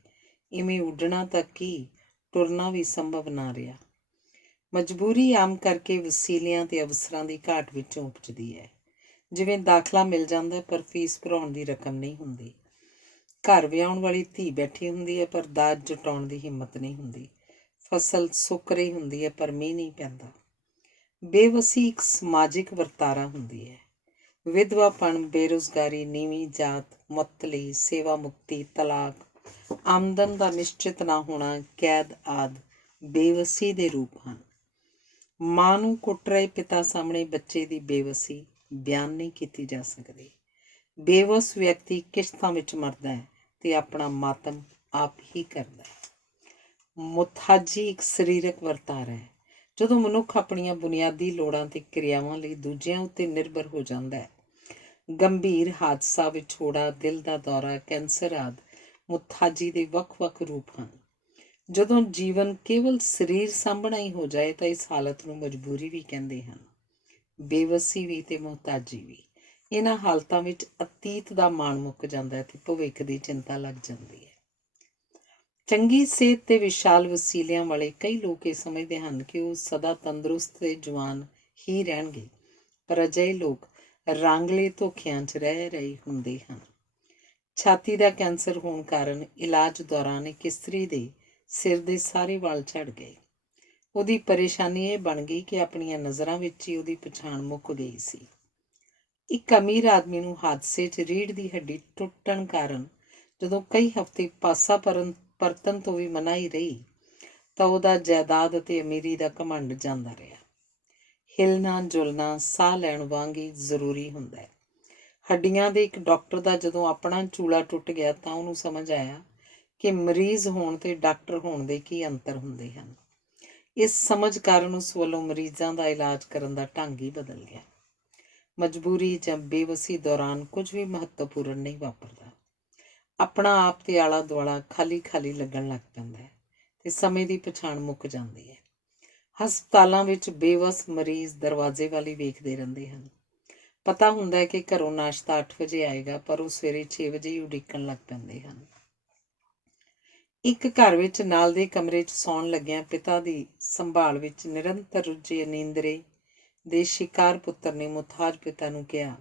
ਇਵੇਂ ਉੱਡਣਾ ਤਾਂ ਕੀ, ਟੁਰਨਾ ਵੀ ਸੰਭਵ ਨਾ ਰਿਹਾ। ਮਜਬੂਰੀ ਆਮ ਕਰਕੇ ਵਸੀਲਿਆਂ ਤੇ ਅਵਸਰਾਂ ਦੀ ਘਾਟ ਵਿੱਚੋਂ ਉਪਜਦੀ ਹੈ। ਜਿਵੇਂ ਦਾਖਲਾ ਮਿਲ ਜਾਂਦਾ ਪਰ ਫੀਸ ਭਰਾਉਣ ਦੀ ਰਕਮ ਨਹੀਂ ਹੁੰਦੀ। ਘਰ ਵਿਆਹੁਣ ਵਾਲੀ ਧੀ ਬੈਠੀ ਹੁੰਦੀ ਹੈ ਪਰ ਦਾਜ ਜੁਟਾਉਣ ਦੀ ਹਿੰਮਤ ਨਹੀਂ ਹੁੰਦੀ। ਫਸਲ ਸੁੱਕ ਰਹੀ ਹੁੰਦੀ ਹੈ ਪਰ ਮੀਂਹ ਨਹੀਂ ਪੈਂਦਾ। ਬੇਵਸੀ ਇੱਕ ਸਮਾਜਿਕ ਵਰਤਾਰਾ ਹੁੰਦੀ ਹੈ। ਵਿਧਵਾਪਣ, ਬੇਰੁਜ਼ਗਾਰੀ, ਨੀਵੀਂ ਜਾਤ, ਮੁਅੱਤਲੀ, ਸੇਵਾ ਮੁਕਤੀ, ਤਲਾਕ, ਆਮਦਨ ਦਾ ਨਿਸ਼ਚਿਤ ਨਾ ਹੋਣਾ, ਕੈਦ ਆਦਿ ਬੇਵਸੀ ਦੇ ਰੂਪ ਹਨ। ਮਾਂ ਨੂੰ ਕੁੱਟ ਰਹੇ ਪਿਤਾ ਸਾਹਮਣੇ ਬੱਚੇ ਦੀ ਬੇਵਸੀ ਬਿਆਨ ਨਹੀਂ ਕੀਤੀ ਜਾ ਸਕਦੀ। ਬੇਵਸ ਵਿਅਕਤੀ ਕਿਸ਼ਤਾਂ ਵਿੱਚ ਮਰਦਾ ਹੈ ਤੇ ਆਪਣਾ ਮਾਤਮ ਆਪ ਹੀ ਕਰਦਾ ਹੈ। ਮੁਥਾਜੀ ਇੱਕ ਸਰੀਰਕ ਵਰਤਾਰਾ ਹੈ। ਜਦੋਂ ਮਨੁੱਖ ਆਪਣੀਆਂ ਬੁਨਿਆਦੀ ਲੋੜਾਂ ਤੇ ਕਿਰਿਆਵਾਂ ਲਈ ਦੂਜਿਆਂ ਉੱਤੇ ਨਿਰਭਰ ਹੋ ਜਾਂਦਾ ਹੈ, ਗੰਭੀਰ ਹਾਦਸਾ, ਵਿਛੋੜਾ, ਦਿਲ ਦਾ ਦੌਰਾ, ਕੈਂਸਰ ਆਦਿ ਮੁਥਾਜੀ ਦੇ ਵੱਖ-ਵੱਖ ਰੂਪ ਹਨ। ਜਦੋਂ ਜੀਵਨ ਕੇਵਲ ਸਰੀਰ ਸਾਂਭਣਾ ਹੀ ਹੋ ਜਾਏ ਤਾਂ ਇਸ ਹਾਲਤ ਨੂੰ ਮਜਬੂਰੀ ਵੀ ਕਹਿੰਦੇ ਹਨ। ਬੇਵਸੀ ਵੀ ਤੇ ਮੁਹਤਾਜੀ ਵੀ। ਇਹਨਾਂ ਹਾਲਤਾਂ ਵਿੱਚ ਅਤੀਤ ਦਾ ਮਾਣ ਮੁੱਕ ਜਾਂਦਾ ਹੈ ਤੇ ਭਵਿੱਖ ਦੀ ਚਿੰਤਾ ਲੱਗ ਜਾਂਦੀ ਹੈ। ਚੰਗੀ ਸਿਹਤ ਤੇ ਵਿਸ਼ਾਲ ਵਸੀਲਿਆਂ ਵਾਲੇ ਕਈ ਲੋਕ ਇਹ ਸਮਝਦੇ ਹਨ ਕਿ ਉਹ ਸਦਾ ਤੰਦਰੁਸਤ ਤੇ ਜਵਾਨ ਹੀ ਰਹਿਣਗੇ, ਪਰ ਅਜਿਹੇ ਲੋਕ ਰਾਂਗਲੇ ਧੋਖਿਆਂ 'ਚ ਰਹਿ ਰਹੇ ਹੁੰਦੇ ਹਨ। ਛਾਤੀ ਦਾ ਕੈਂਸਰ ਹੋਣ ਕਾਰਨ ਇਲਾਜ ਦੌਰਾਨ ਇੱਕ ਇਸਤਰੀ ਦੇ ਸਿਰ ਦੇ ਸਾਰੇ ਵਾਲ ਝੜ ਗਏ। ਉਹਦੀ ਪਰੇਸ਼ਾਨੀ ਇਹ ਬਣ ਗਈ ਕਿ ਆਪਣੀਆਂ ਨਜ਼ਰਾਂ ਵਿੱਚ ਹੀ ਉਹਦੀ ਪਛਾਣ ਮੁੱਕ ਗਈ ਸੀ। ਇੱਕ ਅਮੀਰ ਆਦਮੀ ਨੂੰ ਹਾਦਸੇ 'ਚ ਰੀੜ੍ਹ ਦੀ ਹੱਡੀ ਟੁੱਟਣ ਕਾਰਨ ਜਦੋਂ ਕਈ ਹਫ਼ਤੇ ਪਾਸਾ ਪਰਤਣ ਤੋਂ ਵੀ ਮਨਾਹੀ ਰਹੀ ਤਾਂ ਉਹਦਾ ਜਾਇਦਾਦ ਅਤੇ ਅਮੀਰੀ ਦਾ ਘਮੰਡ ਜਾਂਦਾ ਰਿਹਾ। ਹਿਲਣਾ ਜੁਲਣਾ ਸਾਹ ਲੈਣ ਵਾਂਗ ਹੀ ਜ਼ਰੂਰੀ ਹੁੰਦਾ ਹੈ। ਹੱਡੀਆਂ ਦੇ ਇੱਕ ਡਾਕਟਰ ਦਾ ਜਦੋਂ ਆਪਣਾ ਚੂਲਾ ਟੁੱਟ ਗਿਆ ਤਾਂ ਉਹਨੂੰ ਸਮਝ ਆਇਆ ਕਿ ਮਰੀਜ਼ ਹੋਣ ਤੇ ਡਾਕਟਰ ਹੋਣ ਦੇ ਕੀ ਅੰਤਰ ਹੁੰਦੇ ਹਨ। ਇਸ ਸਮਝ ਕਾਰਨ ਉਸ ਵੱਲੋਂ ਮਰੀਜ਼ਾਂ ਦਾ ਇਲਾਜ ਕਰਨ ਦਾ ਢੰਗ ਹੀ ਬਦਲ ਗਿਆ। ਮਜਬੂਰੀ ਜਾਂ ਬੇਵਸੀ ਦੌਰਾਨ ਕੁਝ ਵੀ ਮਹੱਤਵਪੂਰਨ ਨਹੀਂ ਵਾਪਰਦਾ। ਆਪਣਾ ਆਪ ਤੇ ਆਲਾ ਦੁਆਲਾ ਖਾਲੀ ਖਾਲੀ ਲੱਗਣ ਲੱਗ ਪੈਂਦਾ ਹੈ ਤੇ ਸਮੇਂ ਦੀ ਪਛਾਣ ਮੁੱਕ ਜਾਂਦੀ ਹੈ। ਹਸਪਤਾਲਾਂ ਵਿੱਚ ਬੇਵਸ ਮਰੀਜ਼ ਦਰਵਾਜ਼ੇ ਵੱਲ ਹੀ ਵੇਖਦੇ ਰਹਿੰਦੇ ਹਨ। ਪਤਾ ਹੁੰਦਾ ਹੈ ਕਿ ਘਰੋਂ ਨਾਸ਼ਤਾ 8 ਵਜੇ ਆਏਗਾ ਪਰ ਉਹ ਸਵੇਰੇ 6 ਵਜੇ ਹੀ ਉਡੀਕਣ ਲੱਗ ਪੈਂਦੇ ਹਨ। ਇੱਕ ਘਰ ਵਿੱਚ ਨਾਲ ਦੇ ਕਮਰੇ 'ਚ ਸੌਣ ਲੱਗਿਆਂ ਪਿਤਾ ਦੀ ਸੰਭਾਲ ਵਿੱਚ ਨਿਰੰਤਰ ਰੁੱਝੇ ਅਨੀਂਦਰੇ ਦੇ ਸ਼ਿਕਾਰ ਪੁੱਤਰ ਨੇ ਮੁਥਾਜ ਪਿਤਾ ਨੂੰ ਕਿਹਾ,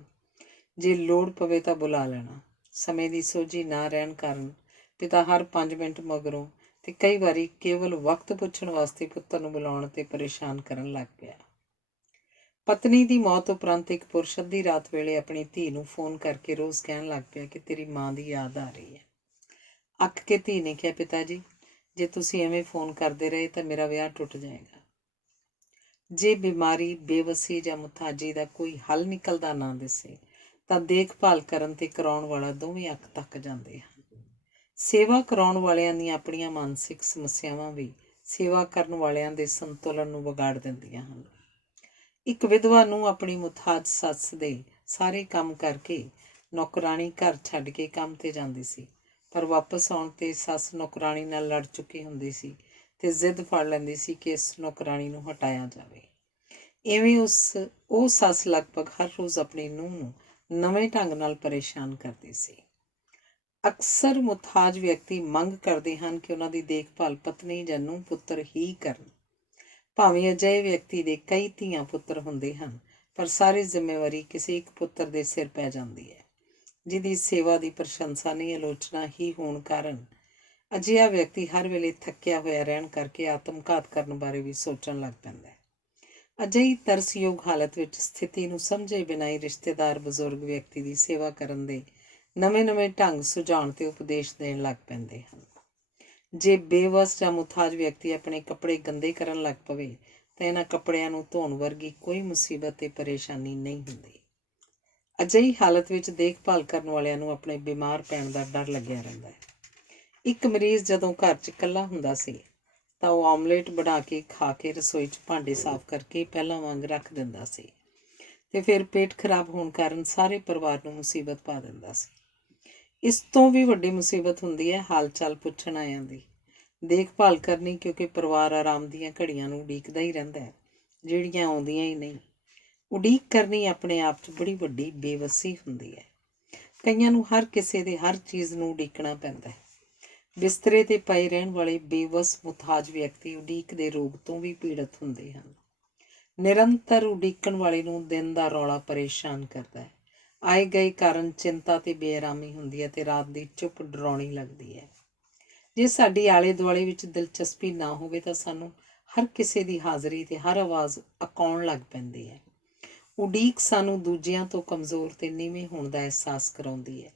ਜੇ ਲੋੜ ਪਵੇ ਤਾਂ ਬੁਲਾ ਲੈਣਾ। ਸਮੇਂ ਦੀ ਸੋਝੀ ਨਾ ਰਹਿਣ ਕਾਰਨ ਪਿਤਾ ਹਰ 5 ਮਿੰਟ ਮਗਰੋਂ ਤੇ ਕਈ ਵਾਰੀ ਕੇਵਲ ਵਕਤ ਪੁੱਛਣ ਵਾਸਤੇ ਪੁੱਤਰ ਨੂੰ ਬੁਲਾਉਣ ਤੇ ਪਰੇਸ਼ਾਨ ਕਰਨ ਲੱਗ ਪਿਆ। ਪਤਨੀ ਦੀ ਮੌਤ ਉਪਰੰਤ ਇੱਕ ਪੁਰਸ਼ ਅੱਧੀ ਰਾਤ ਵੇਲੇ ਆਪਣੀ ਧੀ ਨੂੰ ਫੋਨ ਕਰਕੇ ਰੋਜ਼ ਕਹਿਣ ਲੱਗ ਪਿਆ ਕਿ ਤੇਰੀ ਮਾਂ ਦੀ ਯਾਦ ਆ ਰਹੀ ਹੈ। ਅੱਕ ਕੇ ਧੀ ਨੇ ਕਿਹਾ, ਪਿਤਾ ਜੀ, ਜੇ ਤੁਸੀਂ ਐਵੇਂ ਫੋਨ ਕਰਦੇ ਰਹੇ ਤਾਂ ਮੇਰਾ ਵਿਆਹ ਟੁੱਟ ਜਾਏਗਾ। ਜੇ ਬਿਮਾਰੀ, ਬੇਵਸੀ ਜਾਂ ਮੁਥਾਜੀ ਦਾ ਕੋਈ ਹੱਲ ਨਿਕਲਦਾ ਨਾ ਦਿਸੇ ਤਾਂ ਦੇਖਭਾਲ ਕਰਨ ਤੇ ਕਰਾਉਣ ਵਾਲਾ ਦੋਵੇਂ ਅੱਕ ਤੱਕ ਜਾਂਦੇ ਹਨ। ਸੇਵਾ ਕਰਾਉਣ ਵਾਲਿਆਂ ਦੀਆਂ ਆਪਣੀਆਂ ਮਾਨਸਿਕ ਸਮੱਸਿਆਵਾਂ ਵੀ ਸੇਵਾ ਕਰਨ ਵਾਲਿਆਂ ਦੇ ਸੰਤੁਲਨ ਨੂੰ ਵਿਗਾੜ ਦਿੰਦੀਆਂ ਹਨ। ਇੱਕ ਵਿਧਵਾ ਨੂੰ ਆਪਣੀ ਮੁਥਾਜ ਸੱਸ ਦੇ ਸਾਰੇ ਕੰਮ ਕਰਕੇ ਨੌਕਰਾਣੀ ਘਰ ਛੱਡ ਕੇ ਕੰਮ ਤੇ ਜਾਂਦੀ ਸੀ, ਪਰ ਵਾਪਸ ਆਉਣ ਤੇ ਸੱਸ ਨੌਕਰਾਣੀ ਨਾਲ ਲੜ ਚੁੱਕੀ ਹੁੰਦੀ ਸੀ ਤੇ ਜ਼ਿੱਦ ਫੜ ਲੈਂਦੀ ਸੀ ਕਿ ਇਸ ਨੌਕਰਾਣੀ ਨੂੰ ਹਟਾਇਆ ਜਾਵੇ। ਇਵੇਂ ਉਹ ਸੱਸ ਲਗਭਗ ਹਰ ਰੋਜ਼ ਆਪਣੀ ਨੂੰਹ ਨੂੰ ਨਵੇਂ ਢੰਗ ਨਾਲ ਪਰੇਸ਼ਾਨ ਕਰਦੀ ਸੀ। ਅਕਸਰ ਮੁਥਾਜ ਵਿਅਕਤੀ ਮੰਗ ਕਰਦੇ ਹਨ ਕਿ ਉਹਨਾਂ ਦੀ ਦੇਖਭਾਲ ਪਤਨੀ ਜਾਂ ਨੂੰਹ ਪੁੱਤਰ ਹੀ ਕਰਨ, ਭਾਵੇਂ ਅਜਿਹੇ ਵਿਅਕਤੀ ਦੇ ਕਈ ਧੀਆਂ ਪੁੱਤਰ ਹੁੰਦੇ ਹਨ, ਪਰ ਸਾਰੀ ਜ਼ਿੰਮੇਵਾਰੀ ਕਿਸੇ ਇੱਕ ਪੁੱਤਰ ਦੇ ਸਿਰ ਪੈ ਜਾਂਦੀ ਹੈ, ਜਿਹਦੀ ਸੇਵਾ ਦੀ ਪ੍ਰਸ਼ੰਸਾ ਨਹੀਂ ਆਲੋਚਨਾ ਹੀ ਹੋਣ ਕਾਰਨ ਅਜਿਹਾ ਵਿਅਕਤੀ ਹਰ ਵੇਲੇ ਥੱਕਿਆ ਹੋਇਆ ਰਹਿਣ ਕਰਕੇ ਆਤਮਘਾਤ ਕਰਨ ਬਾਰੇ ਵੀ ਸੋਚਣ ਲੱਗ ਪੈਂਦਾ ਹੈ। ਅਜਿਹੀ ਤਰਸਯੋਗ ਹਾਲਤ ਵਿੱਚ ਸਥਿਤੀ ਨੂੰ ਸਮਝੇ ਬਿਨਾਂ ਹੀ ਰਿਸ਼ਤੇਦਾਰ ਬਜ਼ੁਰਗ ਵਿਅਕਤੀ ਦੀ ਸੇਵਾ ਕਰਨ ਦੇ ਨਵੇਂ-ਨਵੇਂ ਢੰਗ ਸੁਝਾਉਣ ਤੇ ਉਪਦੇਸ਼ ਦੇਣ ਲੱਗ ਪੈਂਦੇ ਹਨ। ਜੇ ਬੇਵਸ ਜਾਂ ਮੁਥਾਜ ਵਿਅਕਤੀ ਆਪਣੇ ਕੱਪੜੇ ਗੰਦੇ ਕਰਨ ਲੱਗ ਪਵੇ ਤਾਂ ਇਹਨਾਂ ਕੱਪੜਿਆਂ ਨੂੰ ਧੋਣ ਵਰਗੀ ਕੋਈ ਮੁਸੀਬਤ ਤੇ ਪਰੇਸ਼ਾਨੀ ਨਹੀਂ ਹੁੰਦੀ। ਅਜਿਹੀ ਹਾਲਤ ਵਿੱਚ ਦੇਖਭਾਲ ਕਰਨ ਵਾਲਿਆਂ ਨੂੰ ਆਪਣੇ ਬਿਮਾਰ ਪੈਣ ਦਾ ਡਰ ਲੱਗਿਆ ਰਹਿੰਦਾ ਹੈ। ਇੱਕ ਮਰੀਜ਼ ਜਦੋਂ ਘਰ 'ਚ ਇਕੱਲਾ ਹੁੰਦਾ ਸੀ ਤਾਂ ਉਹ ਆਮਲੇਟ ਬਣਾ ਕੇ ਖਾ ਕੇ ਰਸੋਈ 'ਚ ਭਾਂਡੇ ਸਾਫ਼ ਕਰਕੇ ਪਹਿਲਾਂ ਵਾਂਗ ਰੱਖ ਦਿੰਦਾ ਸੀ ਤੇ ਫਿਰ ਪੇਟ ਖਰਾਬ ਹੋਣ ਕਾਰਨ ਸਾਰੇ ਪਰਿਵਾਰ ਨੂੰ ਮੁਸੀਬਤ ਪਾ ਦਿੰਦਾ ਸੀ। ਇਸ ਤੋਂ ਵੀ ਵੱਡੀ ਮੁਸੀਬਤ ਹੁੰਦੀ ਹੈ ਹਾਲ ਚਾਲ ਪੁੱਛਣ ਆਇਆਂ ਦੀ ਦੇਖਭਾਲ ਕਰਨੀ, ਕਿਉਂਕਿ ਪਰਿਵਾਰ ਆਰਾਮ ਦੀਆਂ ਘੜੀਆਂ ਨੂੰ ਉਡੀਕਦਾ ਹੀ ਰਹਿੰਦਾ ਹੈ, ਜਿਹੜੀਆਂ ਆਉਂਦੀਆਂ ਹੀ ਨਹੀਂ। ਉਡੀਕ ਕਰਨੀ ਆਪਣੇ ਆਪ 'ਚ ਬੜੀ ਵੱਡੀ ਬੇਵੱਸੀ ਹੁੰਦੀ ਹੈ। ਕਈਆਂ ਨੂੰ ਹਰ ਕਿਸੇ ਦੇ ਹਰ ਚੀਜ਼ ਨੂੰ ਉਡੀਕਣਾ ਪੈਂਦਾ ਹੈ। ਬਿਸਤਰੇ 'ਤੇ ਪਏ ਰਹਿਣ ਵਾਲੇ ਬੇਵਸ ਮੁਥਾਜ ਵਿਅਕਤੀ ਉਡੀਕ ਦੇ ਰੋਗ ਤੋਂ ਵੀ ਪੀੜਤ ਹੁੰਦੇ ਹਨ। ਨਿਰੰਤਰ ਉਡੀਕਣ ਵਾਲੇ ਨੂੰ ਦਿਨ ਦਾ ਰੌਲਾ ਪਰੇਸ਼ਾਨ ਕਰਦਾ ਹੈ। ਆਏ ਗਏ ਕਾਰਨ ਚਿੰਤਾ ਤੇ ਬੇਆਰਾਮੀ ਹੁੰਦੀ ਹੈ ਤੇ ਰਾਤ ਦੀ ਚੁੱਪ ਡਰਾਉਣੀ ਲੱਗਦੀ ਹੈ। ਜੇ ਸਾਡੀ ਆਲੇ ਦੁਆਲੇ ਵਿੱਚ ਦਿਲਚਸਪੀ ਨਾ ਹੋਵੇ ਤਾਂ ਸਾਨੂੰ ਹਰ ਕਿਸੇ ਦੀ ਹਾਜ਼ਰੀ ਤੇ ਹਰ ਆਵਾਜ਼ ਅਕਾਉਣ ਲੱਗ ਪੈਂਦੀ ਹੈ। ਉਡੀਕ ਸਾਨੂੰ ਦੂਜਿਆਂ ਤੋਂ ਕਮਜ਼ੋਰ ਤੇ ਨੀਵੇਂ ਹੋਣ ਦਾ ਅਹਿਸਾਸ ਕਰਾਉਂਦੀ ਹੈ।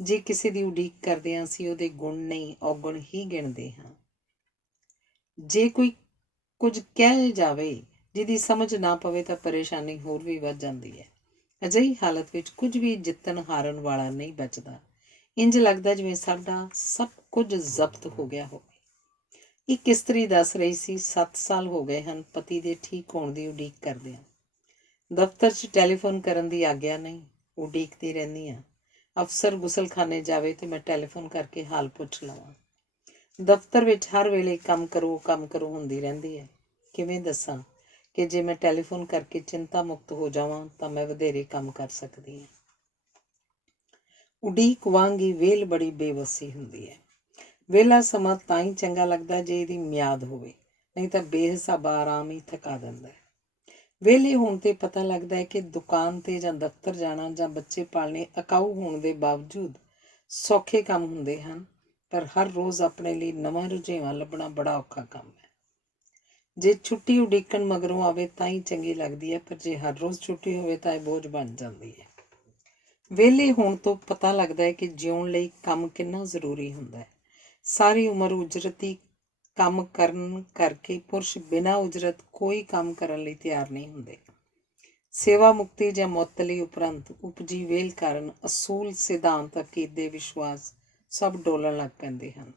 ਜੇ ਕਿਸੇ ਦੀ ਉਡੀਕ ਕਰਦੇ ਹਾਂ ਅਸੀਂ ਉਹਦੇ ਗੁਣ ਨਹੀਂ ਔਗੁਣ ਹੀ ਗਿਣਦੇ ਹਾਂ। ਜੇ ਕੋਈ ਕੁਝ ਕਹਿ ਜਾਵੇ ਜਿਹਦੀ ਸਮਝ ਨਾ ਪਵੇ ਤਾਂ ਪਰੇਸ਼ਾਨੀ ਹੋਰ ਵੀ ਵੱਧ ਜਾਂਦੀ ਹੈ। ਅਜਿਹੀ ਹਾਲਤ ਵਿੱਚ ਕੁਝ ਵੀ ਜਿੱਤਣ ਹਾਰਨ ਵਾਲਾ ਨਹੀਂ ਬਚਦਾ। ਇੰਝ ਲੱਗਦਾ ਜਿਵੇਂ ਸਾਡਾ ਸਭ ਕੁਝ ਜ਼ਬਤ ਹੋ ਗਿਆ ਹੋਵੇ। ਇੱਕ ਇਸਤਰੀ ਦੱਸ ਰਹੀ ਸੀ 7 ਸਾਲ ਹੋ ਗਏ ਹਨ ਪਤੀ ਦੇ ਠੀਕ ਹੋਣ ਦੀ ਉਡੀਕ ਕਰਦਿਆਂ। ਦਫ਼ਤਰ 'ਚ ਟੈਲੀਫੋਨ ਕਰਨ ਦੀ ਆਗਿਆ ਨਹੀਂ, ਉਡੀਕਦੀ ਰਹਿੰਦੀ ਹਾਂ। ਅਫਸਰ ਗੁਸਲਖਾਨੇ ਜਾਵੇ ਤੇ ਮੈਂ ਟੈਲੀਫੋਨ ਕਰਕੇ ਹਾਲ ਪੁੱਛ ਲਵਾਂ। ਦਫ਼ਤਰ ਵਿੱਚ ਹਰ ਵੇਲੇ ਕੰਮ ਕਰੋ ਹੁੰਦੀ ਰਹਿੰਦੀ ਹੈ। ਕਿਵੇਂ ਦੱਸਾਂ ਕਿ ਜੇ ਮੈਂ ਟੈਲੀਫੋਨ ਕਰਕੇ ਚਿੰਤਾ ਮੁਕਤ ਹੋ ਜਾਵਾਂ ਤਾਂ ਮੈਂ ਵਧੇਰੇ ਕੰਮ ਕਰ ਸਕਦੀ ਹਾਂ। ਉਡੀਕ ਵਾਂਗ ਹੀ ਵੇਲ ਬੜੀ ਬੇਵੱਸੀ ਹੁੰਦੀ ਹੈ। ਵਿਹਲਾ ਸਮਾਂ ਤਾਂ ਹੀ ਚੰਗਾ ਲੱਗਦਾ ਜੇ ਇਹਦੀ ਮਿਆਦ ਹੋਵੇ, ਨਹੀਂ ਤਾਂ ਬੇਹਿਸਾਬਾ ਆਰਾਮ ਹੀ ਥਕਾ ਦਿੰਦਾ ਹੈ। ਵਿਹਲੇ ਹੋਣ 'ਤੇ ਪਤਾ ਲੱਗਦਾ ਹੈ ਕਿ ਦੁਕਾਨ 'ਤੇ ਜਾਂ ਦਫ਼ਤਰ ਜਾਣਾ ਜਾਂ ਬੱਚੇ ਪਾਲਣੇ ਅਕਾਊ ਹੋਣ ਦੇ ਬਾਵਜੂਦ ਸੌਖੇ ਕੰਮ ਹੁੰਦੇ ਹਨ, ਪਰ ਹਰ ਰੋਜ਼ ਆਪਣੇ ਲਈ ਨਵਾਂ ਰੁਝੇਵਾਂ ਲੱਭਣਾ ਬੜਾ ਔਖਾ ਕੰਮ ਹੈ। ਜੇ ਛੁੱਟੀ ਉਡੀਕਣ ਮਗਰੋਂ ਆਵੇ ਤਾਂ ਹੀ ਚੰਗੀ ਲੱਗਦੀ ਹੈ, ਪਰ ਜੇ ਹਰ ਰੋਜ਼ ਛੁੱਟੀ ਹੋਵੇ ਤਾਂ ਇਹ ਬੋਝ ਬਣ ਜਾਂਦੀ ਹੈ। ਵਿਹਲੇ ਹੋਣ ਤੋਂ ਪਤਾ ਲੱਗਦਾ ਹੈ ਕਿ ਜਿਉਣ ਲਈ ਕੰਮ ਕਿੰਨਾ ਜ਼ਰੂਰੀ ਹੁੰਦਾ ਹੈ। ਸਾਰੀ ਉਮਰ ਉਜਰਤੀ ਕੰਮ ਕਰਨ ਕਰਕੇ ਪੁਰਸ਼ ਬਿਨਾਂ ਉਜਰਤ ਕੋਈ ਕੰਮ ਕਰਨ ਲਈ ਤਿਆਰ ਨਹੀਂ ਹੁੰਦੇ। ਸੇਵਾ ਮੁਕਤੀ ਜਾਂ ਮੁਅੱਤਲੀ ਉਪਰੰਤ ਉਪਜੀ ਵੇਲ ਕਾਰਨ ਅਸੂਲ ਸਿਧਾਂਤ ਅਕੀਦੇ ਵਿਸ਼ਵਾਸ ਸਭ ਡੋਲਣ ਲੱਗ ਪੈਂਦੇ ਹਨ।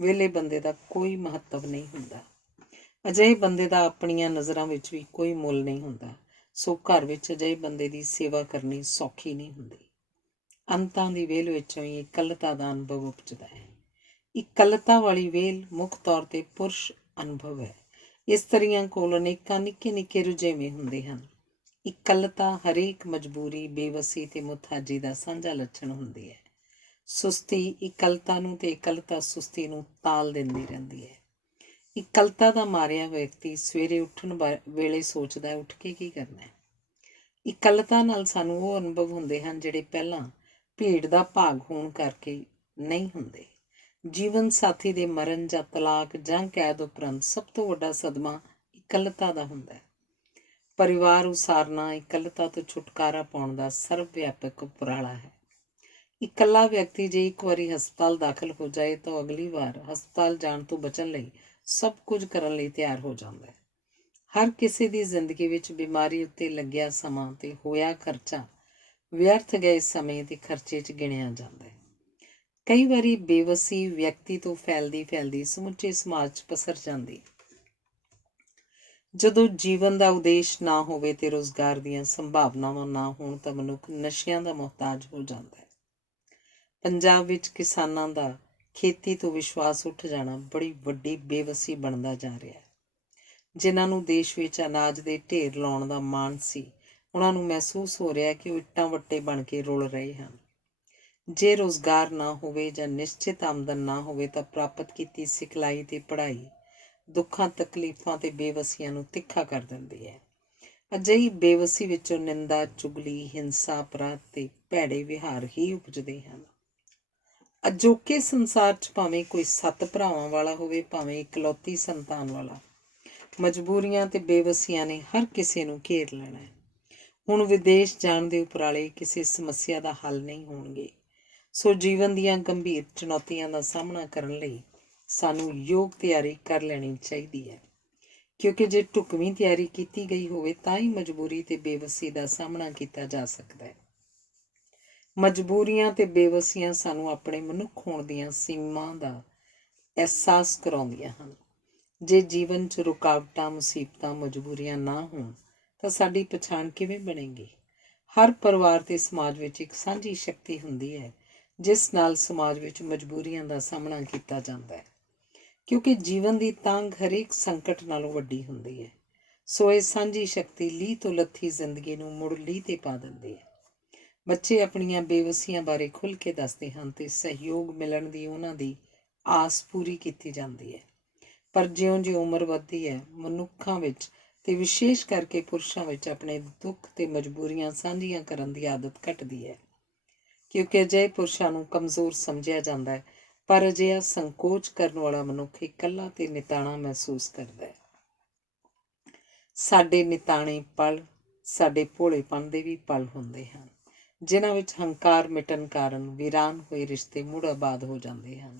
ਵਿਹਲੇ ਬੰਦੇ ਦਾ ਕੋਈ ਮਹੱਤਵ ਨਹੀਂ ਹੁੰਦਾ। ਅਜਿਹੇ ਬੰਦੇ ਦਾ ਆਪਣੀਆਂ ਨਜ਼ਰਾਂ ਵਿੱਚ ਵੀ ਕੋਈ ਮੁੱਲ ਨਹੀਂ ਹੁੰਦਾ। ਸੋ ਘਰ ਵਿੱਚ ਅਜਿਹੇ ਬੰਦੇ ਦੀ ਸੇਵਾ ਕਰਨੀ ਸੌਖੀ ਨਹੀਂ ਹੁੰਦੀ। ਅੰਤਾਂ ਦੀ ਵੇਲ ਵਿੱਚੋਂ ਹੀ ਇਕੱਲਤਾ ਦਾ ਅਨੁਭਵ ਉਪਜਦਾ ਹੈ। ਇਕੱਲਤਾ ਵਾਲੀ ਵੇਲ ਮੁੱਖ ਤੌਰ 'ਤੇ ਪੁਰਸ਼ ਅਨੁਭਵ ਹੈ। ਇਸਤਰੀਆਂ ਕੋਲ ਅਨੇਕਾਂ ਨਿੱਕੇ ਰੁਝੇਵੇਂ ਹੁੰਦੇ ਹਨ। ਇਕੱਲਤਾ ਹਰੇਕ ਮਜਬੂਰੀ, ਬੇਵਸੀ ਤੇ ਮੁਥਾਜੀ ਦਾ ਸਾਂਝਾ ਲੱਛਣ ਹੁੰਦੀ ਹੈ। ਸੁਸਤੀ ਇਕੱਲਤਾ ਨੂੰ ਤੇ ਇਕੱਲਤਾ ਸੁਸਤੀ ਨੂੰ ਤਾਲ ਦਿੰਦੀ ਰਹਿੰਦੀ ਹੈ। ਇਕੱਲਤਾ ਦਾ ਮਾਰਿਆ ਵਿਅਕਤੀ ਸਵੇਰੇ ਉੱਠਣ ਵੇਲੇ ਸੋਚਦਾ ਉੱਠ ਕੇ ਕੀ ਕਰਨਾ ਹੈ। ਇਕੱਲਤਾ ਨਾਲ ਸਾਨੂੰ ਉਹ ਅਨੁਭਵ ਹੁੰਦੇ ਹਨ ਜਿਹੜੇ ਪਹਿਲਾਂ ਭੀੜ ਦਾ ਭਾਗ ਹੋਣ ਕਰਕੇ ਨਹੀਂ ਹੁੰਦੇ। ਜੀਵਨ ਸਾਥੀ ਦੇ ਮਰਨ ਜਾਂ ਤਲਾਕ ਜਾਂ ਕੈਦ ਉਪਰੰਤ ਸਭ ਤੋਂ ਵੱਡਾ ਸਦਮਾ ਇਕੱਲਤਾ ਦਾ ਹੁੰਦਾ ਹੈ। ਪਰਿਵਾਰ ਉਸਾਰਨਾ ਇਕੱਲਤਾ ਤੋਂ ਛੁਟਕਾਰਾ ਪਾਉਣ ਦਾ ਸਰਵ ਵਿਆਪਕ ਉਪਰਾਲਾ ਹੈ। ਇਕੱਲਾ ਵਿਅਕਤੀ ਜੇ ਇੱਕ ਵਾਰੀ ਹਸਪਤਾਲ ਦਾਖਲ ਹੋ ਜਾਏ ਤਾਂ ਅਗਲੀ ਵਾਰ ਹਸਪਤਾਲ ਜਾਣ ਤੋਂ ਬਚਣ ਲਈ ਸਭ ਕੁਝ ਕਰਨ ਲਈ ਤਿਆਰ ਹੋ ਜਾਂਦਾ ਹੈ। ਹਰ ਕਿਸੇ ਦੀ ਜ਼ਿੰਦਗੀ ਵਿੱਚ ਬਿਮਾਰੀ ਉੱਤੇ ਲੱਗਿਆ ਸਮਾਂ ਤੇ ਹੋਇਆ ਖਰਚਾ ਵਿਅਰਥ ਗਏ ਸਮੇਂ ਦੇ ਖਰਚੇ 'ਚ ਗਿਣਿਆ ਜਾਂਦਾ ਹੈ। ਕਈ ਵਾਰੀ ਬੇਵਸੀ ਵਿਅਕਤੀ ਤੋਂ ਫੈਲਦੀ ਸਮੁੱਚੇ ਸਮਾਜ 'ਚ ਪਸਰ ਜਾਂਦੀ। ਜਦੋਂ ਜੀਵਨ ਦਾ ਉਦੇਸ਼ ਨਾ ਹੋਵੇ ਤੇ ਰੁਜ਼ਗਾਰ ਦੀਆਂ ਸੰਭਾਵਨਾਵਾਂ ਨਾ ਹੋਣ ਤਾਂ ਮਨੁੱਖ ਨਸ਼ਿਆਂ ਦਾ ਮੁਹਤਾਜ ਹੋ ਜਾਂਦਾ ਹੈ। ਪੰਜਾਬ ਵਿੱਚ ਕਿਸਾਨਾਂ ਦਾ ਖੇਤੀ ਤੋਂ ਵਿਸ਼ਵਾਸ ਉੱਠ ਜਾਣਾ ਬੜੀ ਵੱਡੀ ਬੇਵਸੀ ਬਣਦਾ ਜਾ ਰਿਹਾ ਹੈ। ਜਿਨ੍ਹਾਂ ਨੂੰ ਦੇਸ਼ ਵਿੱਚ ਅਨਾਜ ਦੇ ਢੇਰ ਲਾਉਣ ਦਾ ਮਾਣ ਸੀ, ਉਹਨਾਂ ਨੂੰ ਮਹਿਸੂਸ ਹੋ ਰਿਹਾ ਕਿ ਉਹ ਇੱਟਾਂ ਵੱਟੇ ਬਣ ਕੇ ਰੁਲ ਰਹੇ ਹਨ। ਜੇ ਰੁਜ਼ਗਾਰ ਨਾ ਹੋਵੇ ਜਾਂ ਨਿਸ਼ਚਿਤ ਆਮਦਨ ਨਾ ਹੋਵੇ ਤਾਂ ਪ੍ਰਾਪਤ ਕੀਤੀ ਸਿਖਲਾਈ ਤੇ ਪੜ੍ਹਾਈ ਦੁੱਖਾਂ, ਤਕਲੀਫਾਂ ਤੇ ਬੇਵਸੀਆਂ ਨੂੰ ਤਿੱਖਾ ਕਰ ਦਿੰਦੀ ਹੈ। ਅਜਿਹੀ ਬੇਵਸੀ ਵਿੱਚੋਂ ਨਿੰਦਾ, ਚੁਗਲੀ, ਹਿੰਸਾ, ਅਪਰਾਧ ਤੇ ਭੈੜੇ ਵਿਹਾਰ ਹੀ ਉਪਜਦੇ ਹਨ। ਅਜੋਕੇ ਸੰਸਾਰ 'ਚ ਭਾਵੇਂ ਕੋਈ 7 ਭਰਾਵਾਂ ਵਾਲਾ ਹੋਵੇ, ਭਾਵੇਂ ਇਕਲੌਤੀ ਸੰਤਾਨ ਵਾਲਾ, ਮਜਬੂਰੀਆਂ ਤੇ ਬੇਵਸੀਆਂ ਨੇ ਹਰ ਕਿਸੇ ਨੂੰ ਘੇਰ ਲੈਣਾ ਹੈ। ਹੁਣ ਵਿਦੇਸ਼ ਜਾਣ ਦੇ ਉਪਰਾਲੇ ਕਿਸੇ ਸਮੱਸਿਆ ਦਾ ਹੱਲ ਨਹੀਂ ਹੋਣਗੇ। ਸੋ ਜੀਵਨ ਦੀਆਂ ਗੰਭੀਰ ਚੁਣੌਤੀਆਂ ਦਾ ਸਾਹਮਣਾ ਕਰਨ ਲਈ ਸਾਨੂੰ ਯੋਗ ਤਿਆਰੀ ਕਰ ਲੈਣੀ ਚਾਹੀਦੀ ਹੈ, ਕਿਉਂਕਿ ਜੇ ਢੁਕਵੀਂ ਤਿਆਰੀ ਕੀਤੀ ਗਈ ਹੋਵੇ ਤਾਂ ਹੀ ਮਜਬੂਰੀ ਤੇ ਬੇਵਸੀ ਦਾ ਸਾਹਮਣਾ ਕੀਤਾ ਜਾ ਸਕਦਾ ਹੈ। ਮਜਬੂਰੀਆਂ ਤੇ ਬੇਵਸੀਆਂ ਸਾਨੂੰ ਆਪਣੇ ਮਨੁੱਖ ਹੋਣ ਦੀਆਂ ਸੀਮਾਵਾਂ ਦਾ ਅਹਿਸਾਸ ਕਰਾਉਂਦੀਆਂ ਹਨ। ਜੇ ਜੀਵਨ 'ਚ ਰੁਕਾਵਟਾਂ, ਮੁਸੀਬਤਾਂ, ਮਜਬੂਰੀਆਂ ਨਾ ਹੋਣ ਤਾਂ ਸਾਡੀ ਪਛਾਣ ਕਿਵੇਂ ਬਣੇਗੀ? ਹਰ ਪਰਿਵਾਰ ਤੇ ਸਮਾਜ ਵਿੱਚ ਇੱਕ ਸਾਂਝੀ ਸ਼ਕਤੀ ਹੁੰਦੀ ਹੈ ਜਿਸ ਨਾਲ ਸਮਾਜ ਵਿੱਚ ਮਜਬੂਰੀਆਂ ਦਾ ਸਾਹਮਣਾ ਕੀਤਾ ਜਾਂਦਾ ਹੈ, ਕਿਉਂਕਿ ਜੀਵਨ ਦੀ ਤਾਂਘ ਹਰੇਕ ਸੰਕਟ ਨਾਲੋਂ ਵੱਡੀ ਹੁੰਦੀ ਹੈ। ਸੋ ਇਹ ਸਾਂਝੀ ਸ਼ਕਤੀ ਲੀਹ ਤੋਂ ਲੱਥੀ ਜ਼ਿੰਦਗੀ ਨੂੰ ਮੁੜ ਲੀਹ 'ਤੇ ਪਾ ਦਿੰਦੀ ਹੈ। ਬੱਚੇ ਆਪਣੀਆਂ ਬੇਵਸੀਆਂ ਬਾਰੇ ਖੁੱਲ੍ਹ ਕੇ ਦੱਸਦੇ ਹਨ ਤੇ ਸਹਿਯੋਗ ਮਿਲਣ ਦੀ ਉਹਨਾਂ ਦੀ ਆਸ ਪੂਰੀ ਕੀਤੀ ਜਾਂਦੀ ਹੈ। ਪਰ ਜਿਉਂ-ਜਿਉਂ ਉਮਰ ਵੱਧਦੀ ਹੈ, ਮਨੁੱਖਾਂ ਵਿੱਚ ਤੇ ਵਿਸ਼ੇਸ਼ ਕਰਕੇ ਪੁਰਸ਼ਾਂ ਵਿੱਚ ਆਪਣੇ ਦੁੱਖ ਤੇ ਮਜਬੂਰੀਆਂ ਸਾਂਝੀਆਂ ਕਰਨ ਦੀ ਆਦਤ ਘਟਦੀ ਹੈ, ਕਿਉਂਕਿ ਅਜਿਹੇ ਪੁਰਸ਼ਾਂ ਨੂੰ ਕਮਜ਼ੋਰ ਸਮਝਿਆ ਜਾਂਦਾ ਹੈ। ਪਰ ਅਜਿਹਾ ਸੰਕੋਚ ਕਰਨ ਵਾਲਾ ਮਨੁੱਖ ਇਕੱਲਾ ਤੇ ਨਿਤਾਣਾ ਮਹਿਸੂਸ ਕਰਦਾ ਹੈ। ਸਾਡੇ ਨਿਤਾਣੇ ਪਲ ਸਾਡੇ ਭੋਲੇਪਣ ਦੇ ਵੀ ਪਲ ਹੁੰਦੇ ਹਨ, ਜਿਨ੍ਹਾਂ ਵਿੱਚ ਹੰਕਾਰ ਮਿਟਣ ਕਾਰਨ ਵੀਰਾਨ ਹੋਏ ਰਿਸ਼ਤੇ ਮੁੜ ਆਬਾਦ ਹੋ ਜਾਂਦੇ ਹਨ।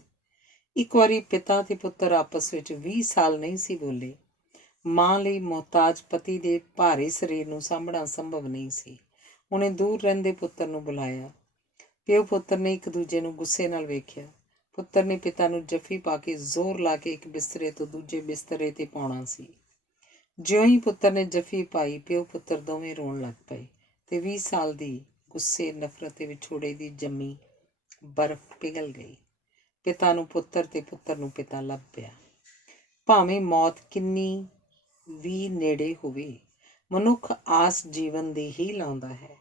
ਇੱਕ ਵਾਰੀ ਪਿਤਾ ਤੇ ਪੁੱਤਰ ਆਪਸ ਵਿੱਚ 20 ਸਾਲ ਨਹੀਂ ਸੀ ਬੋਲੇ। ਮਾਂ ਲਈ ਮੁਹਤਾਜ ਪਤੀ ਦੇ ਭਾਰੇ ਸਰੀਰ ਨੂੰ ਸਾਂਭਣਾ ਸੰਭਵ ਨਹੀਂ ਸੀ। ਉਹਨੇ ਦੂਰ ਰਹਿੰਦੇ ਪੁੱਤਰ ਨੂੰ ਬੁਲਾਇਆ। ਪਿਓ ਪੁੱਤਰ ਨੇ ਇੱਕ ਦੂਜੇ ਨੂੰ ਗੁੱਸੇ ਨਾਲ ਵੇਖਿਆ। ਪੁੱਤਰ ਨੇ ਪਿਤਾ ਨੂੰ ਜੱਫੀ ਪਾ ਕੇ ਜ਼ੋਰ ਲਾ ਕੇ ਇੱਕ ਬਿਸਤਰੇ ਤੋਂ ਦੂਜੇ ਬਿਸਤਰੇ 'ਤੇ ਪਾਉਣਾ ਸੀ। ਜਿਉਂ ਹੀ ਪੁੱਤਰ ਨੇ ਜੱਫੀ ਪਾਈ, ਪਿਓ ਪੁੱਤਰ ਦੋਵੇਂ ਰੋਣ ਲੱਗ ਪਏ ਤੇ 20 ਸਾਲ ਦੀ ਗੁੱਸੇ, ਨਫ਼ਰਤ ਤੇ ਵਿਛੋੜੇ ਦੀ ਜੰਮੀ ਬਰਫ਼ ਪਿਘਲ ਗਈ। ਪਿਤਾ ਨੂੰ ਪੁੱਤਰ ਤੇ ਪੁੱਤਰ ਨੂੰ ਪਿਤਾ ਲੱਭ ਪਿਆ। ਭਾਵੇਂ ਮੌਤ ਕਿੰਨੀ ਵੀ ਨੇੜੇ ਹੋਵੇ, ਮਨੁੱਖ ਆਸ ਜੀਵਨ ਦੀ ਹੀ ਲਾਉਂਦਾ ਹੈ।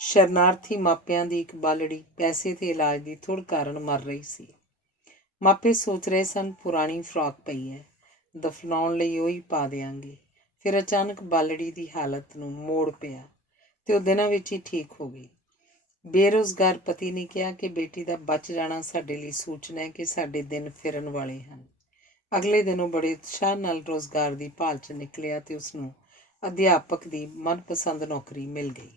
ਸ਼ਰਨਾਰਥੀ ਮਾਪਿਆਂ ਦੀ ਇੱਕ ਬਾਲੜੀ ਪੈਸੇ ਤੇ ਇਲਾਜ ਦੀ ਥੁੜ ਕਾਰਨ ਮਰ ਰਹੀ ਸੀ। ਮਾਪੇ ਸੋਚ ਰਹੇ ਸਨ ਪੁਰਾਣੀ ਫਰਾਕ ਪਈ ਹੈ, ਦਫਨਾਉਣ ਲਈ ਉਹੀ ਪਾ ਦਿਆਂਗੇ। ਫਿਰ ਅਚਾਨਕ ਬਾਲੜੀ ਦੀ ਹਾਲਤ ਨੂੰ ਮੋੜ ਪਿਆ ਤੇ ਉਹ ਦਿਨਾਂ ਵਿੱਚ ਹੀ ਠੀਕ ਹੋ ਗਈ। ਬੇਰੁਜ਼ਗਾਰ ਪਤੀ ਨੇ ਕਿਹਾ ਕਿ ਬੇਟੀ ਦਾ ਬਚ ਜਾਣਾ ਸਾਡੇ ਲਈ ਸੂਚਨਾ ਹੈ ਕਿ ਸਾਡੇ ਦਿਨ ਫਿਰਨ ਵਾਲੇ ਹਨ। ਅਗਲੇ ਦਿਨ ਉਹ ਬੜੇ ਉਤਸ਼ਾਹ ਨਾਲ ਰੁਜ਼ਗਾਰ ਦੀ ਭਾਲ 'ਚ ਨਿਕਲਿਆ ਤੇ ਉਸਨੂੰ ਅਧਿਆਪਕ ਦੀ ਮਨਪਸੰਦ ਨੌਕਰੀ ਮਿਲ ਗਈ।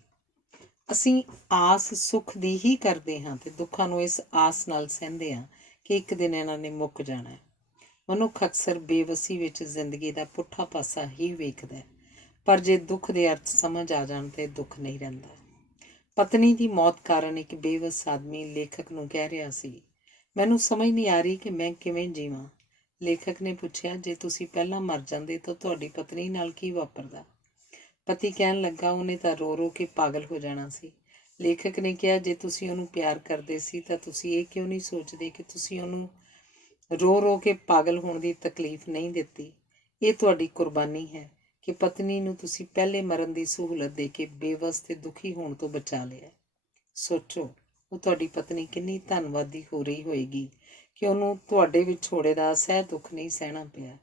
ਅਸੀਂ ਆਸ ਸੁੱਖ ਦੀ ਹੀ ਕਰਦੇ ਹਾਂ ਤੇ ਦੁੱਖਾਂ ਨੂੰ ਇਸ ਆਸ ਨਾਲ ਸਹਿੰਦੇ ਹਾਂ ਕਿ ਇੱਕ ਦਿਨ ਇਹਨਾਂ ਨੇ ਮੁੱਕ ਜਾਣਾ ਹੈ। ਮਨੁੱਖ ਅਕਸਰ ਬੇਵਸੀ ਵਿੱਚ ਜ਼ਿੰਦਗੀ ਦਾ ਪੁੱਠਾ ਪਾਸਾ ਹੀ ਵੇਖਦਾ ਹੈ, ਪਰ ਜੇ ਦੁੱਖ ਦੇ ਅਰਥ ਸਮਝ ਆ ਜਾਣ ਤੇ ਦੁੱਖ ਨਹੀਂ ਰਹਿੰਦਾ। ਪਤਨੀ ਦੀ ਮੌਤ ਕਾਰਨ ਇੱਕ ਬੇਵਸ ਆਦਮੀ ਲੇਖਕ ਨੂੰ ਕਹਿ ਰਿਹਾ ਸੀ, ਮੈਨੂੰ ਸਮਝ ਨਹੀਂ ਆ ਰਹੀ ਕਿ ਮੈਂ ਕਿਵੇਂ ਜੀਵਾਂ। ਲੇਖਕ ਨੇ ਪੁੱਛਿਆ, ਜੇ ਤੁਸੀਂ ਪਹਿਲਾਂ ਮਰ ਜਾਂਦੇ ਤਾਂ ਤੁਹਾਡੀ ਪਤਨੀ ਨਾਲ ਕੀ ਵਾਪਰਦਾ? ਪਤੀ ਕਹਿਣ ਲੱਗਾ, ਉਹਨੇ ਤਾਂ ਰੋ ਰੋ ਕੇ ਪਾਗਲ ਹੋ ਜਾਣਾ ਸੀ। ਲੇਖਕ ਨੇ ਕਿਹਾ, ਜੇ ਤੁਸੀਂ ਉਹਨੂੰ ਪਿਆਰ ਕਰਦੇ ਸੀ ਤਾਂ ਤੁਸੀਂ ਇਹ ਕਿਉਂ ਨਹੀਂ ਸੋਚਦੇ ਕਿ ਤੁਸੀਂ ਉਹਨੂੰ ਰੋ ਰੋ ਕੇ ਪਾਗਲ ਹੋਣ ਦੀ ਤਕਲੀਫ ਨਹੀਂ ਦਿੱਤੀ? ਇਹ ਤੁਹਾਡੀ ਕੁਰਬਾਨੀ ਹੈ ਕਿ ਪਤਨੀ ਨੂੰ ਤੁਸੀਂ ਪਹਿਲੇ ਮਰਨ ਦੀ ਸਹੂਲਤ ਦੇ ਕੇ ਬੇਵਸ ਤੇ ਦੁਖੀ ਹੋਣ ਤੋਂ ਬਚਾ ਲਿਆ। ਸੋਚੋ, ਉਹ ਤੁਹਾਡੀ ਪਤਨੀ ਕਿੰਨੀ ਧੰਨਵਾਦੀ ਹੋ ਰਹੀ ਹੋਏਗੀ ਕਿ ਉਹਨੂੰ ਤੁਹਾਡੇ ਵਿਛੋੜੇ ਦਾ ਅਸਹਿ ਦੁੱਖ ਨਹੀਂ ਸਹਿਣਾ ਪਿਆ।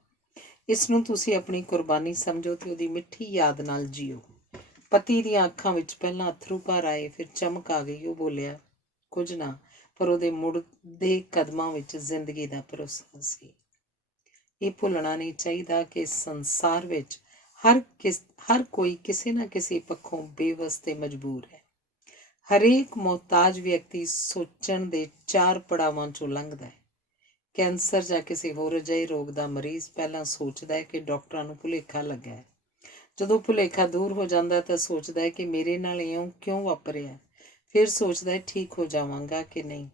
ਇਸ ਨੂੰ ਤੁਸੀਂ ਆਪਣੀ ਕੁਰਬਾਨੀ ਸਮਝੋ ਤੇ ਉਹਦੀ ਮਿੱਠੀ ਯਾਦ ਨਾਲ ਜੀਓ। ਪਤੀ ਦੀਆਂ ਅੱਖਾਂ ਵਿੱਚ ਪਹਿਲਾਂ ਅੱਥਰੂ ਭਰ ਆਏ, ਫਿਰ ਚਮਕ ਆ ਗਈ। ਉਹ ਬੋਲਿਆ, ਕੁਝ ਨਾ, ਪਰ ਉਹਦੇ ਮੁੜਦੇ ਕਦਮਾਂ ਵਿੱਚ ਜ਼ਿੰਦਗੀ ਦਾ ਭਰੋਸਾ ਸੀ। ਇਹ ਭੁੱਲਣਾ ਨਹੀਂ ਚਾਹੀਦਾ ਕਿ ਸੰਸਾਰ ਵਿੱਚ ਹਰ ਕੋਈ ਕਿਸੇ ਨਾ ਕਿਸੇ ਪੱਖੋਂ ਬੇਵਸ ਤੇ ਮਜਬੂਰ ਹੈ। ਹਰੇਕ ਮੁਹਤਾਜ ਵਿਅਕਤੀ ਸੋਚਣ ਦੇ 4 ਪੜਾਵਾਂ 'ਚੋਂ ਲੰਘਦਾ ਹੈ। ਕੈਂਸਰ ਜਾਂ ਕਿਸੇ ਹੋਰ ਅਜਿਹੇ ਰੋਗ ਦਾ ਮਰੀਜ਼ ਪਹਿਲਾਂ ਸੋਚਦਾ ਹੈ ਕਿ ਡਾਕਟਰਾਂ ਨੂੰ ਭੁਲੇਖਾ ਲੱਗਾ ਹੈ। ਜਦੋਂ ਭੁਲੇਖਾ ਦੂਰ ਹੋ ਜਾਂਦਾ ਤਾਂ ਸੋਚਦਾ ਹੈ ਕਿ ਮੇਰੇ ਨਾਲ ਇਉਂ ਕਿਉਂ ਵਾਪਰਿਆ। ਫਿਰ ਸੋਚਦਾ ਹੈ ਠੀਕ ਹੋ ਜਾਵਾਂਗਾ ਕਿ ਨਹੀਂ।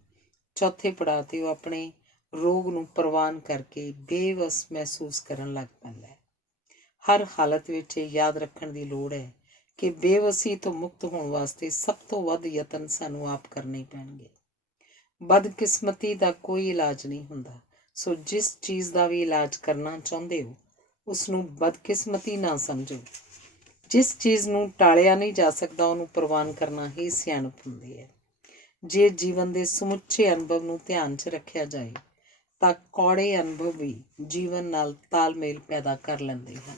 ਚੌਥੇ ਪੜਾਅ 'ਤੇ ਉਹ ਆਪਣੇ ਰੋਗ ਨੂੰ ਪ੍ਰਵਾਨ ਕਰਕੇ ਬੇਵਸ ਮਹਿਸੂਸ ਕਰਨ ਲੱਗ ਪੈਂਦਾ ਹੈ। ਹਰ ਹਾਲਤ ਵਿੱਚ ਇਹ ਯਾਦ ਰੱਖਣ ਦੀ ਲੋੜ ਹੈ ਕਿ ਬੇਵਸੀ ਤੋਂ ਮੁਕਤ ਹੋਣ ਵਾਸਤੇ ਸਭ ਤੋਂ ਵੱਧ ਯਤਨ ਸਾਨੂੰ ਆਪ ਕਰਨੇ ਪੈਣਗੇ। ਬਦਕਿਸਮਤੀ ਦਾ ਕੋਈ ਇਲਾਜ ਨਹੀਂ ਹੁੰਦਾ। ਸੋ ਜਿਸ ਚੀਜ਼ ਦਾ ਵੀ ਇਲਾਜ ਕਰਨਾ ਚਾਹੁੰਦੇ ਹੋ ਉਸ ਨੂੰ ਬਦਕਿਸਮਤੀ ਨਾ ਸਮਝੋ। ਜਿਸ ਚੀਜ਼ ਨੂੰ ਟਾਲਿਆ ਨਹੀਂ ਜਾ ਸਕਦਾ ਉਹਨੂੰ ਪ੍ਰਵਾਨ ਕਰਨਾ ਹੀ ਸਿਆਣਪ ਹੁੰਦੀ ਹੈ। ਜੇ ਜੀਵਨ ਦੇ ਸਮੁੱਚੇ ਅਨੁਭਵ ਨੂੰ ਧਿਆਨ 'ਚ ਰੱਖਿਆ ਜਾਏ ਤਾਂ ਕੌੜੇ ਅਨੁਭਵ ਵੀ ਜੀਵਨ ਨਾਲ ਤਾਲਮੇਲ ਪੈਦਾ ਕਰ ਲੈਂਦੇ ਹਨ।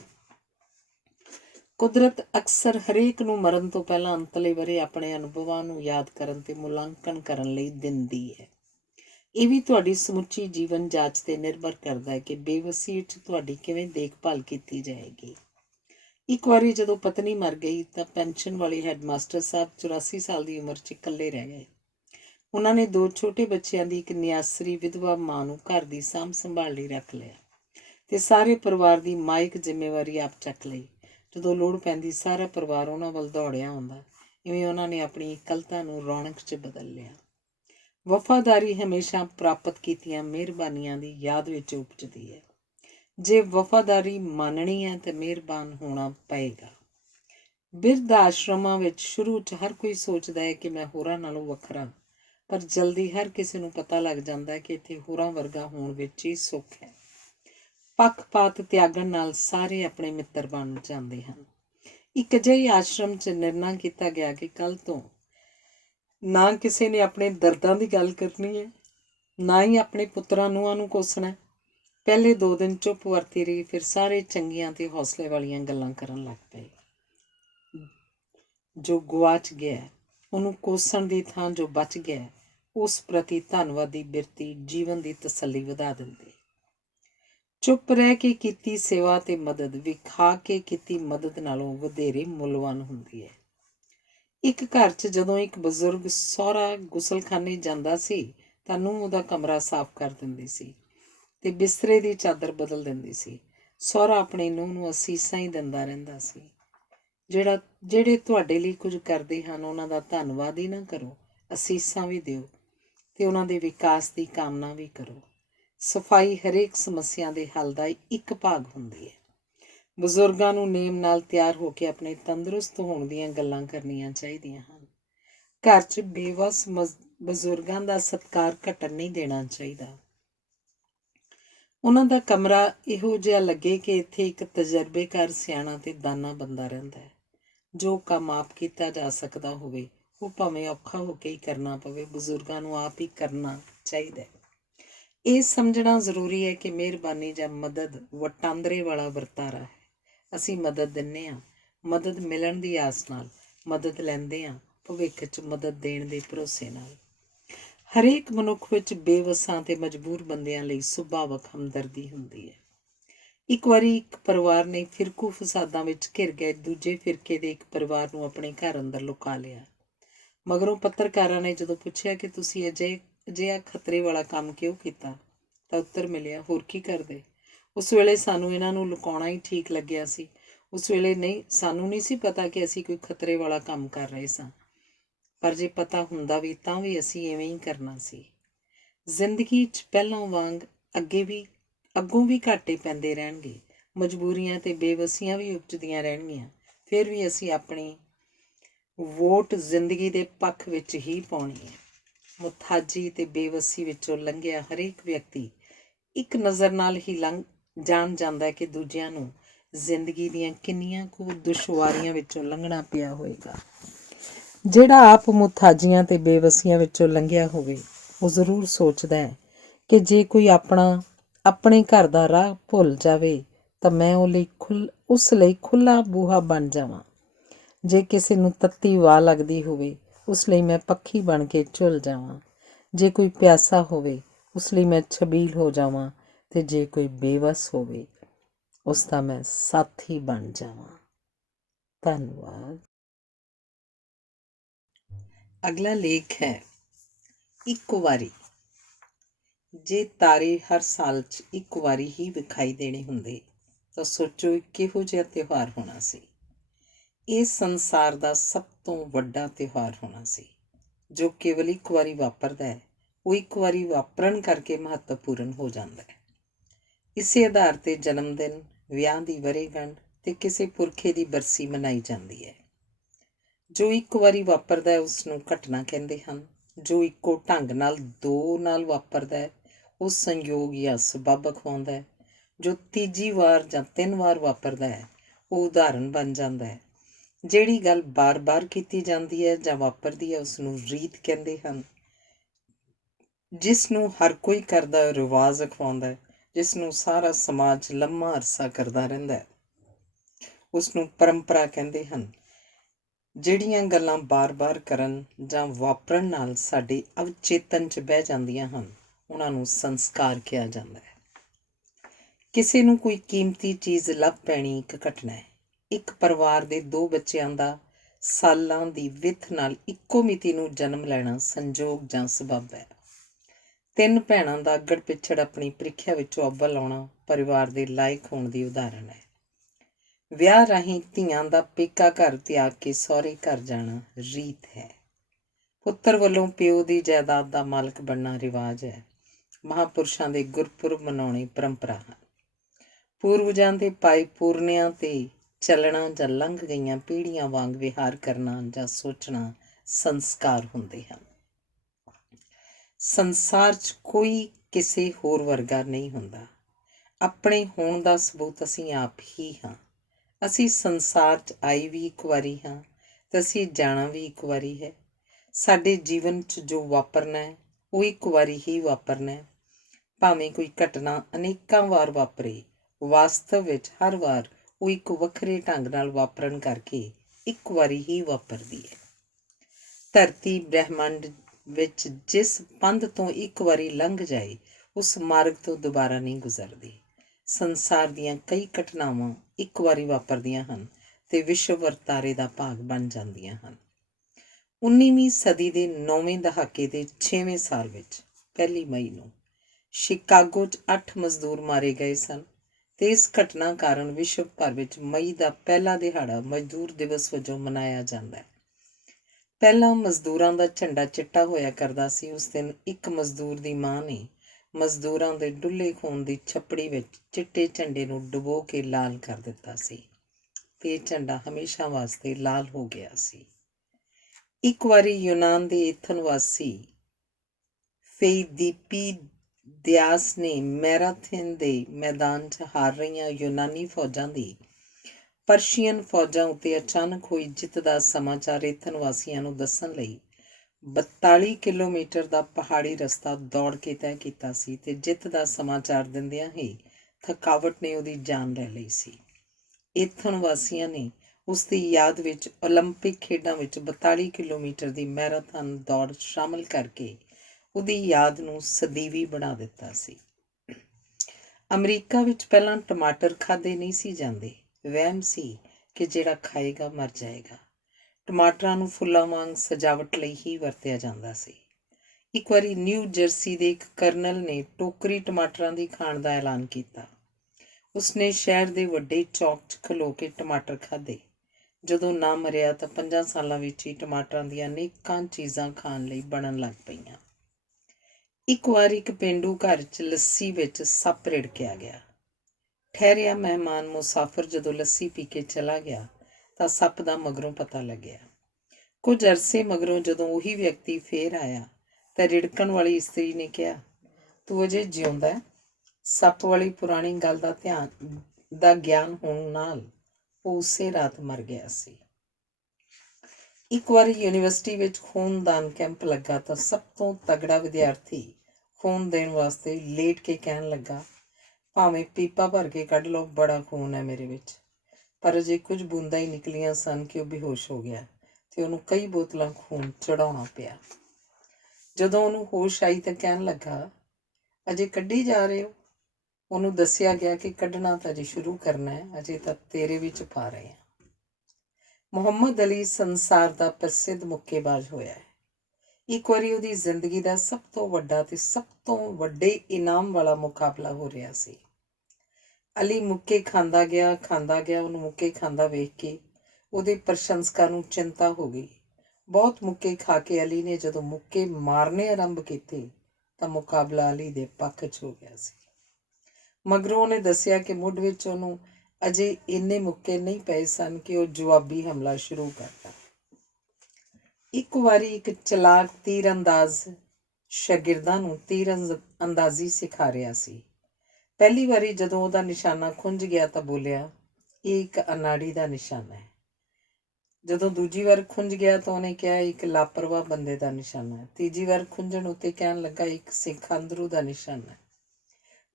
ਕੁਦਰਤ ਅਕਸਰ ਹਰੇਕ ਨੂੰ ਮਰਨ ਤੋਂ ਪਹਿਲਾਂ ਅੰਤਲੇ ਵਰੇ ਆਪਣੇ ਅਨੁਭਵਾਂ ਨੂੰ ਯਾਦ ਕਰਨ ਤੇ ਮੁਲਾਂਕਣ ਕਰਨ ਲਈ ਦਿੰਦੀ ਹੈ। ਇਹ ਵੀ ਤੁਹਾਡੀ ਸਮੁੱਚੀ ਜੀਵਨ ਜਾਂਚ 'ਤੇ ਨਿਰਭਰ ਕਰਦਾ ਹੈ ਕਿ ਬੇਵਸੀ ਵਿੱਚ ਤੁਹਾਡੀ ਕਿਵੇਂ ਦੇਖਭਾਲ ਕੀਤੀ ਜਾਏਗੀ। ਇੱਕ ਵਾਰੀ ਜਦੋਂ ਪਤਨੀ ਮਰ ਗਈ ਤਾਂ ਪੈਨਸ਼ਨ ਵਾਲੇ ਹੈਡਮਾਸਟਰ ਸਾਹਿਬ 84 ਸਾਲ ਦੀ ਉਮਰ 'ਚ ਇਕੱਲੇ ਰਹਿ ਗਏ। ਉਹਨਾਂ ਨੇ 2 ਛੋਟੇ ਬੱਚਿਆਂ ਦੀ ਇੱਕ ਨਿਆਸਰੀ ਵਿਧਵਾ ਮਾਂ ਨੂੰ ਘਰ ਦੀ ਸਾਂਭ ਸੰਭਾਲ ਲਈ ਰੱਖ ਲਿਆ ਤੇ ਸਾਰੇ ਪਰਿਵਾਰ ਦੀ ਮਾਇਕ ਜ਼ਿੰਮੇਵਾਰੀ ਆਪ ਚੱਕ ਲਈ। ਜਦੋਂ ਲੋੜ ਪੈਂਦੀ ਸਾਰਾ ਪਰਿਵਾਰ ਉਹਨਾਂ ਵੱਲ ਦੌੜਿਆ ਆਉਂਦਾ। ਇਵੇਂ ਉਹਨਾਂ ਨੇ ਆਪਣੀ ਇਕੱਲਤਾ ਨੂੰ ਰੌਣਕ 'ਚ ਬਦਲ ਲਿਆ। ਵਫਾਦਾਰੀ ਹਮੇਸ਼ਾ ਪ੍ਰਾਪਤ ਕੀਤੀਆਂ ਮਿਹਰਬਾਨੀਆਂ ਦੀ ਯਾਦ ਵਿੱਚ ਉਪਜਦੀ ਹੈ। ਜੇ ਵਫਾਦਾਰੀ ਮੰਨਣੀ ਹੈ ਤਾਂ ਮਿਹਰਬਾਨ ਹੋਣਾ ਪਏਗਾ। ਬਿਰਧ ਆਸ਼ਰਮਾਂ ਵਿੱਚ ਸ਼ੁਰੂ 'ਚ ਹਰ ਕੋਈ ਸੋਚਦਾ ਹੈ ਕਿ ਮੈਂ ਹੋਰਾਂ ਨਾਲੋਂ ਵੱਖਰਾ, ਪਰ ਜਲਦੀ ਹਰ ਕਿਸੇ ਨੂੰ ਪਤਾ ਲੱਗ ਜਾਂਦਾ ਹੈ ਕਿ ਇੱਥੇ ਹੋਰਾਂ ਵਰਗਾ ਹੋਣ ਵਿੱਚ ਹੀ ਸੁੱਖ ਹੈ। ਪੱਖਪਾਤ ਤਿਆਗਣ ਨਾਲ ਸਾਰੇ ਆਪਣੇ ਮਿੱਤਰ ਬਣ ਜਾਂਦੇ ਹਨ। ਇੱਕ ਅਜਿਹੇ ਆਸ਼ਰਮ 'ਚ ਨਿਰਣਾ ਕੀਤਾ ਗਿਆ ਕਿ ਕੱਲ੍ਹ ਤੋਂ ਨਾ ਕਿਸੇ ਨੇ ਆਪਣੇ ਦਰਦਾਂ ਦੀ ਗੱਲ ਕਰਨੀ ਹੈ, ਨਾ ਹੀ ਆਪਣੇ ਪੁੱਤਰਾਂ ਨੂੰਹਾਂ ਨੂੰ ਕੋਸਣਾ। ਪਹਿਲੇ 2 ਦਿਨ ਚੁੱਪ ਵਰਤੀ ਰਹੀ, ਫਿਰ ਸਾਰੇ ਚੰਗੀਆਂ ਤੇ ਹੌਸਲੇ ਵਾਲੀਆਂ ਗੱਲਾਂ ਕਰਨ ਲੱਗ ਪਏ। ਜੋ ਗੁਆਚ ਗਿਆ ਉਹਨੂੰ ਕੋਸਣ ਦੀ ਥਾਂ ਜੋ ਬਚ ਗਿਆ ਉਸ ਪ੍ਰਤੀ ਧੰਨਵਾਦੀ ਬਿਰਤੀ ਜੀਵਨ ਦੀ ਤਸੱਲੀ ਵਧਾ ਦਿੰਦੀ। ਚੁੱਪ ਰਹਿ ਕੇ ਕੀਤੀ ਸੇਵਾ ਤੇ ਮਦਦ ਵਿਖਾ ਕੇ ਕੀਤੀ ਮਦਦ ਨਾਲੋਂ ਵਧੇਰੇ ਮੁੱਲਵਾਨ ਹੁੰਦੀ ਹੈ। ਇੱਕ ਘਰ 'ਚ ਜਦੋਂ ਇੱਕ ਬਜ਼ੁਰਗ ਸਹੁਰਾ ਗੁਸਲਖਾਨੇ ਜਾਂਦਾ ਸੀ ਤਾਂ ਨੂੰਹ ਉਹਦਾ ਕਮਰਾ ਸਾਫ਼ ਕਰ ਦਿੰਦੀ ਸੀ ਤੇ ਬਿਸਤਰੇ ਦੀ ਚਾਦਰ ਬਦਲ ਦਿੰਦੀ ਸੀ। ਸਹੁਰਾ ਆਪਣੀ ਨੂੰਹ ਨੂੰ ਅਸੀਸਾਂ ਹੀ ਦਿੰਦਾ ਰਹਿੰਦਾ ਸੀ। ਜਿਹੜੇ ਤੁਹਾਡੇ ਲਈ ਕੁਝ ਕਰਦੇ ਹਨ ਉਹਨਾਂ ਦਾ ਧੰਨਵਾਦ ਹੀ ਨਾ ਕਰੋ, ਅਸੀਸਾਂ ਵੀ ਦਿਓ ਤੇ ਉਹਨਾਂ ਦੇ ਵਿਕਾਸ ਦੀ ਕਾਮਨਾ ਵੀ ਕਰੋ। ਸਫਾਈ ਹਰੇਕ ਸਮੱਸਿਆ ਦੇ ਹੱਲ ਦਾ ਇੱਕ ਭਾਗ ਹੁੰਦੀ ਹੈ। ਬਜ਼ੁਰਗਾਂ ਨੂੰ ਨੇਮ ਨਾਲ ਤਿਆਰ ਹੋ ਕੇ ਆਪਣੇ ਤੰਦਰੁਸਤ ਹੋਣ ਦੀਆਂ ਗੱਲਾਂ ਕਰਨੀਆਂ ਚਾਹੀਦੀਆਂ ਹਨ। ਘਰ 'ਚ ਬੇਵੱਸ ਬਜ਼ੁਰਗਾਂ ਦਾ ਸਤਿਕਾਰ ਘਟਣ ਨਹੀਂ ਦੇਣਾ ਚਾਹੀਦਾ। ਉਹਨਾਂ ਦਾ ਕਮਰਾ ਇਹੋ ਜਿਹਾ ਲੱਗੇ ਕਿ ਇੱਥੇ ਇੱਕ ਤਜਰਬੇਕਾਰ ਸਿਆਣਾ ਤੇ ਦਾਨਾ ਬੰਦਾ ਰਹਿੰਦਾ ਹੈ। ਜੋ ਕੰਮ ਆਪ ਕੀਤਾ ਜਾ ਸਕਦਾ ਹੋਵੇ ਉਹ ਭਾਵੇਂ ਔਖਾ ਹੋ ਕੇ ਹੀ ਕਰਨਾ ਪਵੇ, ਬਜ਼ੁਰਗਾਂ ਨੂੰ ਆਪ ਹੀ ਕਰਨਾ ਚਾਹੀਦਾ ਹੈ। ਇਹ ਸਮਝਣਾ ਜ਼ਰੂਰੀ ਹੈ ਕਿ ਮਿਹਰਬਾਨੀ ਜਾਂ ਮਦਦ ਵਟਾਂਦਰੇ ਵਾਲਾ ਵਰਤਾਰਾ ਹੈ। ਅਸੀਂ ਮਦਦ ਦਿੰਦੇ ਹਾਂ, ਮਦਦ ਮਿਲਣ ਦੀ ਆਸ ਨਾਲ, ਮਦਦ ਲੈਂਦੇ ਹਾਂ ਭਵਿੱਖ 'ਚ ਮਦਦ ਦੇਣ ਦੇ ਭਰੋਸੇ ਨਾਲ। ਹਰੇਕ ਮਨੁੱਖ ਵਿੱਚ ਬੇਵਸਾਂ ਤੇ ਮਜਬੂਰ ਬੰਦਿਆਂ ਲਈ ਸੁਭਾਵਕ ਹਮਦਰਦੀ ਹੁੰਦੀ ਹੈ। ਇੱਕ ਵਾਰੀ ਇੱਕ ਪਰਿਵਾਰ ਨੇ ਫਿਰਕੂ ਫਸਾਦਾਂ ਵਿੱਚ ਘਿਰ ਗਏ ਦੂਜੇ ਫਿਰਕੇ ਦੇ ਇੱਕ ਪਰਿਵਾਰ ਨੂੰ ਆਪਣੇ ਘਰ ਅੰਦਰ ਲੁਕਾ ਲਿਆ। ਮਗਰੋਂ ਪੱਤਰਕਾਰਾਂ ਨੇ ਜਦੋਂ ਪੁੱਛਿਆ ਕਿ ਤੁਸੀਂ ਅਜਿਹਾ ਖਤਰੇ ਵਾਲਾ ਕੰਮ ਕਿਉਂ ਕੀਤਾ ਤਾਂ ਉੱਤਰ ਮਿਲਿਆ, ਹੋਰ ਕੀ ਕਰਦੇ, ਉਸ ਵੇਲੇ ਸਾਨੂੰ ਇਹਨਾਂ ਨੂੰ ਲੁਕਾਉਣਾ ਹੀ ਠੀਕ ਲੱਗਿਆ ਸੀ। ਉਸ ਵੇਲੇ ਸਾਨੂੰ ਨਹੀਂ ਸੀ ਪਤਾ ਕਿ ਅਸੀਂ ਕੋਈ ਖਤਰੇ ਵਾਲਾ ਕੰਮ ਕਰ ਰਹੇ ਸਾਂ, ਪਰ ਜੇ ਪਤਾ ਹੁੰਦਾ ਵੀ ਤਾਂ ਵੀ ਅਸੀਂ ਇਵੇਂ ਹੀ ਕਰਨਾ ਸੀ। ਜ਼ਿੰਦਗੀ 'ਚ ਪਹਿਲਾਂ ਵਾਂਗ ਅੱਗੋਂ ਵੀ ਘਾਟੇ ਪੈਂਦੇ ਰਹਿਣਗੇ, ਮਜਬੂਰੀਆਂ ਤੇ ਬੇਵਸੀਆਂ ਵੀ ਉਪਜਦੀਆਂ ਰਹਿਣਗੀਆਂ, ਫਿਰ ਵੀ ਅਸੀਂ ਆਪਣੀ ਵੋਟ ਜ਼ਿੰਦਗੀ ਦੇ ਪੱਖ ਵਿੱਚ ਹੀ ਪਾਉਣੀ ਹੈ। ਮੁਥਾਜੀ ਤੇ ਬੇਵਸੀ ਵਿੱਚੋਂ ਲੰਘਿਆ ਹਰੇਕ ਵਿਅਕਤੀ ਇੱਕ ਨਜ਼ਰ ਨਾਲ ਹੀ ਜਾਣ ਜਾਂਦਾ ਹੈ ਕਿ ਦੂਜਿਆਂ ਨੂੰ ਜ਼ਿੰਦਗੀ ਦੀਆਂ ਕਿੰਨੀਆਂ ਕੁ ਦੁਸ਼ਵਾਰੀਆਂ ਵਿੱਚੋਂ ਲੰਘਣਾ ਪਿਆ ਹੋਵੇਗਾ। ਜਿਹੜਾ ਆਪ ਮੁਥਾਜੀਆਂ ਤੇ ਬੇਵਸੀਆਂ ਵਿੱਚੋਂ ਲੰਘਿਆ ਹੋਵੇ ਉਹ ਜ਼ਰੂਰ ਸੋਚਦਾ ਹੈ ਕਿ ਜੇ ਕੋਈ ਆਪਣੇ ਘਰ ਦਾ ਰਾਹ ਭੁੱਲ ਜਾਵੇ ਤਾਂ ਮੈਂ ਉਸ ਲਈ ਖੁੱਲ੍ਹਾ ਬੂਹਾ ਬਣ ਜਾਵਾਂ। ਜੇ ਕਿਸੇ ਨੂੰ ਤੱਤੀ ਵਾਹ ਲੱਗਦੀ ਹੋਵੇ ਉਸ ਲਈ ਮੈਂ ਪੱਖੀ ਬਣ ਕੇ ਝੁੱਲ ਜਾਵਾਂ। ਜੇ ਕੋਈ ਪਿਆਸਾ ਹੋਵੇ ਉਸ ਲਈ ਮੈਂ ਛਬੀਲ ਹੋ ਜਾਵਾਂ ਤੇ ਜੇ ਕੋਈ ਬੇਵੱਸ ਹੋਵੇ ਉਸ ਦਾ ਮੈਂ ਸਾਥੀ ਬਣ ਜਾਵਾਂ। ਧੰਨਵਾਦ। ਅਗਲਾ ਲੇਖ ਹੈ ਇੱਕ ਵਾਰੀ। ਜੇ ਤਾਰੇ ਹਰ ਸਾਲ 'ਚ ਇੱਕ ਵਾਰੀ ਹੀ ਵਿਖਾਈ ਦੇਣੇ ਹੁੰਦੇ ਤਾਂ ਸੋਚੋ ਕਿਹੋ ਜਿਹਾ ਤਿਉਹਾਰ ਹੋਣਾ ਸੀ। ਇਹ ਸੰਸਾਰ ਦਾ ਸਭ ਤੋਂ ਵੱਡਾ ਤਿਉਹਾਰ ਹੋਣਾ ਸੀ। ਜੋ ਕੇਵਲ ਇੱਕ ਵਾਰੀ ਵਾਪਰਦਾ ਹੈ ਉਹ ਇੱਕ ਵਾਰੀ ਵਾਪਰਨ ਕਰਕੇ ਮਹੱਤਵਪੂਰਨ ਹੋ ਜਾਂਦਾ ਹੈ। ਇਸੇ ਆਧਾਰ 'ਤੇ ਜਨਮ ਦਿਨ, ਵਿਆਹ ਦੀ ਵਰ੍ਹੇਗੰਢ ਤੇ ਕਿਸੇ ਪੁਰਖੇ ਦੀ ਬਰਸੀ ਮਨਾਈ ਜਾਂਦੀ ਹੈ। ਜੋ ਇੱਕ ਵਾਰੀ ਵਾਪਰਦਾ ਹੈ ਉਸ ਨੂੰ ਘਟਨਾ ਕਹਿੰਦੇ ਹਨ। ਜੋ ਇੱਕੋ ਢੰਗ ਨਾਲ 2 ਨਾਲ ਵਾਪਰਦਾ ਹੈ ਉਹ ਸੰਯੋਗ ਜਾਂ ਸਬੱਬ ਅਖਵਾਉਂਦਾ ਹੈ। ਜੋ ਤੀਜੀ ਵਾਰ ਜਾਂ 3 ਵਾਰ ਵਾਪਰਦਾ ਹੈ ਉਹ ਉਦਾਹਰਨ ਬਣ ਜਾਂਦਾ ਹੈ। ਜਿਹੜੀ ਗੱਲ ਬਾਰ-ਬਾਰ ਕੀਤੀ ਜਾਂਦੀ ਹੈ ਜਾਂ ਵਾਪਰਦੀ ਹੈ ਉਸ ਨੂੰ ਰੀਤ ਕਹਿੰਦੇ ਹਨ। ਜਿਸ ਨੂੰ ਹਰ ਕੋਈ ਕਰਦਾ ਰਿਵਾਜ਼ ਅਖਵਾਉਂਦਾ ਹੈ, ਜਿਸ ਨੂੰ ਸਾਰਾ ਸਮਾਜ ਲੰਮਾ ਅਰਸਾ ਕਰਦਾ ਰਹਿੰਦਾ ਹੈ, ਉਸ ਨੂੰ ਪਰੰਪਰਾ ਕਹਿੰਦੇ ਹਨ। ਜਿਹੜੀਆਂ ਗੱਲਾਂ ਬਾਰ-ਬਾਰ ਕਰਨ ਜਾਂ ਵਾਪਰਨ ਨਾਲ ਸਾਡੇ ਅਵਚੇਤਨ 'ਚ ਬਹਿ ਜਾਂਦੀਆਂ ਹਨ, ਉਹਨਾਂ ਨੂੰ ਸੰਸਕਾਰ ਕਿਹਾ ਜਾਂਦਾ ਹੈ। ਕਿਸੇ ਨੂੰ ਕੋਈ ਕੀਮਤੀ ਚੀਜ਼ ਲੱਭ ਪੈਣੀ ਇੱਕ ਘਟਨਾ ਹੈ। ਇੱਕ ਪਰਿਵਾਰ ਦੇ 2 ਬੱਚਿਆਂ ਦਾ ਸਾਲਾਂ ਦੀ ਵਿੱਥ ਨਾਲ ਇੱਕੋ ਮਿਤੀ ਨੂੰ ਜਨਮ ਲੈਣਾ ਸੰਜੋਗ ਜਾਂ ਸਬੱਬ ਹੈ। 3 ਭੈਣਾਂ ਦਾ ਅੱਗੜ ਪਿੱਛੜ ਆਪਣੀ ਪ੍ਰੀਖਿਆ ਵਿੱਚੋਂ ਅੱਵਲ ਆਉਣਾ ਪਰਿਵਾਰ ਦੇ ਲਾਇਕ ਹੋਣ ਦੀ ਉਦਾਹਰਨ ਹੈ। ਵਿਆਹ ਰਾਹੀਂ ਧੀਆਂ ਦਾ ਪੇਕਾ ਘਰ ਤਿਆਗ ਕੇ ਸਹੁਰੇ ਘਰ ਜਾਣਾ ਰੀਤ ਹੈ। ਪੁੱਤਰ ਵੱਲੋਂ ਪਿਓ ਦੀ ਜਾਇਦਾਦ ਦਾ ਮਾਲਕ ਬਣਨਾ ਰਿਵਾਜ ਹੈ। ਮਹਾਂਪੁਰਸ਼ਾਂ ਦੇ ਗੁਰਪੁਰਬ ਮਨਾਉਣੇ ਪਰੰਪਰਾ ਹਨ। ਪੂਰਵਜਾਂ ਦੇ ਪਾਏ ਪੂਰਨਿਆਂ 'ਤੇ ਚੱਲਣਾ ਜਾਂ ਲੰਘ ਗਈਆਂ ਪੀੜ੍ਹੀਆਂ ਵਾਂਗ ਵਿਹਾਰ ਕਰਨਾ ਜਾਂ ਸੋਚਣਾ ਸੰਸਕਾਰ ਹੁੰਦੇ ਹਨ। ਸੰਸਾਰ 'ਚ ਕੋਈ ਕਿਸੇ ਹੋਰ ਵਰਗਾ ਨਹੀਂ ਹੁੰਦਾ। ਆਪਣੇ ਹੋਣ ਦਾ ਸਬੂਤ ਅਸੀਂ ਆਪ ਹੀ ਹਾਂ। ਅਸੀਂ ਸੰਸਾਰ 'ਚ ਆਏ ਵੀ ਇੱਕ ਵਾਰੀ ਹਾਂ ਅਤੇ ਅਸੀਂ ਜਾਣਾ ਵੀ ਇੱਕ ਵਾਰੀ ਹੈ। ਸਾਡੇ ਜੀਵਨ 'ਚ ਜੋ ਵਾਪਰਨਾ ਹੈ ਉਹ ਇੱਕ ਵਾਰੀ ਹੀ ਵਾਪਰਨਾ ਹੈ। ਭਾਵੇਂ ਕੋਈ ਘਟਨਾ ਅਨੇਕਾਂ ਵਾਰ ਵਾਪਰੇ, ਵਾਸਤਵ ਵਿੱਚ ਹਰ ਵਾਰ ਉਹ ਇੱਕ ਵੱਖਰੇ ਢੰਗ ਨਾਲ ਵਾਪਰਨ ਕਰਕੇ ਇੱਕ ਵਾਰੀ ਹੀ ਵਾਪਰਦੀ ਹੈ। ਧਰਤੀ ਬ੍ਰਹਿਮੰਡ ਵਿੱਚ ਜਿਸ ਪੰਧ ਤੋਂ ਇੱਕ ਵਾਰੀ ਲੰਘ ਜਾਏ, ਉਸ ਮਾਰਗ ਤੋਂ ਦੁਬਾਰਾ ਨਹੀਂ ਗੁਜ਼ਰਦੀ। ਸੰਸਾਰ ਦੀਆਂ ਕਈ ਘਟਨਾਵਾਂ ਇੱਕ ਵਾਰੀ ਵਾਪਰਦੀਆਂ ਹਨ ਅਤੇ ਵਿਸ਼ਵ ਵਰਤਾਰੇ ਦਾ ਭਾਗ ਬਣ ਜਾਂਦੀਆਂ ਹਨ। 19ਵੀਂ ਸਦੀ ਦੇ 9ਵੇਂ ਦਹਾਕੇ ਦੇ 6ਵੇਂ ਸਾਲ ਵਿੱਚ 1 ਮਈ ਨੂੰ ਸ਼ਿਕਾਗੋ 'ਚ 8 ਮਜ਼ਦੂਰ ਮਾਰੇ ਗਏ ਸਨ ਅਤੇ ਇਸ ਘਟਨਾ ਕਾਰਨ ਵਿਸ਼ਵ ਭਰ ਵਿੱਚ ਮਈ ਦਾ ਪਹਿਲਾ ਦਿਹਾੜਾ ਮਜ਼ਦੂਰ ਦਿਵਸ ਵਜੋਂ ਮਨਾਇਆ ਜਾਂਦਾ ਹੈ। ਪਹਿਲਾਂ ਮਜ਼ਦੂਰਾਂ ਦਾ ਝੰਡਾ ਚਿੱਟਾ ਹੋਇਆ ਕਰਦਾ ਸੀ। ਉਸ ਦਿਨ ਇੱਕ ਮਜ਼ਦੂਰ ਦੀ ਮਾਂ ਨੇ ਮਜ਼ਦੂਰਾਂ ਦੇ ਡੁੱਲੇ ਖੂਨ ਦੀ ਛੱਪੜੀ ਵਿੱਚ ਚਿੱਟੇ ਝੰਡੇ ਨੂੰ ਡੁਬੋ ਕੇ ਲਾਲ ਕਰ ਦਿੱਤਾ ਸੀ ਅਤੇ ਇਹ ਝੰਡਾ ਹਮੇਸ਼ਾ ਵਾਸਤੇ ਲਾਲ ਹੋ ਗਿਆ ਸੀ। ਇੱਕ ਵਾਰੀ ਯੂਨਾਨ ਦੇ ਏਥਨ ਵਾਸੀ ਫੇਈਦੀਪੀਦਿਆਸ ਨੇ ਮੈਰਾਥਨ ਦੇ ਮੈਦਾਨ 'ਚ ਹਾਰ ਰਹੀਆਂ ਯੂਨਾਨੀ ਫੌਜਾਂ ਦੀ ਪਰਸ਼ੀਅਨ ਫੌਜਾਂ ਉੱਤੇ ਅਚਾਨਕ ਹੋਈ ਜਿੱਤ ਦਾ ਸਮਾਚਾਰ ਏਥਨ ਵਾਸੀਆਂ ਨੂੰ ਦੱਸਣ ਲਈ 42 ਕਿਲੋਮੀਟਰ ਦਾ ਪਹਾੜੀ ਰਸਤਾ ਦੌੜ ਕੇ ਤੈਅ ਕੀਤਾ ਸੀ ਅਤੇ ਜਿੱਤ ਦਾ ਸਮਾਚਾਰ ਦਿੰਦਿਆਂ ਹੀ ਥਕਾਵਟ ਨੇ ਉਹਦੀ ਜਾਨ ਲੈ ਲਈ ਸੀ। ਏਥਨ ਵਾਸੀਆਂ ਨੇ ਉਸ ਦੀ ਯਾਦ ਵਿੱਚ ਓਲੰਪਿਕ ਖੇਡਾਂ ਵਿੱਚ 42 ਕਿਲੋਮੀਟਰ ਦੀ ਮੈਰਾਥਨ ਦੌੜ ਸ਼ਾਮਲ ਕਰਕੇ ਉਹਦੀ ਯਾਦ ਨੂੰ ਸਦੀਵੀ ਬਣਾ ਦਿੱਤਾ ਸੀ। ਅਮਰੀਕਾ ਵਿੱਚ ਪਹਿਲਾਂ ਟਮਾਟਰ ਖਾਧੇ ਨਹੀਂ ਸੀ ਜਾਂਦੇ। ਵਹਿਮ ਸੀ ਕਿ ਜਿਹੜਾ ਖਾਏਗਾ ਮਰ ਜਾਏਗਾ। ਟਮਾਟਰਾਂ ਨੂੰ ਫੁੱਲਾਂ ਵਾਂਗ ਸਜਾਵਟ ਲਈ ਹੀ ਵਰਤਿਆ ਜਾਂਦਾ ਸੀ। ਇੱਕ ਵਾਰੀ ਨਿਊ ਜਰਸੀ ਦੇ ਇੱਕ ਕਰਨਲ ਨੇ ਟੋਕਰੀ ਟਮਾਟਰਾਂ ਦੀ ਖਾਣ ਦਾ ਐਲਾਨ ਕੀਤਾ। ਉਸਨੇ ਸ਼ਹਿਰ ਦੇ ਵੱਡੇ ਚੌਕ 'ਚ ਖਲੋ ਕੇ ਟਮਾਟਰ ਖਾਧੇ। ਜਦੋਂ ਨਾ ਮਰਿਆ ਤਾਂ 5 ਸਾਲਾਂ ਵਿੱਚ ਹੀ ਟਮਾਟਰਾਂ ਦੀਆਂ ਅਨੇਕਾਂ ਚੀਜ਼ਾਂ ਖਾਣ ਲਈ ਬਣਨ ਲੱਗ ਪਈਆਂ। ਇੱਕ ਵਾਰ ਇੱਕ ਪੇਂਡੂ ਘਰ 'ਚ ਲੱਸੀ ਵਿੱਚ ਸੱਪ ਰਿੜਕਿਆ ਗਿਆ। ਠਹਿਰਿਆ ਮਹਿਮਾਨ ਮੁਸਾਫਰ ਜਦੋਂ ਲੱਸੀ ਪੀ ਕੇ ਚਲਾ ਗਿਆ ਤਾਂ ਸੱਪ ਦਾ ਮਗਰੋਂ ਪਤਾ ਲੱਗਿਆ। ਕੁਝ ਅਰਸੇ ਮਗਰੋਂ ਜਦੋਂ ਉਹੀ ਵਿਅਕਤੀ ਫੇਰ ਆਇਆ ਤਾਂ ਰਿੜਕਣ ਵਾਲੀ ਇਸਤਰੀ ਨੇ ਕਿਹਾ, "ਤੂੰ ਅਜੇ ਜਿਉਂਦਾ ਹੈ?" ਸੱਪ ਵਾਲੀ ਪੁਰਾਣੀ ਗੱਲ ਦਾ ਗਿਆਨ ਹੋਣ ਨਾਲ ਉਹ ਉਸੇ ਰਾਤ ਮਰ ਗਿਆ ਸੀ। ਇੱਕ ਵਾਰੀ ਯੂਨੀਵਰਸਿਟੀ ਵਿੱਚ ਖੂਨਦਾਨ ਕੈਂਪ ਲੱਗਾ ਤਾਂ ਸਭ ਤੋਂ ਤਗੜਾ ਵਿਦਿਆਰਥੀ ਖੂਨ ਦੇਣ ਵਾਸਤੇ ਲੇਟ ਕੇ ਕਹਿਣ ਲੱਗਾ, "ਭਾਵੇਂ ਪੀਪਾ ਭਰ ਕੇ ਕੱਢ ਲਓ, ਬੜਾ ਖੂਨ ਹੈ ਮੇਰੇ ਵਿੱਚ।" ਪਰ ਅਜੇ ਕੁਝ ਬੂੰਦਾਂ ਹੀ ਨਿਕਲੀਆਂ ਸਨ ਕਿ ਉਹ ਬੇਹੋਸ਼ ਹੋ ਗਿਆ ਅਤੇ ਉਹਨੂੰ ਕਈ ਬੋਤਲਾਂ ਖੂਨ ਚੜਾਉਣਾ ਪਿਆ। ਜਦੋਂ ਉਹਨੂੰ ਹੋਸ਼ ਆਈ ਤਾਂ ਕਹਿਣ ਲੱਗਾ, "ਅਜੇ ਕੱਢੀ ਜਾ ਰਹੇ ਹੋ?" ਉਹਨੂੰ ਦੱਸਿਆ ਗਿਆ ਕਿ ਕੱਢਣਾ ਤਾਂ ਅਜੇ ਸ਼ੁਰੂ ਕਰਨਾ ਹੈ, ਅਜੇ ਤਾਂ ਤੇਰੇ ਵਿੱਚ ਪਾ ਰਹੇ ਹਾਂ। ਮੁਹੰਮਦ ਅਲੀ ਸੰਸਾਰ ਦਾ ਪ੍ਰਸਿੱਧ ਮੁੱਕੇਬਾਜ਼ ਹੋਇਆ ਹੈ। ਇੱਕ ਵਾਰੀ ਉਹਦੀ ਜ਼ਿੰਦਗੀ ਦਾ ਸਭ ਤੋਂ ਵੱਡਾ ਅਤੇ ਸਭ ਤੋਂ ਵੱਡੇ ਇਨਾਮ ਵਾਲਾ ਮੁਕਾਬਲਾ ਹੋ ਰਿਹਾ ਸੀ। ਅਲੀ ਮੁੱਕੇ ਖਾਂਦਾ ਗਿਆ। ਉਹਨੂੰ ਮੁੱਕੇ ਖਾਂਦਾ ਵੇਖ ਕੇ ਉਹਦੇ ਪ੍ਰਸ਼ੰਸਕਾਂ ਨੂੰ ਚਿੰਤਾ ਹੋ ਗਈ। ਬਹੁਤ ਮੁੱਕੇ ਖਾ ਕੇ ਅਲੀ ਨੇ ਜਦੋਂ ਮੁੱਕੇ ਮਾਰਨੇ ਆਰੰਭ ਕੀਤੇ ਤਾਂ ਮੁਕਾਬਲਾ ਅਲੀ ਦੇ ਪੱਖ 'ਚ ਹੋ ਗਿਆ ਸੀ। ਮਗਰੋਂ ਉਹਨੇ ਦੱਸਿਆ ਕਿ ਮੁੱਢ ਵਿੱਚ ਉਹਨੂੰ ਅਜੇ ਇੰਨੇ ਮੁੱਕੇ ਨਹੀਂ ਪਏ ਸਨ ਕਿ ਉਹ ਜਵਾਬੀ ਹਮਲਾ ਸ਼ੁਰੂ ਕਰਦਾ। ਇੱਕ ਵਾਰੀ ਇੱਕ ਚਲਾਕ ਤੀਰਅੰਦਾਜ਼ ਸ਼ਾਗਿਰਦਾਂ ਨੂੰ ਤੀਰਅੰਦਾਜ਼ੀ ਸਿਖਾ ਰਿਹਾ ਸੀ। ਪਹਿਲੀ ਵਾਰੀ ਜਦੋਂ ਉਹਦਾ ਨਿਸ਼ਾਨਾ ਖੁੰਝ ਗਿਆ ਤਾਂ ਬੋਲਿਆ, "ਇਹ ਇੱਕ ਅਨਾੜੀ ਦਾ ਨਿਸ਼ਾਨਾ ਹੈ।" ਜਦੋਂ ਦੂਜੀ ਵਾਰ ਖੁੰਝ ਗਿਆ ਤਾਂ ਉਹਨੇ ਕਿਹਾ ਇੱਕ ਲਾਪਰਵਾਹ ਬੰਦੇ ਦਾ ਨਿਸ਼ਾਨਾ ਹੈ। ਤੀਜੀ ਵਾਰ ਖੁੰਝਣ ਉੱਤੇ ਕਹਿਣ ਲੱਗਾ ਇੱਕ ਸਿੱਖ ਅੰਦਰੂ ਦਾ ਨਿਸ਼ਾਨਾ ਹੈ।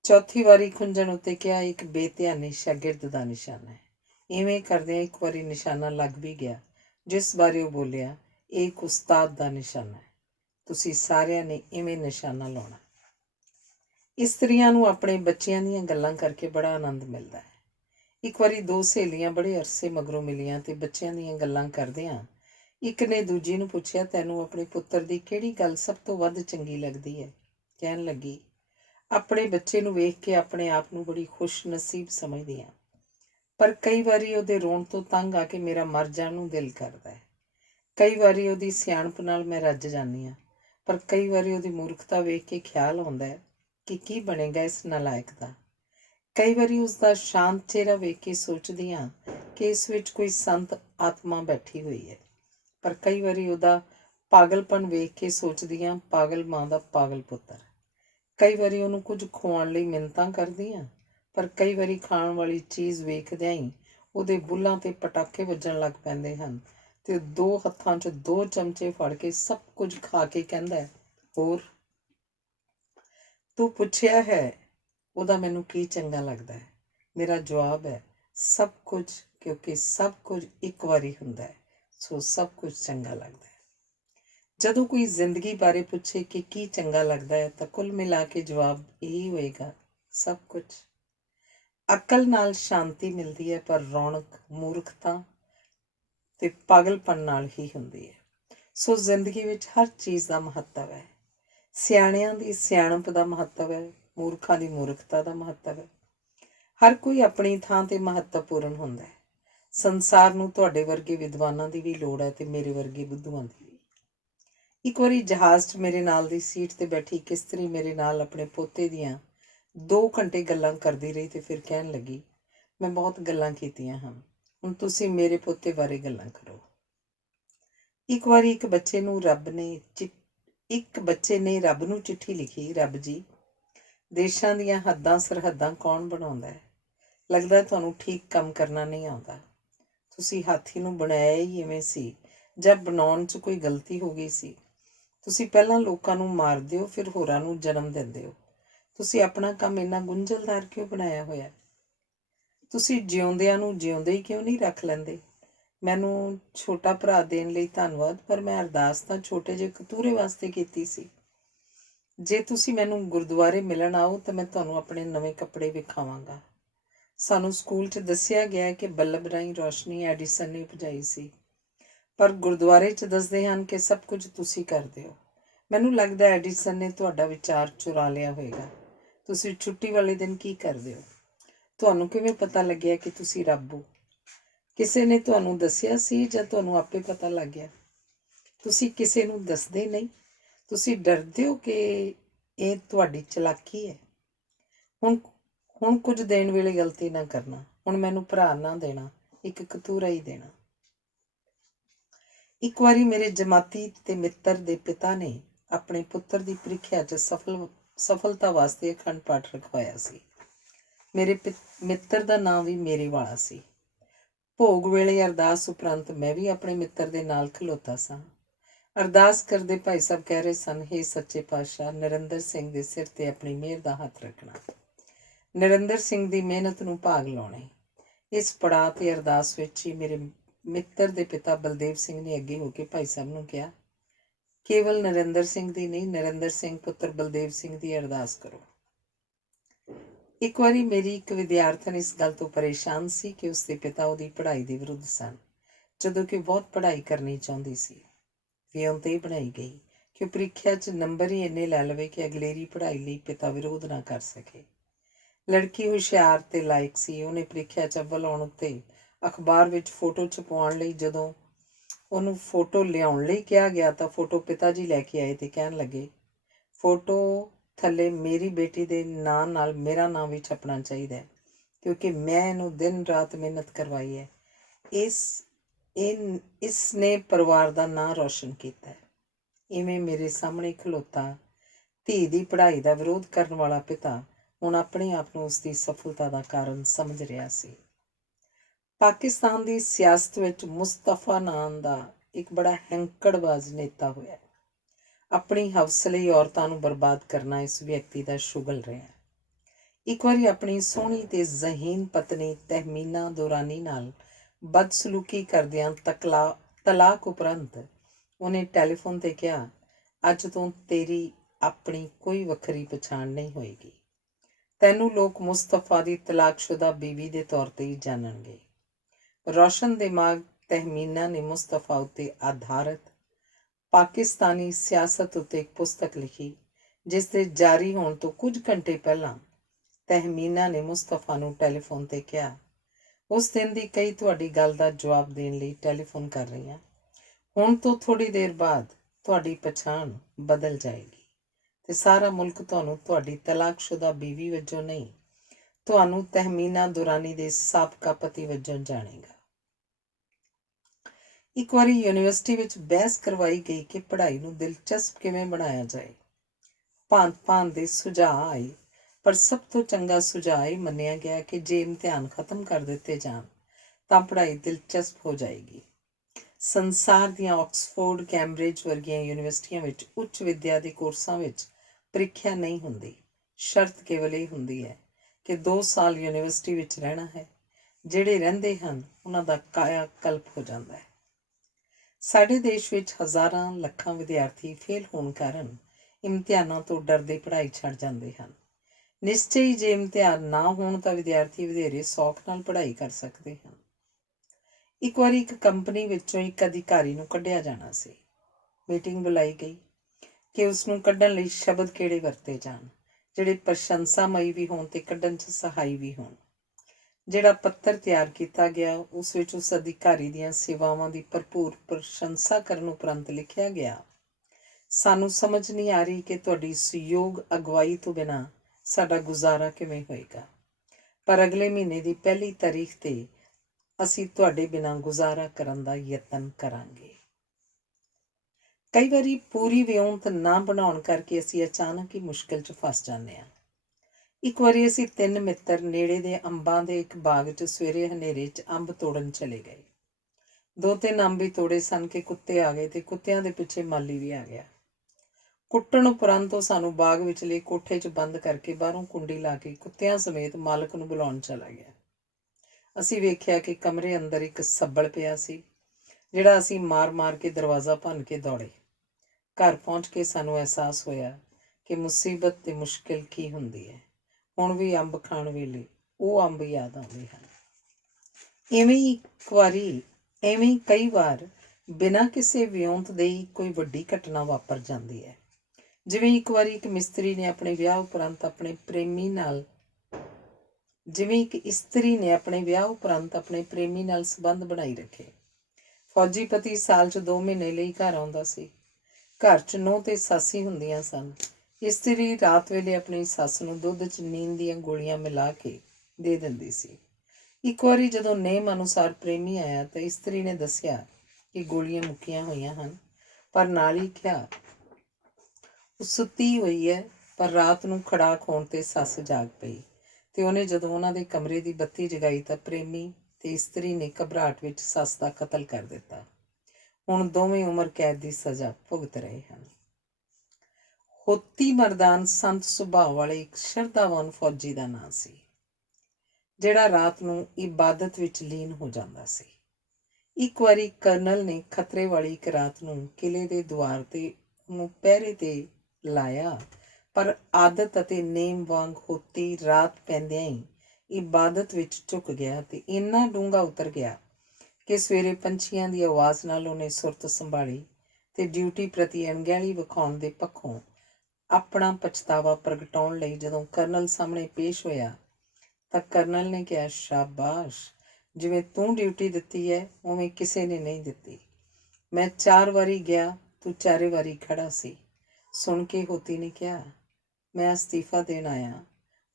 ਚੌਥੀ ਵਾਰੀ ਖੁੰਝਣ ਉੱਤੇ ਕਿਹਾ ਇੱਕ ਬੇਧਿਆਨੀ ਸ਼ਾਗਿਰਦ ਦਾ ਨਿਸ਼ਾਨਾ ਹੈ। ਇਵੇਂ ਕਰਦਿਆਂ ਇੱਕ ਵਾਰੀ ਨਿਸ਼ਾਨਾ ਲੱਗ ਵੀ ਗਿਆ, ਜਿਸ ਬਾਰੇ ਉਹ ਬੋਲਿਆ ਇਹ ਇੱਕ ਉਸਤਾਦ ਦਾ ਨਿਸ਼ਾਨਾ ਹੈ। ਤੁਸੀਂ ਸਾਰਿਆਂ ਨੇ ਇਵੇਂ ਨਿਸ਼ਾਨਾ ਲਾਉਣਾ। ਇਸਤਰੀਆਂ ਨੂੰ ਆਪਣੇ ਬੱਚਿਆਂ ਦੀਆਂ ਗੱਲਾਂ ਕਰਕੇ ਬੜਾ ਆਨੰਦ ਮਿਲਦਾ ਹੈ। ਇੱਕ ਵਾਰੀ ਦੋ ਸਹੇਲੀਆਂ ਬੜੇ ਅਰਸੇ ਮਗਰੋਂ ਮਿਲੀਆਂ ਤੇ ਬੱਚਿਆਂ ਦੀਆਂ ਗੱਲਾਂ ਕਰਦਿਆਂ ਇੱਕ ਨੇ ਦੂਜੀ ਨੂੰ ਪੁੱਛਿਆ, ਤੈਨੂੰ ਆਪਣੇ ਪੁੱਤਰ ਦੀ ਕਿਹੜੀ ਗੱਲ ਸਭ ਤੋਂ ਵੱਧ ਚੰਗੀ ਲੱਗਦੀ ਹੈ? ਕਹਿਣ ਲੱਗੀ, ਆਪਣੇ ਬੱਚੇ ਨੂੰ ਵੇਖ ਕੇ ਆਪਣੇ ਆਪ ਨੂੰ ਬੜੀ ਖੁਸ਼ ਨਸੀਬ ਸਮਝਦੀ ਹਾਂ, ਪਰ ਕਈ ਵਾਰੀ ਉਹਦੇ ਰੋਣ ਤੋਂ ਤੰਗ ਆ ਕੇ ਮੇਰਾ ਮਰ ਜਾਣ ਨੂੰ ਦਿਲ ਕਰਦਾ ਹੈ। ਕਈ ਵਾਰੀ ਉਹਦੀ ਸਿਆਣਪ ਨਾਲ ਮੈਂ ਰੱਜ ਜਾਂਦੀ ਹਾਂ, ਪਰ ਕਈ ਵਾਰੀ ਉਹਦੀ ਮੂਰਖਤਾ ਵੇਖ ਕੇ ਖਿਆਲ ਆਉਂਦਾ ਹੈ ਕਿ ਕੀ ਬਣੇਗਾ ਇਸ ਨਾਲਾਇਕ ਦਾ। ਕਈ ਵਾਰੀ ਉਸਦਾ ਸ਼ਾਂਤ ਚਿਹਰਾ ਵੇਖ ਕੇ ਸੋਚਦੀ ਹਾਂ ਕਿ ਇਸ ਵਿੱਚ ਕੋਈ ਸੰਤ ਆਤਮਾ ਬੈਠੀ ਹੋਈ ਹੈ, ਪਰ ਕਈ ਵਾਰੀ ਉਹਦਾ ਪਾਗਲਪਨ ਵੇਖ ਕੇ ਸੋਚਦੀ ਹਾਂ ਪਾਗਲ ਮਾਂ ਦਾ ਪਾਗਲ ਪੁੱਤਰ। ਕਈ ਵਾਰੀ ਉਹਨੂੰ ਕੁਝ ਖਵਾਉਣ ਲਈ ਮਿੰਨਤਾਂ ਕਰਦੀ ਹਾਂ, ਪਰ ਕਈ ਵਾਰੀ ਖਾਣ ਵਾਲੀ ਚੀਜ਼ ਵੇਖਦਿਆਂ ਹੀ ਉਹਦੇ ਬੁੱਲ੍ਹਾਂ 'ਤੇ ਪਟਾਕੇ ਵੱਜਣ ਲੱਗ ਪੈਂਦੇ ਹਨ ਤੇ ਦੋ ਹੱਥਾਂ 'ਚ ਦੋ ਚਮਚੇ ਫੜ ਕੇ ਸਭ ਕੁਝ ਖਾ ਕੇ ਕਹਿੰਦਾ, ਹੋਰ ਤੂੰ ਪੁੱਛਿਆ ਹੈ ਉਹਦਾ ਮੈਨੂੰ ਕੀ ਚੰਗਾ ਲੱਗਦਾ ਹੈ? ਮੇਰਾ ਜਵਾਬ ਹੈ ਸਭ ਕੁਝ, ਕਿਉਂਕਿ ਸਭ ਕੁਝ ਇੱਕ ਵਾਰੀ ਹੁੰਦਾ ਹੈ, ਸੋ ਸਭ ਕੁਝ ਚੰਗਾ ਲੱਗਦਾ ਹੈ। ਜਦੋਂ ਕੋਈ ਜ਼ਿੰਦਗੀ ਬਾਰੇ ਪੁੱਛੇ ਕਿ ਕੀ ਚੰਗਾ ਲੱਗਦਾ ਹੈ ਤਾਂ ਕੁੱਲ ਮਿਲਾ ਕੇ ਜਵਾਬ ਇਹੀ ਹੋਏਗਾ, ਸਭ ਕੁਝ। ਅਕਲ ਨਾਲ ਸ਼ਾਂਤੀ ਮਿਲਦੀ ਹੈ, ਪਰ ਰੌਣਕ ਮੂਰਖਤਾ ਤੇ ਪਾਗਲਪਨ ਨਾਲ ਹੀ ਹੁੰਦੀ ਹੈ। ਸੋ ਜ਼ਿੰਦਗੀ ਵਿੱਚ ਹਰ ਚੀਜ਼ ਦਾ ਮਹੱਤਵ ਹੈ। ਸਿਆਣਿਆਂ ਦੀ ਸਿਆਣਪ ਦਾ ਮਹੱਤਵ ਹੈ, ਮੂਰਖਾਂ ਦੀ ਮੂਰਖਤਾ ਦਾ ਮਹੱਤਵ ਹੈ। ਹਰ ਕੋਈ ਆਪਣੀ ਥਾਂ 'ਤੇ ਮਹੱਤਵਪੂਰਨ ਹੁੰਦਾ ਹੈ। ਸੰਸਾਰ ਨੂੰ ਤੁਹਾਡੇ ਵਰਗੇ ਵਿਦਵਾਨਾਂ ਦੀ ਵੀ ਲੋੜ ਹੈ ਤੇ ਮੇਰੇ ਵਰਗੇ ਬੁੱਧੂਆਂ ਦੀ ਵੀ। ਇੱਕ ਵਾਰੀ ਜਹਾਜ਼ 'ਚ ਮੇਰੇ ਨਾਲ ਦੀ ਸੀਟ 'ਤੇ ਬੈਠੀ ਇੱਕ ਇਸਤਰੀ ਮੇਰੇ ਨਾਲ ਆਪਣੇ ਪੋਤੇ ਦੀਆਂ 2 ਘੰਟੇ ਗੱਲਾਂ ਕਰਦੀ ਰਹੀ ਤੇ ਫਿਰ ਕਹਿਣ ਲੱਗੀ, ਮੈਂ ਬਹੁਤ ਗੱਲਾਂ ਕੀਤੀਆਂ ਹਨ, ਹੁਣ ਤੁਸੀਂ ਮੇਰੇ ਪੋਤੇ ਬਾਰੇ ਗੱਲਾਂ ਕਰੋ। ਇੱਕ ਵਾਰੀ ਇੱਕ ਬੱਚੇ ਨੇ ਰੱਬ ਨੂੰ ਚਿੱਠੀ ਲਿਖੀ, ਰੱਬ ਜੀ, ਦੇਸ਼ਾਂ ਦੀਆਂ ਹੱਦਾਂ ਸਰਹੱਦਾਂ ਕੌਣ ਬਣਾਉਂਦਾ ਹੈ? ਲੱਗਦਾ ਤੁਹਾਨੂੰ ਠੀਕ ਕੰਮ ਕਰਨਾ ਨਹੀਂ ਆਉਂਦਾ। ਤੁਸੀਂ ਹਾਥੀ ਨੂੰ ਬਣਾਇਆ ਹੀ ਇਵੇਂ ਸੀ ਜਾਂ ਬਣਾਉਣ 'ਚ ਕੋਈ ਗਲਤੀ ਹੋ ਗਈ ਸੀ? ਤੁਸੀਂ ਪਹਿਲਾਂ ਲੋਕਾਂ ਨੂੰ ਮਾਰਦੇ ਹੋ, ਫਿਰ ਹੋਰਾਂ ਨੂੰ ਜਨਮ ਦਿੰਦੇ ਹੋ। ਤੁਸੀਂ ਆਪਣਾ ਕੰਮ ਇੰਨਾ ਗੁੰਝਲਦਾਰ ਕਿਉਂ ਬਣਾਇਆ ਹੋਇਆ? ਤੁਸੀਂ ਜਿਉਂਦਿਆਂ ਨੂੰ ਜਿਉਂਦੇ ਹੀ ਕਿਉਂ ਨਹੀਂ ਰੱਖ ਲੈਂਦੇ? ਮੈਨੂੰ ਛੋਟਾ ਭਰਾ ਦੇਣ ਲਈ ਧੰਨਵਾਦ, ਪਰ ਮੈਂ ਅਰਦਾਸ ਤਾਂ ਛੋਟੇ ਜਿਹੇ ਕਤੂਰੇ ਵਾਸਤੇ ਕੀਤੀ ਸੀ। ਜੇ ਤੁਸੀਂ ਮੈਨੂੰ ਗੁਰਦੁਆਰੇ ਮਿਲਣ ਆਓ ਤਾਂ ਮੈਂ ਤੁਹਾਨੂੰ ਆਪਣੇ ਨਵੇਂ ਕੱਪੜੇ ਵਿਖਾਵਾਂਗਾ। ਸਾਨੂੰ ਸਕੂਲ 'ਚ ਦੱਸਿਆ ਗਿਆ ਕਿ ਬੱਲਬ ਰਾਹੀਂ ਰੌਸ਼ਨੀ ਐਡੀਸਨ ਨੇ ਉਪਜਾਈ ਸੀ, ਪਰ ਗੁਰਦੁਆਰੇ 'ਚ ਦੱਸਦੇ ਹਨ ਕਿ ਸਭ ਕੁਝ ਤੁਸੀਂ ਕਰਦੇ ਹੋ। ਮੈਨੂੰ ਲੱਗਦਾ ਐਡੀਸਨ ਨੇ ਤੁਹਾਡਾ ਵਿਚਾਰ ਚੁਰਾ ਲਿਆ ਹੋਵੇਗਾ। ਤੁਸੀਂ ਛੁੱਟੀ ਵਾਲੇ ਦਿਨ ਕੀ ਕਰਦੇ ਹੋ? ਤੁਹਾਨੂੰ ਕਿਵੇਂ ਪਤਾ ਲੱਗਿਆ ਕਿ ਤੁਸੀਂ ਰੱਬ ਹੋ? ਕਿਸੇ ਨੇ ਤੁਹਾਨੂੰ ਦੱਸਿਆ ਸੀ ਜਾਂ ਤੁਹਾਨੂੰ ਆਪੇ ਪਤਾ ਲੱਗ ਗਿਆ? ਤੁਸੀਂ ਕਿਸੇ ਨੂੰ ਦੱਸਦੇ ਨਹੀਂ, ਤੁਸੀਂ ਡਰਦੇ ਹੋ ਕਿ ਇਹ ਤੁਹਾਡੀ ਚਲਾਕੀ ਹੈ। ਹੁਣ ਕੁਝ ਦੇਣ ਵੇਲੇ ਗਲਤੀ ਨਾ ਕਰਨਾ। ਹੁਣ ਮੈਨੂੰ ਭਰਾ ਨਾ ਦੇਣਾ, ਇੱਕ ਕਤੂਰਾ ਹੀ ਦੇਣਾ। ਇੱਕ ਵਾਰੀ ਮੇਰੇ ਜਮਾਤੀ ਤੇ ਮਿੱਤਰ ਦੇ ਪਿਤਾ ਨੇ ਆਪਣੇ ਪੁੱਤਰ ਦੀ ਪ੍ਰੀਖਿਆ 'ਚ ਸਫਲਤਾ ਵਾਸਤੇ ਅਖੰਡ ਪਾਠ ਰਖਵਾਇਆ ਸੀ। ਮੇਰੇ ਮਿੱਤਰ ਦਾ ਨਾਂ ਵੀ ਮੇਰੇ ਵਾਲਾ ਸੀ। ਭੋਗ ਵੇਲੇ ਅਰਦਾਸ ਉਪਰੰਤ ਮੈਂ ਵੀ ਆਪਣੇ ਮਿੱਤਰ ਦੇ ਨਾਲ ਖਲੋਤਾ ਸਾਂ। ਅਰਦਾਸ ਕਰਦੇ ਭਾਈ ਸਾਹਿਬ ਕਹਿ ਰਹੇ ਸਨ, ਹੇ ਸੱਚੇ ਪਾਤਸ਼ਾਹ, ਨਰਿੰਦਰ ਸਿੰਘ ਦੇ ਸਿਰ 'ਤੇ ਆਪਣੀ ਮਿਹਰ ਦਾ ਹੱਥ ਰੱਖਣਾ, ਨਰਿੰਦਰ ਸਿੰਘ ਦੀ ਮਿਹਨਤ ਨੂੰ ਭਾਗ ਲਾਉਣੇ। ਇਸ ਪੜਾਅ 'ਤੇ ਅਰਦਾਸ ਵਿੱਚ ਹੀ ਮੇਰੇ ਮਿੱਤਰ ਦੇ ਪਿਤਾ ਬਲਦੇਵ ਸਿੰਘ ਨੇ ਅੱਗੇ ਹੋ ਕੇ ਭਾਈ ਸਾਹਿਬ ਨੂੰ ਕਿਹਾ, ਕੇਵਲ ਨਰਿੰਦਰ ਸਿੰਘ ਦੀ ਨਹੀਂ, ਨਰਿੰਦਰ ਸਿੰਘ ਪੁੱਤਰ ਬਲਦੇਵ ਸਿੰਘ ਦੀ ਅਰਦਾਸ ਕਰੋ। ਇੱਕ ਵਾਰੀ ਮੇਰੀ ਇੱਕ ਵਿਦਿਆਰਥਣ ਇਸ ਗੱਲ ਤੋਂ ਪਰੇਸ਼ਾਨ ਸੀ ਕਿ ਉਸਦੇ ਪਿਤਾ ਉਹਦੀ ਪੜ੍ਹਾਈ ਦੇ ਵਿਰੁੱਧ ਸਨ, ਜਦੋਂ ਕਿ ਬਹੁਤ ਪੜ੍ਹਾਈ ਕਰਨੀ ਚਾਹੁੰਦੀ ਸੀ। ਵਿਉਂਤੇ ਹੀ ਬਣਾਈ ਗਈ ਕਿ ਉਹ ਪ੍ਰੀਖਿਆ 'ਚ ਨੰਬਰ ਹੀ ਇੰਨੇ ਲੈ ਲਵੇ ਕਿ ਅਗਲੇਰੀ ਪੜ੍ਹਾਈ ਲਈ ਪਿਤਾ ਵਿਰੋਧ ਨਾ ਕਰ ਸਕੇ। ਲੜਕੀ ਹੁਸ਼ਿਆਰ ਤੇ ਲਾਇਕ ਸੀ। ਉਹਨੇ ਪ੍ਰੀਖਿਆ 'ਚ ਅੱਵਲ ਆਉਣ ਉੱਤੇ ਅਖਬਾਰ ਵਿੱਚ ਫੋਟੋ ਛਪਵਾਉਣ ਲਈ ਜਦੋਂ ਉਹਨੂੰ ਫੋਟੋ ਲਿਆਉਣ ਲਈ ਕਿਹਾ ਗਿਆ ਤਾਂ ਫੋਟੋ ਪਿਤਾ ਜੀ ਲੈ ਕੇ ਆਏ ਤੇ ਕਹਿਣ ਲੱਗੇ, ਫੋਟੋ ਥੱਲੇ ਮੇਰੀ ਬੇਟੀ ਦੇ ਨਾਂ ਨਾਲ ਮੇਰਾ ਨਾਂ ਵੀ ਛਪਣਾ ਚਾਹੀਦਾ ਹੈ, ਕਿਉਂਕਿ ਮੈਂ ਇਹਨੂੰ ਦਿਨ ਰਾਤ ਮਿਹਨਤ ਕਰਵਾਈ ਹੈ। ਇਸ ਨੇ ਪਰਿਵਾਰ ਦਾ ਨਾਂ ਰੌਸ਼ਨ ਕੀਤਾ ਹੈ। ਇਵੇਂ ਮੇਰੇ ਸਾਹਮਣੇ ਖਲੋਤਾ ਧੀ ਦੀ ਪੜ੍ਹਾਈ ਦਾ ਵਿਰੋਧ ਕਰਨ ਵਾਲਾ ਪਿਤਾ ਹੁਣ ਆਪਣੇ ਆਪ ਨੂੰ ਉਸਦੀ ਸਫਲਤਾ ਦਾ ਕਾਰਨ ਸਮਝ ਰਿਹਾ ਸੀ। ਪਾਕਿਸਤਾਨ ਦੀ ਸਿਆਸਤ ਵਿੱਚ ਮੁਸਤਫਾ ਨਾਮ ਦਾ ਇੱਕ ਬੜਾ ਹੈਂਕੜਬਾਜ਼ ਨੇਤਾ ਹੋਇਆ। ਆਪਣੀ ਹਵਸ ਲਈ ਔਰਤਾਂ ਨੂੰ ਬਰਬਾਦ ਕਰਨਾ ਇਸ ਵਿਅਕਤੀ ਦਾ ਸ਼ੁਗਲ ਰਿਹਾ। ਇੱਕ ਵਾਰੀ ਆਪਣੀ ਸੋਹਣੀ ਤੇ ਜ਼ਹੀਨ ਪਤਨੀ ਤਹਿਮੀਨਾ ਦੁਰਾਨੀ ਨਾਲ ਬਦਸਲੂਕੀ ਕਰਦਿਆਂ ਤਲਾਕ ਉਪਰੰਤ ਉਹਨੇ ਟੈਲੀਫੋਨ ਤੇ ਕਿਹਾ, ਅੱਜ ਤੋਂ ਤੇਰੀ ਆਪਣੀ ਕੋਈ ਵੱਖਰੀ ਪਛਾਣ ਨਹੀਂ ਹੋਏਗੀ। ਤੈਨੂੰ ਲੋਕ ਮੁਸਤਫਾ ਦੀ ਤਲਾਕਸ਼ੁਦਾ ਬੀਵੀ ਦੇ ਤੌਰ ਤੇ ਹੀ ਜਾਣਨਗੇ। ਰੌਸ਼ਨ ਦਿਮਾਗ ਤਹਿਮੀਨਾ ਨੇ ਮੁਸਤਫਾ ਉੱਤੇ ਆਧਾਰਿਤ ਪਾਕਿਸਤਾਨੀ ਸਿਆਸਤ ਉੱਤੇ ਇੱਕ ਪੁਸਤਕ ਲਿਖੀ, ਜਿਸ ਦੇ ਜਾਰੀ ਹੋਣ ਤੋਂ ਕੁਝ ਘੰਟੇ ਪਹਿਲਾਂ ਤਹਿਮੀਨਾ ਨੇ ਮੁਸਤਫਾ ਨੂੰ ਟੈਲੀਫੋਨ ਤੇ ਕਿਹਾ, ਉਸ ਦਿਨ ਦੀ ਕਈ ਤੁਹਾਡੀ ਗੱਲ ਦਾ ਜਵਾਬ ਦੇਣ ਲਈ ਟੈਲੀਫੋਨ ਕਰ ਰਹੀ ਹਾਂ। ਹੁਣ ਤੋਂ ਥੋੜ੍ਹੀ ਦੇਰ ਬਾਅਦ ਤੁਹਾਡੀ ਪਛਾਣ ਬਦਲ ਜਾਏਗੀ ਤੇ ਸਾਰਾ ਮੁਲਕ ਤੁਹਾਨੂੰ ਤੁਹਾਡੀ ਤਲਾਕਸ਼ੁਦਾ ਬੀਵੀ ਵਜੋਂ ਨਹੀਂ, ਤੁਹਾਨੂੰ ਤਹਿਮੀਨਾ ਦੁਰਾਨੀ ਦੇ ਸਾਬਕਾ ਪਤੀ ਵਜੋਂ ਜਾਣੇਗਾ। ਇੱਕ ਵਾਰੀ ਯੂਨੀਵਰਸਿਟੀ ਵਿੱਚ ਬਹਿਸ ਕਰਵਾਈ ਗਈ ਕਿ ਪੜ੍ਹਾਈ ਨੂੰ ਦਿਲਚਸਪ ਕਿਵੇਂ ਬਣਾਇਆ ਜਾਏ। ਭਾਂਤ-ਭਾਂਤ ਦੇ ਸੁਝਾਅ ਆਏ, ਪਰ ਸਭ ਤੋਂ ਚੰਗਾ ਸੁਝਾਅ ਇਹ ਮੰਨਿਆ ਗਿਆ ਕਿ ਜੇ ਇਮਤਿਹਾਨ ਖਤਮ ਕਰ ਦਿੱਤੇ ਜਾਣ ਤਾਂ ਪੜ੍ਹਾਈ ਦਿਲਚਸਪ ਹੋ ਜਾਏਗੀ। ਸੰਸਾਰ ਦੀਆਂ ਆਕਸਫੋਰਡ, ਕੈਂਬਰਿਜ ਵਰਗੀਆਂ ਯੂਨੀਵਰਸਿਟੀਆਂ ਵਿੱਚ ਉੱਚ ਵਿੱਦਿਆ ਦੇ ਕੋਰਸਾਂ ਵਿੱਚ ਪ੍ਰੀਖਿਆ ਨਹੀਂ ਹੁੰਦੀ। ਸ਼ਰਤ ਕੇਵਲ ਇਹ ਹੁੰਦੀ ਹੈ ਕਿ 2 ਸਾਲ ਯੂਨੀਵਰਸਿਟੀ ਵਿੱਚ ਰਹਿਣਾ ਹੈ। ਜਿਹੜੇ ਰਹਿੰਦੇ ਹਨ ਉਹਨਾਂ ਦਾ ਕਾਇਆ ਕਲਪ ਹੋ ਜਾਂਦਾ ਹੈ। ਸਾਡੇ ਦੇਸ਼ ਵਿੱਚ ਹਜ਼ਾਰਾਂ ਲੱਖਾਂ ਵਿਦਿਆਰਥੀ ਫੇਲ ਹੋਣ ਕਾਰਨ ਇਮਤਿਹਾਨਾਂ ਤੋਂ ਡਰਦੇ ਪੜ੍ਹਾਈ ਛੱਡ ਜਾਂਦੇ ਹਨ। ਨਿਸ਼ਚੇ ਹੀ ਜੇ ਇਮਤਿਹਾਨ ਨਾ ਹੋਣ ਤਾਂ ਵਿਦਿਆਰਥੀ ਵਧੇਰੇ ਸੌਖ ਨਾਲ ਪੜ੍ਹਾਈ ਕਰ ਸਕਦੇ ਹਨ। ਇੱਕ ਵਾਰੀ ਇੱਕ ਕੰਪਨੀ ਵਿੱਚੋਂ ਇੱਕ ਅਧਿਕਾਰੀ ਨੂੰ ਕੱਢਿਆ ਜਾਣਾ ਸੀ। ਮੀਟਿੰਗ ਬੁਲਾਈ ਗਈ ਕਿ ਉਸ ਨੂੰ ਕੱਢਣ ਲਈ ਸ਼ਬਦ ਕਿਹੜੇ ਵਰਤੇ ਜਾਣ, ਜਿਹੜੇ ਪ੍ਰਸ਼ੰਸਾਮਈ ਵੀ ਹੋਣ ਤੇ ਕੱਢਣ 'ਚ ਸਹਾਈ ਵੀ ਹੋਣ। ਜਿਹੜਾ ਪੱਤਰ ਤਿਆਰ ਕੀਤਾ ਗਿਆ ਉਸ ਵਿੱਚ ਉਸ ਅਧਿਕਾਰੀ ਦੀਆਂ ਸੇਵਾਵਾਂ ਦੀ ਭਰਪੂਰ ਪ੍ਰਸ਼ੰਸਾ ਕਰਨ ਉਪਰੰਤ ਲਿਖਿਆ ਗਿਆ, ਸਾਨੂੰ ਸਮਝ ਨਹੀਂ ਆ ਰਹੀ ਕਿ ਤੁਹਾਡੀ ਸਯੋਗ ਅਗਵਾਈ ਤੋਂ ਬਿਨਾਂ ਸਾਡਾ ਗੁਜ਼ਾਰਾ ਕਿਵੇਂ ਹੋਏਗਾ, ਪਰ ਅਗਲੇ ਮਹੀਨੇ ਦੀ 1 ਤਾਰੀਖ ਤੇ ਅਸੀਂ ਤੁਹਾਡੇ ਬਿਨਾਂ ਗੁਜ਼ਾਰਾ ਕਰਨ ਦਾ ਯਤਨ ਕਰਾਂਗੇ। ਕਈ ਵਾਰੀ ਪੂਰੀ ਵਿਉਂਤ ਨਾ ਬਣਾਉਣ ਕਰਕੇ ਅਸੀਂ ਅਚਾਨਕ ਹੀ ਮੁਸ਼ਕਿਲ 'ਚ ਫਸ ਜਾਂਦੇ ਹਾਂ। ਇੱਕ ਵਾਰੀ ਅਸੀਂ 3 ਮਿੱਤਰ ਨੇੜੇ ਦੇ ਅੰਬਾਂ ਦੇ ਇੱਕ ਬਾਗ 'ਚ ਸਵੇਰੇ ਹਨੇਰੇ 'ਚ ਅੰਬ ਤੋੜਨ ਚਲੇ ਗਏ। 2-3 ਅੰਬ ਹੀ ਤੋੜੇ ਸਨ ਕਿ ਕੁੱਤੇ ਆ ਗਏ ਤੇ ਕੁੱਤਿਆਂ ਦੇ ਪਿੱਛੇ ਮਾਲੀ ਵੀ ਆ ਗਿਆ। ਕੁੱਟਣ ਉਪਰੰਤ ਉਹ ਸਾਨੂੰ ਬਾਗ ਵਿਚਲੇ ਕੋਠੇ 'ਚ ਬੰਦ ਕਰਕੇ ਬਾਹਰੋਂ ਕੁੰਡੀ ਲਾ ਕੇ ਕੁੱਤਿਆਂ ਸਮੇਤ ਮਾਲਕ ਨੂੰ ਬੁਲਾਉਣ ਚਲਾ ਗਿਆ। ਅਸੀਂ ਵੇਖਿਆ ਕਿ ਕਮਰੇ ਅੰਦਰ ਇੱਕ ਸੱਬਲ ਪਿਆ ਸੀ, ਜਿਹੜਾ ਅਸੀਂ ਮਾਰ-ਮਾਰ ਕੇ ਦਰਵਾਜ਼ਾ ਭੰਨ ਕੇ ਦੌੜੇ। ਘਰ ਪਹੁੰਚ ਕੇ ਸਾਨੂੰ ਅਹਿਸਾਸ ਹੋਇਆ ਕਿ ਮੁਸੀਬਤ ਤੇ ਮੁਸ਼ਕਿਲ ਕੀ ਹੁੰਦੀ ਹੈ। ਹੁਣ ਵੀ ਅੰਬ ਖਾਣ ਵੇਲੇ ਉਹ ਅੰਬ ਯਾਦ ਆਉਂਦੇ ਹਨ। ਐਵੇਂ ਹੀ ਕਈ ਵਾਰ ਬਿਨਾਂ ਕਿਸੇ ਵਿਉਂਤ ਦੇ ਹੀ ਕੋਈ ਵੱਡੀ ਘਟਨਾ ਵਾਪਰ ਜਾਂਦੀ ਹੈ। ਜਿਵੇਂ ਇੱਕ ਵਾਰੀ ਇੱਕ ਇਸਤਰੀ ਨੇ ਆਪਣੇ ਵਿਆਹ ਉਪਰੰਤ ਆਪਣੇ ਪ੍ਰੇਮੀ ਨਾਲ ਸੰਬੰਧ ਬਣਾਈ ਰੱਖੇ। ਫੌਜੀ ਪਤੀ ਸਾਲ 'ਚ 2 ਮਹੀਨੇ ਲਈ ਘਰ ਆਉਂਦਾ ਸੀ। ਘਰ 'ਚ ਨੂੰਹ ਤੇ ਸੱਸ ਹੀ ਹੁੰਦੀਆਂ ਸਨ। ਇਸਤਰੀ ਰਾਤ ਵੇਲੇ ਆਪਣੀ ਸੱਸ ਨੂੰ ਦੁੱਧ 'ਚ ਨੀਂਦ ਦੀਆਂ ਗੋਲੀਆਂ ਮਿਲਾ ਕੇ ਦੇ ਦਿੰਦੀ ਸੀ। ਇੱਕ ਵਾਰੀ ਜਦੋਂ ਨੇਮ ਅਨੁਸਾਰ ਪ੍ਰੇਮੀ ਆਇਆ ਤਾਂ ਇਸਤਰੀ ਨੇ ਦੱਸਿਆ ਕਿ ਗੋਲੀਆਂ ਮੁੱਕੀਆਂ ਹੋਈਆਂ ਹਨ, ਪਰ ਨਾਲ ਹੀ ਕਿਹਾ ਉਹ ਸੁੱਤੀ ਹੋਈ ਹੈ। ਪਰ ਰਾਤ ਨੂੰ ਖੜਾਕ ਹੋਣ ਤੇ ਸੱਸ ਜਾਗ ਪਈ ਤੇ ਉਹਨੇ ਜਦੋਂ ਉਹਨਾਂ ਦੇ ਕਮਰੇ ਦੀ ਬੱਤੀ ਜਗਾਈ ਤਾਂ ਪ੍ਰੇਮੀ ਤੇ ਇਸਤਰੀ ਨੇ ਘਬਰਾਹਟ ਵਿੱਚ ਸੱਸ ਦਾ ਕਤਲ ਕਰ ਦਿੱਤਾ। ਹੁਣ ਦੋਵੇਂ ਉਮਰ ਕੈਦ ਦੀ ਸਜ਼ਾ ਭੁਗਤ ਰਹੇ ਹਨ। ਹੋਤੀ ਮਰਦਾਨ ਸੰਤ ਸੁਭਾਅ ਵਾਲੇ ਇੱਕ ਸ਼ਰਧਾਵਾਨ ਫੌਜੀ ਦਾ ਨਾਂ ਸੀ, ਜਿਹੜਾ ਰਾਤ ਨੂੰ ਇਬਾਦਤ ਵਿੱਚ ਲੀਨ ਹੋ ਜਾਂਦਾ ਸੀ। ਇੱਕ ਵਾਰੀ ਕਰਨਲ ਨੇ ਖਤਰੇ ਵਾਲੀ ਇੱਕ ਰਾਤ ਨੂੰ ਕਿਲੇ ਦੇ ਦੁਆਰ ਤੇ ਉਹਨੂੰ ਪਹਿਰੇ ਤੇ ਲਾਇਆ, ਪਰ ਆਦਤ ਅਤੇ ਨੇਮ ਵਾਂਗ ਹੋਤੀ ਰਾਤ ਪੈਂਦਿਆਂ ਹੀ ਇਬਾਦਤ ਵਿੱਚ ਝੁਕ ਗਿਆ ਤੇ ਇੰਨਾ ਡੂੰਘਾ ਉਤਰ ਗਿਆ ਕਿ ਸਵੇਰੇ ਪੰਛੀਆਂ ਦੀ ਆਵਾਜ਼ ਨਾਲ ਉਹਨੇ ਸੁਰਤ ਸੰਭਾਲੀ ਤੇ ਡਿਊਟੀ ਪ੍ਰਤੀ ਅਣਗਹਿਲੀ ਵਿਖਾਉਣ ਦੇ ਪੱਖੋਂ ਆਪਣਾ ਪਛਤਾਵਾ ਪ੍ਰਗਟਾਉਣ ਲਈ ਜਦੋਂ ਕਰਨਲ ਸਾਹਮਣੇ ਪੇਸ਼ ਹੋਇਆ ਤਾਂ ਕਰਨਲ ਨੇ ਕਿਹਾ, ਸ਼ਾਬਾਸ਼, ਜਿਵੇਂ ਤੂੰ ਡਿਊਟੀ ਦਿੱਤੀ ਹੈ ਉਵੇਂ ਕਿਸੇ ਨੇ ਨਹੀਂ ਦਿੱਤੀ। ਮੈਂ 4 ਵਾਰੀ ਗਿਆ, ਤੂੰ 4 ਵਾਰੀ ਖੜਾ ਸੀ। ਸੁਣ ਕੇ ਹੋਤੀ ਨੇ ਕਿਹਾ, ਮੈਂ ਅਸਤੀਫਾ ਦੇਣ ਆਇਆ।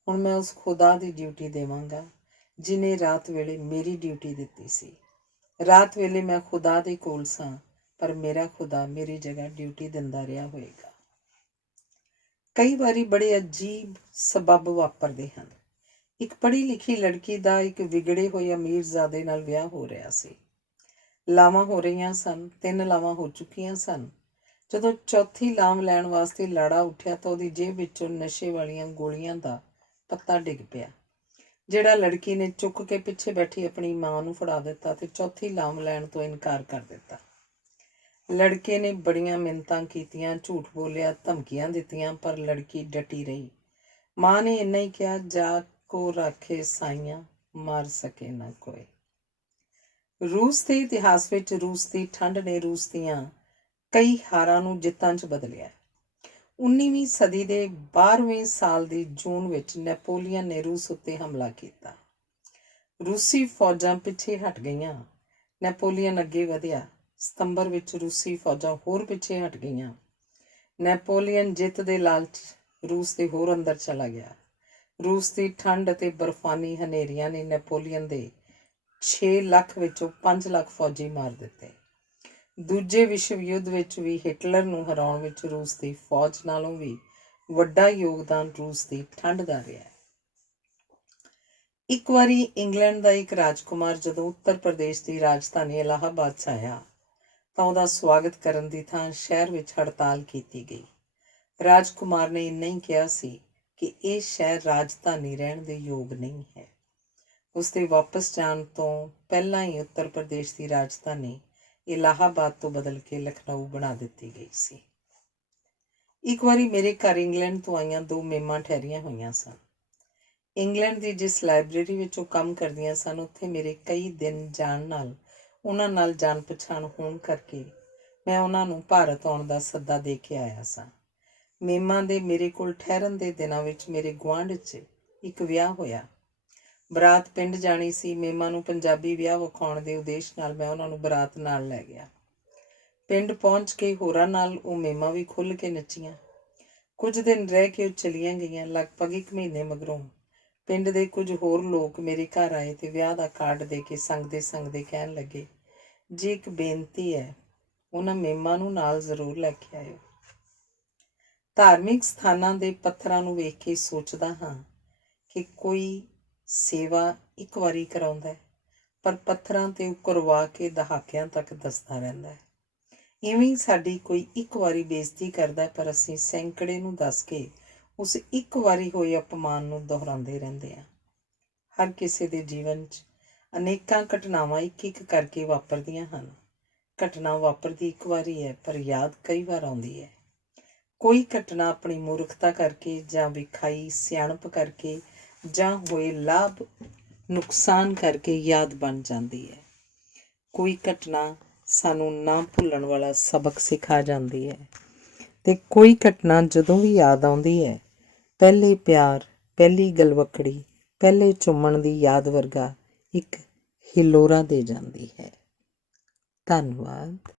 ਹੁਣ ਮੈਂ ਉਸ ਖੁਦਾ ਦੀ ਡਿਊਟੀ ਦੇਵਾਂਗਾ ਜਿਹਨੇ ਰਾਤ ਵੇਲੇ ਮੇਰੀ ਡਿਊਟੀ ਦਿੱਤੀ ਸੀ। ਰਾਤ ਵੇਲੇ ਮੈਂ ਖੁਦਾ ਦੇ ਕੋਲ ਸਾਂ, ਪਰ ਮੇਰਾ ਖੁਦਾ ਮੇਰੀ ਜਗ੍ਹਾ ਡਿਊਟੀ ਦਿੰਦਾ ਰਿਹਾ ਹੋਏਗਾ। ਕਈ ਵਾਰੀ ਬੜੇ ਅਜੀਬ ਸਬੱਬ ਵਾਪਰਦੇ ਹਨ। ਇੱਕ ਪੜ੍ਹੀ ਲਿਖੀ ਲੜਕੀ ਦਾ ਇੱਕ ਵਿਗੜੇ ਹੋਏ ਅਮੀਰਜ਼ਾਦੇ ਨਾਲ ਵਿਆਹ ਹੋ ਰਿਹਾ ਸੀ। ਲਾਵਾਂ ਹੋ ਰਹੀਆਂ ਸਨ, 3 ਲਾਵਾਂ ਹੋ ਚੁੱਕੀਆਂ ਸਨ। ਜਦੋਂ ਚੌਥੀ ਲਾਮ ਲੈਣ ਵਾਸਤੇ ਲਾੜਾ ਉੱਠਿਆ ਤਾਂ ਉਹਦੀ ਜੇਬ ਵਿੱਚੋਂ ਨਸ਼ੇ ਵਾਲੀਆਂ ਗੋਲੀਆਂ ਦਾ ਪੱਤਾ ਡਿੱਗ ਪਿਆ, ਜਿਹੜਾ ਲੜਕੀ ਨੇ ਚੁੱਕ ਕੇ ਪਿੱਛੇ ਬੈਠੀ ਆਪਣੀ ਮਾਂ ਨੂੰ ਫੜਾ ਦਿੱਤਾ ਤੇ ਚੌਥੀ ਲਾਮ ਲੈਣ ਤੋਂ ਇਨਕਾਰ ਕਰ ਦਿੱਤਾ। ਲੜਕੇ ਨੇ ਬੜੀਆਂ ਮਿੰਨਤਾਂ ਕੀਤੀਆਂ, ਝੂਠ ਬੋਲਿਆ, ਧਮਕੀਆਂ ਦਿੱਤੀਆਂ, ਪਰ ਲੜਕੀ ਡਟੀ ਰਹੀ। ਮਾਂ ਨੇ ਇੰਨਾ ਹੀ ਕਿਹਾ, ਜਾ ਕੋ ਰਾਖੇ ਸਾਈਆਂ, ਮਾਰ ਸਕੇ ਨਾ ਕੋਈ। ਰੂਸ ਦੇ ਇਤਿਹਾਸ ਵਿੱਚ ਰੂਸ ਦੀ ਠੰਡ ਨੇ ਰੂਸ ਦੀਆਂ ਕਈ ਹਾਰਾਂ ਨੂੰ ਜਿੱਤਾਂ 'ਚ ਬਦਲਿਆ। 19ਵੀਂ ਸਦੀ ਦੇ 12ਵੇਂ ਸਾਲ ਦੀ ਜੂਨ ਵਿੱਚ ਨੈਪੋਲੀਅਨ ਨੇ ਰੂਸ ਉੱਤੇ ਹਮਲਾ ਕੀਤਾ। ਰੂਸੀ ਫੌਜਾਂ ਪਿੱਛੇ ਹਟ ਗਈਆਂ। ਨੈਪੋਲੀਅਨ ਅੱਗੇ ਵਧਿਆ। ਸਤੰਬਰ ਵਿੱਚ ਰੂਸੀ ਫੌਜਾਂ ਹੋਰ ਪਿੱਛੇ ਹਟ ਗਈਆਂ। ਨੈਪੋਲੀਅਨ ਜਿੱਤ ਦੇ ਲਾਲਚ ਰੂਸ ਦੇ ਹੋਰ ਅੰਦਰ ਚਲਾ ਗਿਆ। ਰੂਸ ਦੀ ਠੰਡ ਅਤੇ ਬਰਫਾਨੀ ਹਨੇਰੀਆਂ ਨੇ ਨੈਪੋਲੀਅਨ ਦੇ 6 ਲੱਖ ਵਿੱਚੋਂ 5 ਲੱਖ ਫੌਜੀ ਮਾਰ ਦਿੱਤੇ। ਦੂਜੇ ਵਿਸ਼ਵ ਯੁੱਧ ਵਿੱਚ ਵੀ ਹਿਟਲਰ ਨੂੰ ਹਰਾਉਣ ਵਿੱਚ ਰੂਸ ਦੀ ਫੌਜ ਨਾਲੋਂ ਵੀ ਵੱਡਾ ਯੋਗਦਾਨ ਰੂਸ ਦੀ ਠੰਡ ਦਾ ਰਿਹਾ। ਇੱਕ ਵਾਰੀ ਇੰਗਲੈਂਡ ਦਾ ਇੱਕ ਰਾਜਕੁਮਾਰ ਜਦੋਂ ਉੱਤਰ ਪ੍ਰਦੇਸ਼ ਦੀ ਰਾਜਧਾਨੀ ਇਲਾਹਾਬਾਦ 'ਚ ਆਇਆ ਤਾਂ ਉਹਦਾ ਸਵਾਗਤ ਕਰਨ ਦੀ ਥਾਂ ਸ਼ਹਿਰ ਵਿੱਚ ਹੜਤਾਲ ਕੀਤੀ ਗਈ। ਰਾਜਕੁਮਾਰ ਨੇ ਇੰਨਾ ਹੀ ਕਿਹਾ ਸੀ ਕਿ ਇਹ ਸ਼ਹਿਰ ਰਾਜਧਾਨੀ ਰਹਿਣ ਦੇ ਯੋਗ ਨਹੀਂ ਹੈ। ਉਸਦੇ ਵਾਪਸ ਜਾਣ ਤੋਂ ਪਹਿਲਾਂ ਹੀ ਉੱਤਰ ਪ੍ਰਦੇਸ਼ ਦੀ ਰਾਜਧਾਨੀ ਇਲਾਹਾਬਾਦ ਤੋਂ ਬਦਲ ਕੇ ਲਖਨਊ ਬਣਾ ਦਿੱਤੀ ਗਈ ਸੀ। ਇੱਕ ਵਾਰੀ ਮੇਰੇ ਘਰ ਇੰਗਲੈਂਡ ਤੋਂ ਆਈਆਂ 2 ਮੇਮਾਂ ਠਹਿਰੀਆਂ ਹੋਈਆਂ ਸਨ। ਇੰਗਲੈਂਡ ਦੀ ਜਿਸ ਲਾਇਬ੍ਰੇਰੀ ਵਿੱਚ ਉਹ ਕੰਮ ਕਰਦੀਆਂ ਸਨ, ਉੱਥੇ ਮੇਰੇ ਕਈ ਦਿਨ ਜਾਣ ਨਾਲ ਉਹਨਾਂ ਨਾਲ ਜਾਣ ਪਛਾਣ ਹੋਣ ਕਰਕੇ ਮੈਂ ਉਹਨਾਂ ਨੂੰ ਭਾਰਤ ਆਉਣ ਦਾ ਸੱਦਾ ਦੇ ਕੇ ਆਇਆ ਸਾਂ। ਮੇਮਾਂ ਦੇ ਮੇਰੇ ਕੋਲ ਠਹਿਰਨ ਦੇ ਦਿਨਾਂ ਵਿੱਚ ਮੇਰੇ ਗੁਆਂਢ 'ਚ ਇੱਕ ਵਿਆਹ ਹੋਇਆ। ਬਰਾਤ ਪਿੰਡ ਜਾਣੀ ਸੀ। ਮੇਮਾਂ ਨੂੰ ਪੰਜਾਬੀ ਵਿਆਹ ਵਿਖਾਉਣ ਦੇ ਉਦੇਸ਼ ਨਾਲ ਮੈਂ ਉਹਨਾਂ ਨੂੰ ਬਰਾਤ ਨਾਲ ਲੈ ਗਿਆ। ਪਿੰਡ ਪਹੁੰਚ ਕੇ ਹੋਰਾਂ ਨਾਲ ਉਹ ਮੇਮਾਂ ਵੀ ਖੁੱਲ੍ਹ ਕੇ ਨੱਚੀਆਂ। ਕੁਝ ਦਿਨ ਰਹਿ ਕੇ ਉਹ ਚਲੀਆਂ ਗਈਆਂ। ਲਗਭਗ 1 ਮਹੀਨੇ ਮਗਰੋਂ ਪਿੰਡ ਦੇ ਕੁਝ ਹੋਰ ਲੋਕ ਮੇਰੇ ਘਰ ਆਏ ਤੇ ਵਿਆਹ ਦਾ ਕਾਰਡ ਦੇ ਕੇ ਸੰਗਦੇ ਕਹਿਣ ਲੱਗੇ, ਜੀ ਇੱਕ ਬੇਨਤੀ ਹੈ, ਉਹਨਾਂ ਮੇਮਾਂ ਨੂੰ ਨਾਲ ਜ਼ਰੂਰ ਲੈ ਕੇ ਆਇਓ। ਧਾਰਮਿਕ ਸਥਾਨਾਂ ਦੇ ਪੱਥਰਾਂ ਨੂੰ ਵੇਖ ਕੇ ਸੋਚਦਾ ਹਾਂ ਕਿ ਕੋਈ ਸੇਵਾ ਇੱਕ ਵਾਰੀ ਕਰਾਉਂਦਾ ਹੈ, ਪਰ ਪੱਥਰਾਂ 'ਤੇ ਉਹ ਕਰਵਾ ਕੇ ਦਹਾਕਿਆਂ ਤੱਕ ਦੱਸਦਾ ਰਹਿੰਦਾ ਹੈ। ਇਵੇਂ ਸਾਡੀ ਕੋਈ ਇੱਕ ਵਾਰੀ ਬੇਇੱਜ਼ਤੀ ਕਰਦਾ, ਪਰ ਅਸੀਂ ਸੈਂਕੜੇ ਨੂੰ ਦੱਸ ਕੇ ਉਸ ਇੱਕ ਵਾਰੀ ਹੋਏ ਅਪਮਾਨ ਨੂੰ ਦੁਹਰਾਉਂਦੇ ਰਹਿੰਦੇ ਹਾਂ। ਹਰ ਕਿਸੇ ਦੇ ਜੀਵਨ 'ਚ ਅਨੇਕਾਂ ਘਟਨਾਵਾਂ ਇੱਕ ਕਰਕੇ ਵਾਪਰਦੀਆਂ ਹਨ। ਘਟਨਾ ਵਾਪਰਦੀ ਇੱਕ ਵਾਰੀ ਹੈ, ਪਰ ਯਾਦ ਕਈ ਵਾਰ ਆਉਂਦੀ ਹੈ। ਕੋਈ ਘਟਨਾ ਆਪਣੀ ਮੂਰਖਤਾ ਕਰਕੇ ਜਾਂ ਵਿਖਾਈ ਸਿਆਣਪ ਕਰਕੇ ਜਾਂ ਹੋਏ ਲਾਭ ਨੁਕਸਾਨ ਕਰਕੇ ਯਾਦ ਬਣ ਜਾਂਦੀ ਹੈ। ਕੋਈ ਘਟਨਾ ਸਾਨੂੰ ਨਾ ਭੁੱਲਣ ਵਾਲਾ ਸਬਕ ਸਿਖਾ ਜਾਂਦੀ ਹੈ ਅਤੇ ਕੋਈ ਘਟਨਾ ਜਦੋਂ ਵੀ ਯਾਦ ਆਉਂਦੀ ਹੈ, ਪਹਿਲੇ ਪਿਆਰ, ਪਹਿਲੀ ਗਲਵੱਕੜੀ, ਪਹਿਲੇ ਚੁੰਮਣ ਦੀ ਯਾਦ ਵਰਗਾ ਇੱਕ ਹਿਲੋਰਾ ਦੇ ਜਾਂਦੀ ਹੈ। ਧੰਨਵਾਦ।